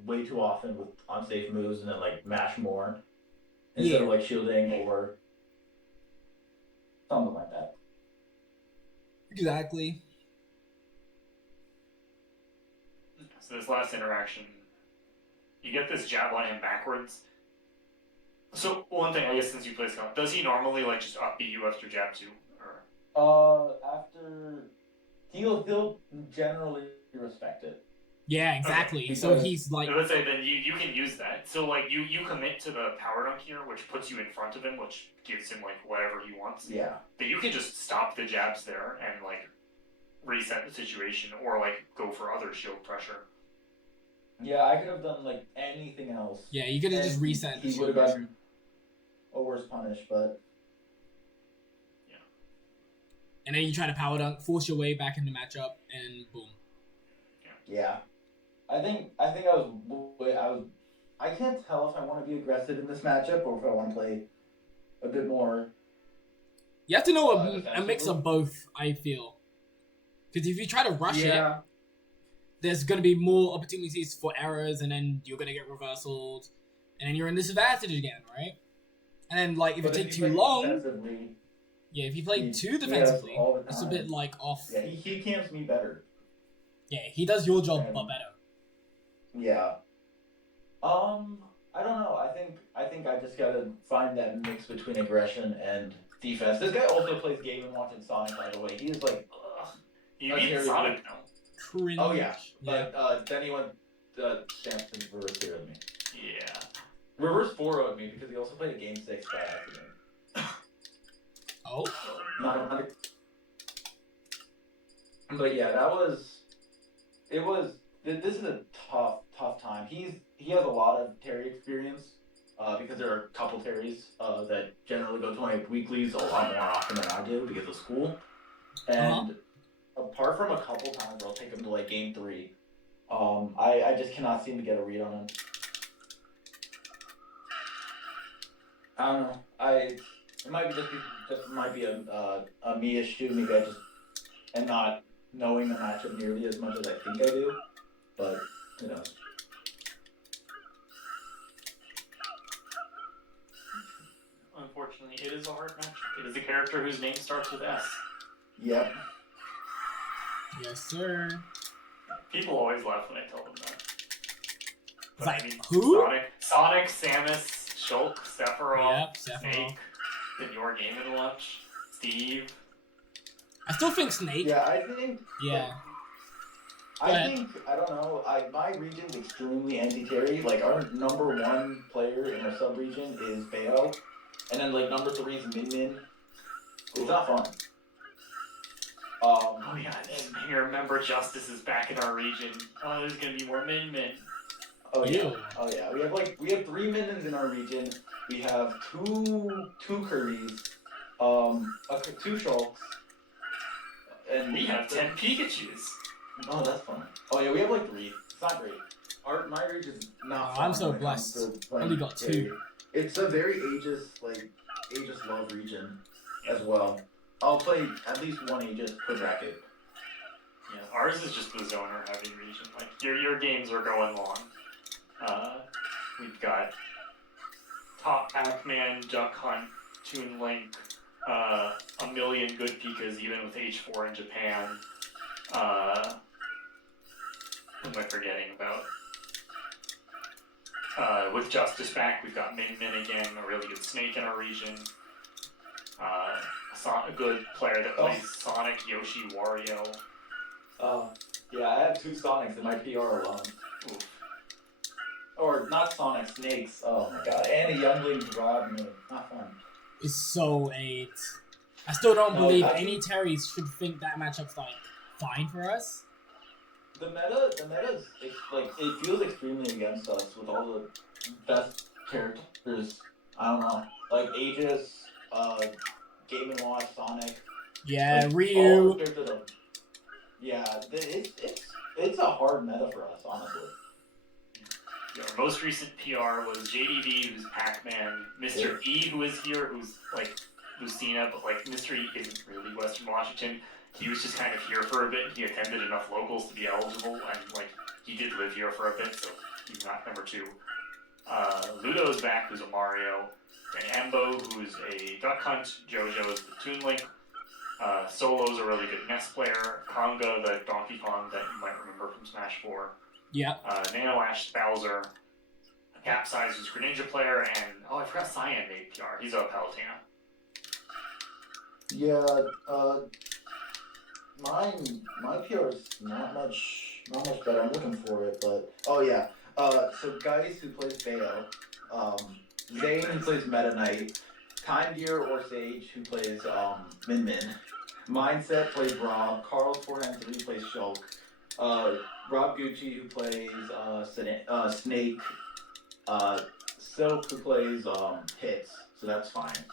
way too often with unsafe moves and then like mash more instead of like shielding or something like that. Exactly. So this last interaction, you get this jab on him backwards. So one thing, I guess, since you play Scott, does he normally like just up B you after jab 2? Or After he'll generally respect it. Yeah, exactly. Okay. So he's like. Let's say then you can use that. So like you commit to the power dunk here, which puts you in front of him, which gives him like whatever he wants. Yeah. But you can just stop the jabs there and like reset the situation, or like go for other shield pressure. Yeah, I could have done like anything else. Yeah, you could have just reset. He would have gotten a worse punish, but yeah. And then you try to power dunk, force your way back into matchup, and boom. Yeah. I think I can't tell if I want to be aggressive in this matchup or if I want to play a bit more. You have to know a mix of both. I feel because if you try to rush it, there's going to be more opportunities for errors, and then you're going to get reversaled, and then you're in disadvantage again, right? And then, like, if you take too long... Yeah, if you play too defensively, it's a bit, like, off. Yeah, he camps me better. Yeah, he does your job a lot better. Yeah. I don't know. I think I just gotta find that mix between aggression and defense. This guy also plays Game & Watch and Sonic, by the way. He is like, you need Sonic now. Cringe. Oh yeah, but then he went stamped in reverse 0 with me. Yeah. Reverse 4 me because he also played a Game 6 by accident. Oh. Not. But yeah, this is a tough time. He has a lot of Terry experience because there are a couple Terrys that generally go to my weeklies a lot more often than I do because of school. And apart from a couple times where I'll take him to like game 3, I just cannot seem to get a read on him. I don't know. It might be might be a me issue. Maybe I just am not knowing the matchup nearly as much as I think I do. But you know. Unfortunately, it is a hard matchup. It is a character whose name starts with S. Yep. Yes, sir. People always laugh when I tell them that. But Like, I mean, who? Sonic, Samus, Shulk, Sephiroth, Yep, Sephiroth. Snake, then your Game & Watch, Steve. I still think Snake. Yeah, I think. Yeah. I don't know. My region's extremely anti-Terry. Like, our number 1 player in our sub-region is Bayo. And then, like, number 3 is Min. It's not fun. Oh yeah, and you remember Justice is back in our region. Oh, there's gonna be more Min. Oh yeah. Ew. Oh yeah. We have 3 Minions in our region. We have two Kirby's, 2 Shulks, and We have 10 Pikachus. Oh, that's fun. Oh yeah, we have like 3. It's not great. My region's not fun. I'm so blessed. Only got 2. It's a very aegis love region as well. I'll play at least 1 Aegis per bracket. Yeah, ours is just the zoner heavy region. Like your games are going long. We've got Top Pac-Man, Duck Hunt, Toon Link, a million good Pikas even with H4 in Japan. Who am I forgetting about? With Justice back, we've got Min again, a really good Snake in our region. A good player that plays Sonic, Yoshi, Wario. Yeah, I have 2 Sonics in my PR alone. Oof. Or not Sonic, Snakes. Oh my god. And a Youngling Rod. Not fun. It's so 8. I still don't believe any Terrys should think that matchup's like fine for us. The meta's like it feels extremely against us with all the best characters. I don't know, like Aegis, Game & Watch, Sonic. Yeah, like, Ryu. Yeah, it's a hard meta for us, honestly. Yeah, our most recent PR was JDV, who's Pac-Man, Mr. E, who is here, who's like Lucina, but like Mr. E isn't really Western Washington. He was just kind of here for a bit. He attended enough locals to be eligible, and like he did live here for a bit, so he's not number 2. Ludo's back, who's a Mario. Then Embo, who's a Duck Hunt. JoJo's the Toon Link. Solo's a really good NES player. Conga, the Donkey Kong that you might remember from Smash 4. Yeah. Nano Ash, Bowser. Capsize, who's a Greninja player, and I forgot Cyan made PR. He's a Palutena. Yeah, my PR is not much better. I'm looking for it, but oh yeah. So guys who plays Bayo, Zane who plays Meta Knight, Time Gear or Sage who plays Min. Mindset plays Rob. Carl's 493 plays Shulk. Rob Gucci who plays Snake. Silk who plays Hits, so that's fine.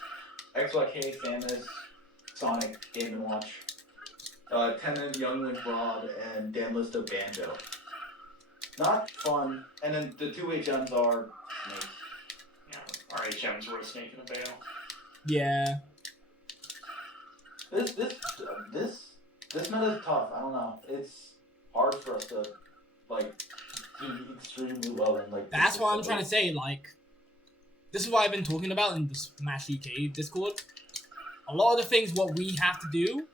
XYK, Samus, Sonic, Game & Watch. Tenon, Youngling Rod, and Dan Listo Banjo. Not fun. And then the 2 HMs are Snakes. Yeah, our HMs were a Snake and a Bayo. Yeah. This meta is tough. I don't know. It's hard for us to like do extremely well in like. That's what I'm trying to say. Like, this is what I've been talking about in the Smash UK Discord. A lot of the things what we have to do,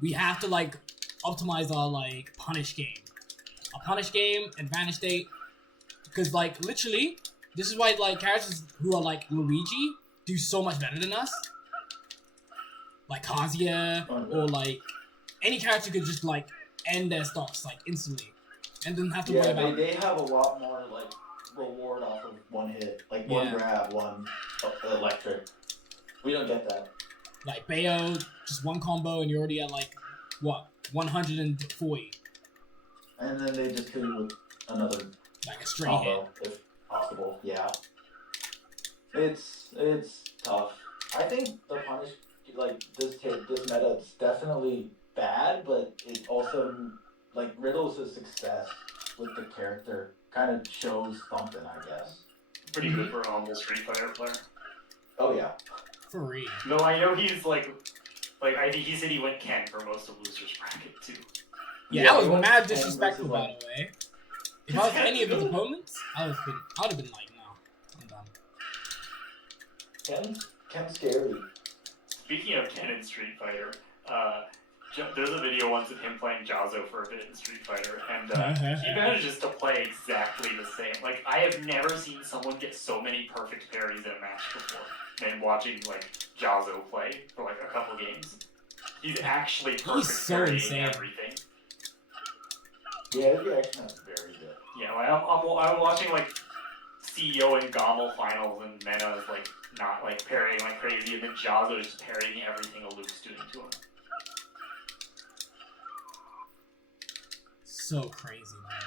we have to like optimize our like punish game, advantage state, because like literally, this is why like characters who are like Luigi do so much better than us. Like Kazuya or like any character could just like end their stocks like instantly, and then have to worry about. They have a lot more like reward off of one hit, like one grab, one electric. We don't get that. Like Bayo, just one combo and you're already at like what 140. And then they just kill you with another like a straight combo, if possible. Yeah. It's tough. I think the punish like this meta is definitely bad, but it also like Riddle's success with the character kind of shows something, I guess. Pretty good for a humble Street Fighter player. Oh yeah. For real. No, I know he's like I think he said he went Ken for most of Loser's Bracket too. Yeah, that was mad disrespectful, by the way. If I was any of his opponents, I would have been like, no, I'm done. Ken's scary. Speaking of Ken in Street Fighter, there's a video once of him playing Jazzo for a bit in Street Fighter, and he manages to play exactly the same. Like, I have never seen someone get so many perfect parries in a match before than watching, like, Jazzo play for, like, a couple games. He's actually perfect parrying everything. Yeah, his reaction is very good. Yeah, like, I'm watching, like, CEO and Gommel finals, and Mena is, like, not, like, parrying like crazy, and then Jazzo is just parrying everything Aluke's doing to him. So crazy, man.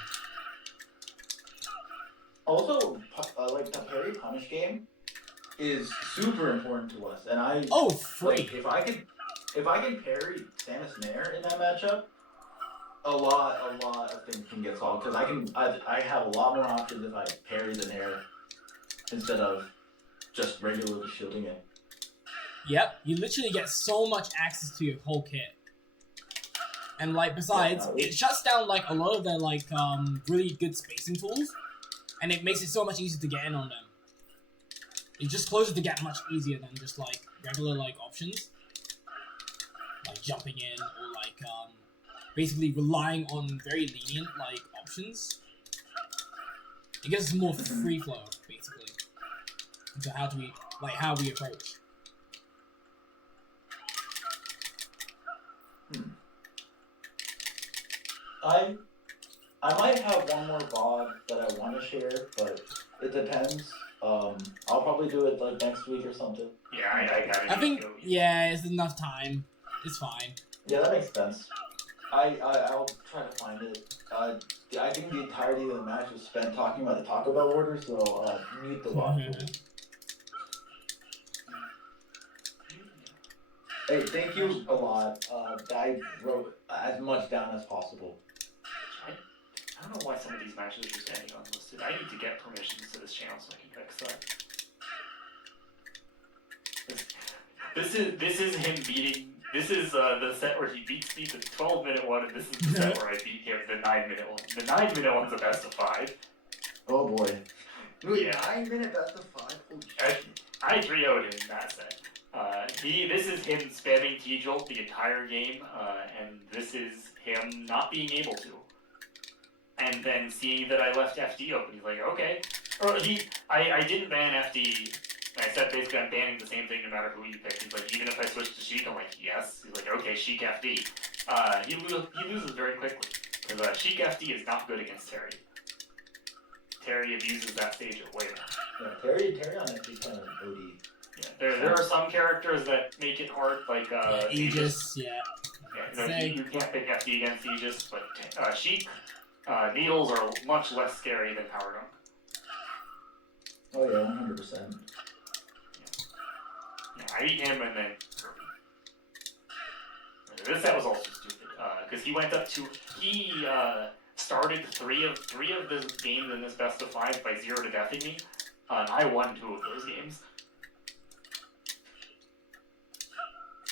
Also, like, the parry punish game is super important to us, and I... Oh, free! Like, if I can parry Samus Nair in that matchup, a lot of things can get solved, because I have a lot more options if I parry the Nair instead of just regularly shielding it. Yep, you literally get so much access to your whole kit. And like, besides, it shuts down like a lot of their like really good spacing tools, and it makes it so much easier to get in on them. It just closes the gap much easier than just like regular like options, like jumping in or like basically relying on very lenient like options. It gives us more free flow basically into how we approach. I might have one more VOD that I want to share, but it depends. I'll probably do it like next week or something. Yeah, I think it's enough time. It's fine. Yeah, that makes sense. I'll try to find it. I think the entirety of the match was spent talking about the Taco Bell order, so mute the VOD. Hey, thank you a lot. I wrote as much down as possible. I don't know why some of these matches are standing unlisted. I need to get permissions to this channel so I can fix that. This is him beating. This is the set where he beats me, the 12-minute one, and this is the set where I beat him, the 9-minute one. The 9-minute one's a best of 5. Oh boy. Wait, yeah. 9-minute best of 5? Holy shit. I 3-0'd him in that set. This is him spamming T-Jolt the entire game, and this is him not being able to. And then seeing that I left FD open, he's like, okay. Or I didn't ban FD. I said basically I'm banning the same thing no matter who you pick. He's like, even if I switch to Sheik, I'm like, yes. He's like, okay, Sheik FD. He loses very quickly. Because Sheik FD is not good against Terry. Terry abuses that stage way more. Yeah, Terry on FD kind of OD. Yeah, there are some characters that make it hard, like Aegis, yeah. You can't pick FD against Aegis, but Sheik, needles are much less scary than Power Dunk. Oh yeah, 100%. Yeah, I beat him and then Kirby. This set was also stupid, because he went up to... He started three of the games in this best of 5 by 0-deathing me, and I won 2 of those games.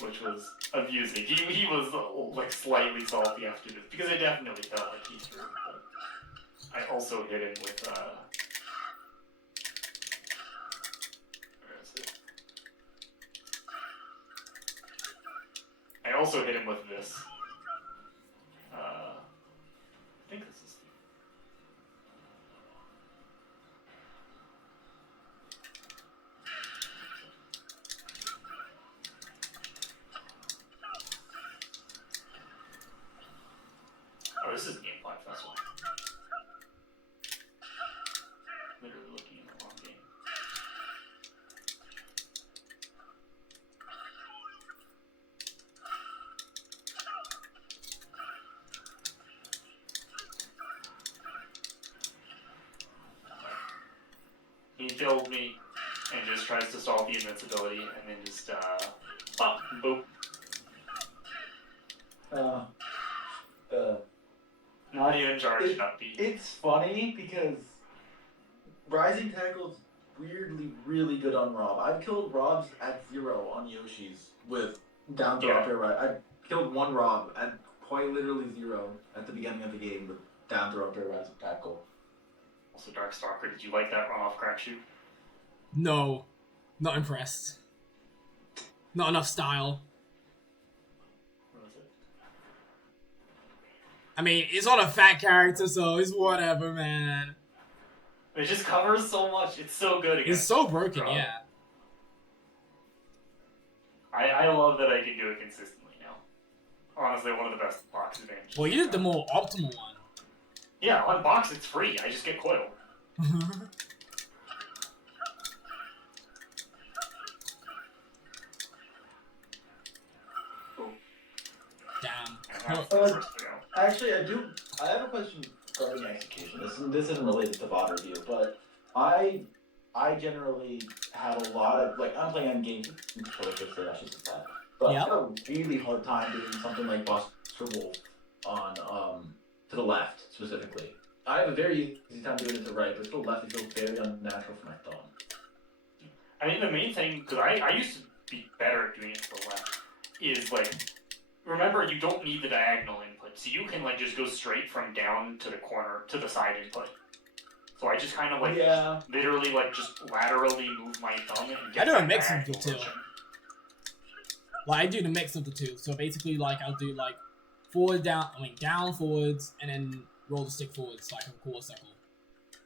Which was amusing. He was like slightly salty after this because I definitely felt like he threw. I also hit him with where is it? I also hit him with this. I think this is. Oh, this is Gameplay Festival. Literally looking in the wrong game. He killed me and just tries to solve the invincibility and then just pop, boop. Not even charged up beat. It's funny because Rising Tackle's weirdly really good on Rob. I've killed Robs at 0 on Yoshi's with down throw up air right. I killed one Rob at quite literally 0 at the beginning of the game with down throw up air Rising Tackle. Also, Darkstalker, did you like that run off crack shoot? No. Not impressed. Not enough style. What was it? I mean, it's on a fat character, so it's whatever, man. It just covers so much. It's so good against It's so broken, Rob. yeah. I love that I can do it consistently now. Honestly, one of the best box advantages. Well, you did the more optimal one. Yeah, on box it's free. I just get coil. Damn. I have first to go. Actually, I have a question regarding execution. This isn't related to VOD review, but I generally have a lot of, like, I'm playing on games controller fixer, I should say that. But Yep. I have a really hard time doing something like Buster Wolf on, to the left, specifically. I have a very easy time doing it to the right, but to the left it feels very unnatural for my thumb. I mean, the main thing, because I used to be better at doing it to the left, is, like, remember, you don't need the diagonal input, so you can, like, just go straight from down to the corner, to the side input. So I just kind of, like, literally, like, just laterally move my thumb and get I do a that mix of the diagonal two. motion. Like, I do the mix of the two. So basically, like, I'll do, like, down, forwards, and then roll the stick forwards so I can quarter circle.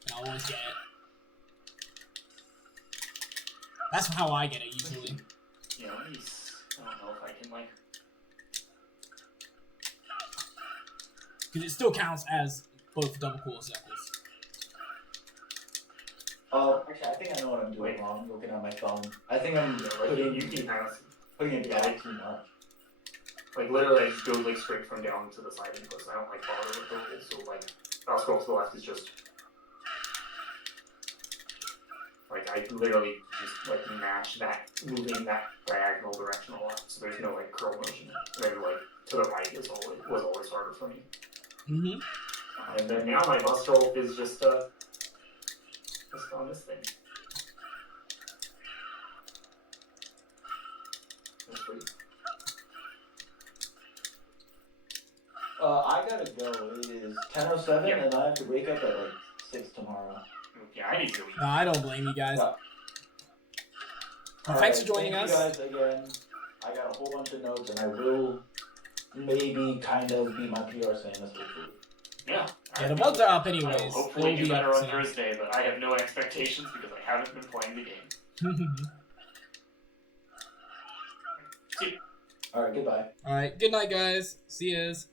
And I'll always get it. That's how I get it, usually. You know, I don't know if I can, like... Because it still counts as both double quarter circles. Actually, I think I know what I'm doing wrong, looking at my phone. I think I'm you can kind of... putting it back too much. Like, literally, I just go, like, straight from down to the side input, so I don't, like, bother with the rules. So, like, I'll scroll to the left is just... Like, I literally just, like, match that, moving that diagonal direction a lot, so there's no, like, curl motion. And then, like, to the right was always harder for me. Mm-hmm. And then now my Buster Wolf is just on this thing. That's free. I gotta go. It is 10:07, Yeah. and I have to wake up at, like, 6 tomorrow. Yeah, I need to leave. No, I don't blame you guys. No. Well, thanks for joining Thank us. you guys again. I got a whole bunch of notes, and I will maybe kind of be my PR saying this hopefully. Yeah. Yeah, the bugs are up I anyways. will hopefully They'll do be better up on soon. Thursday, but I have no expectations because I haven't been playing the game. See you. Alright, goodbye. Alright, good night, guys. See yas.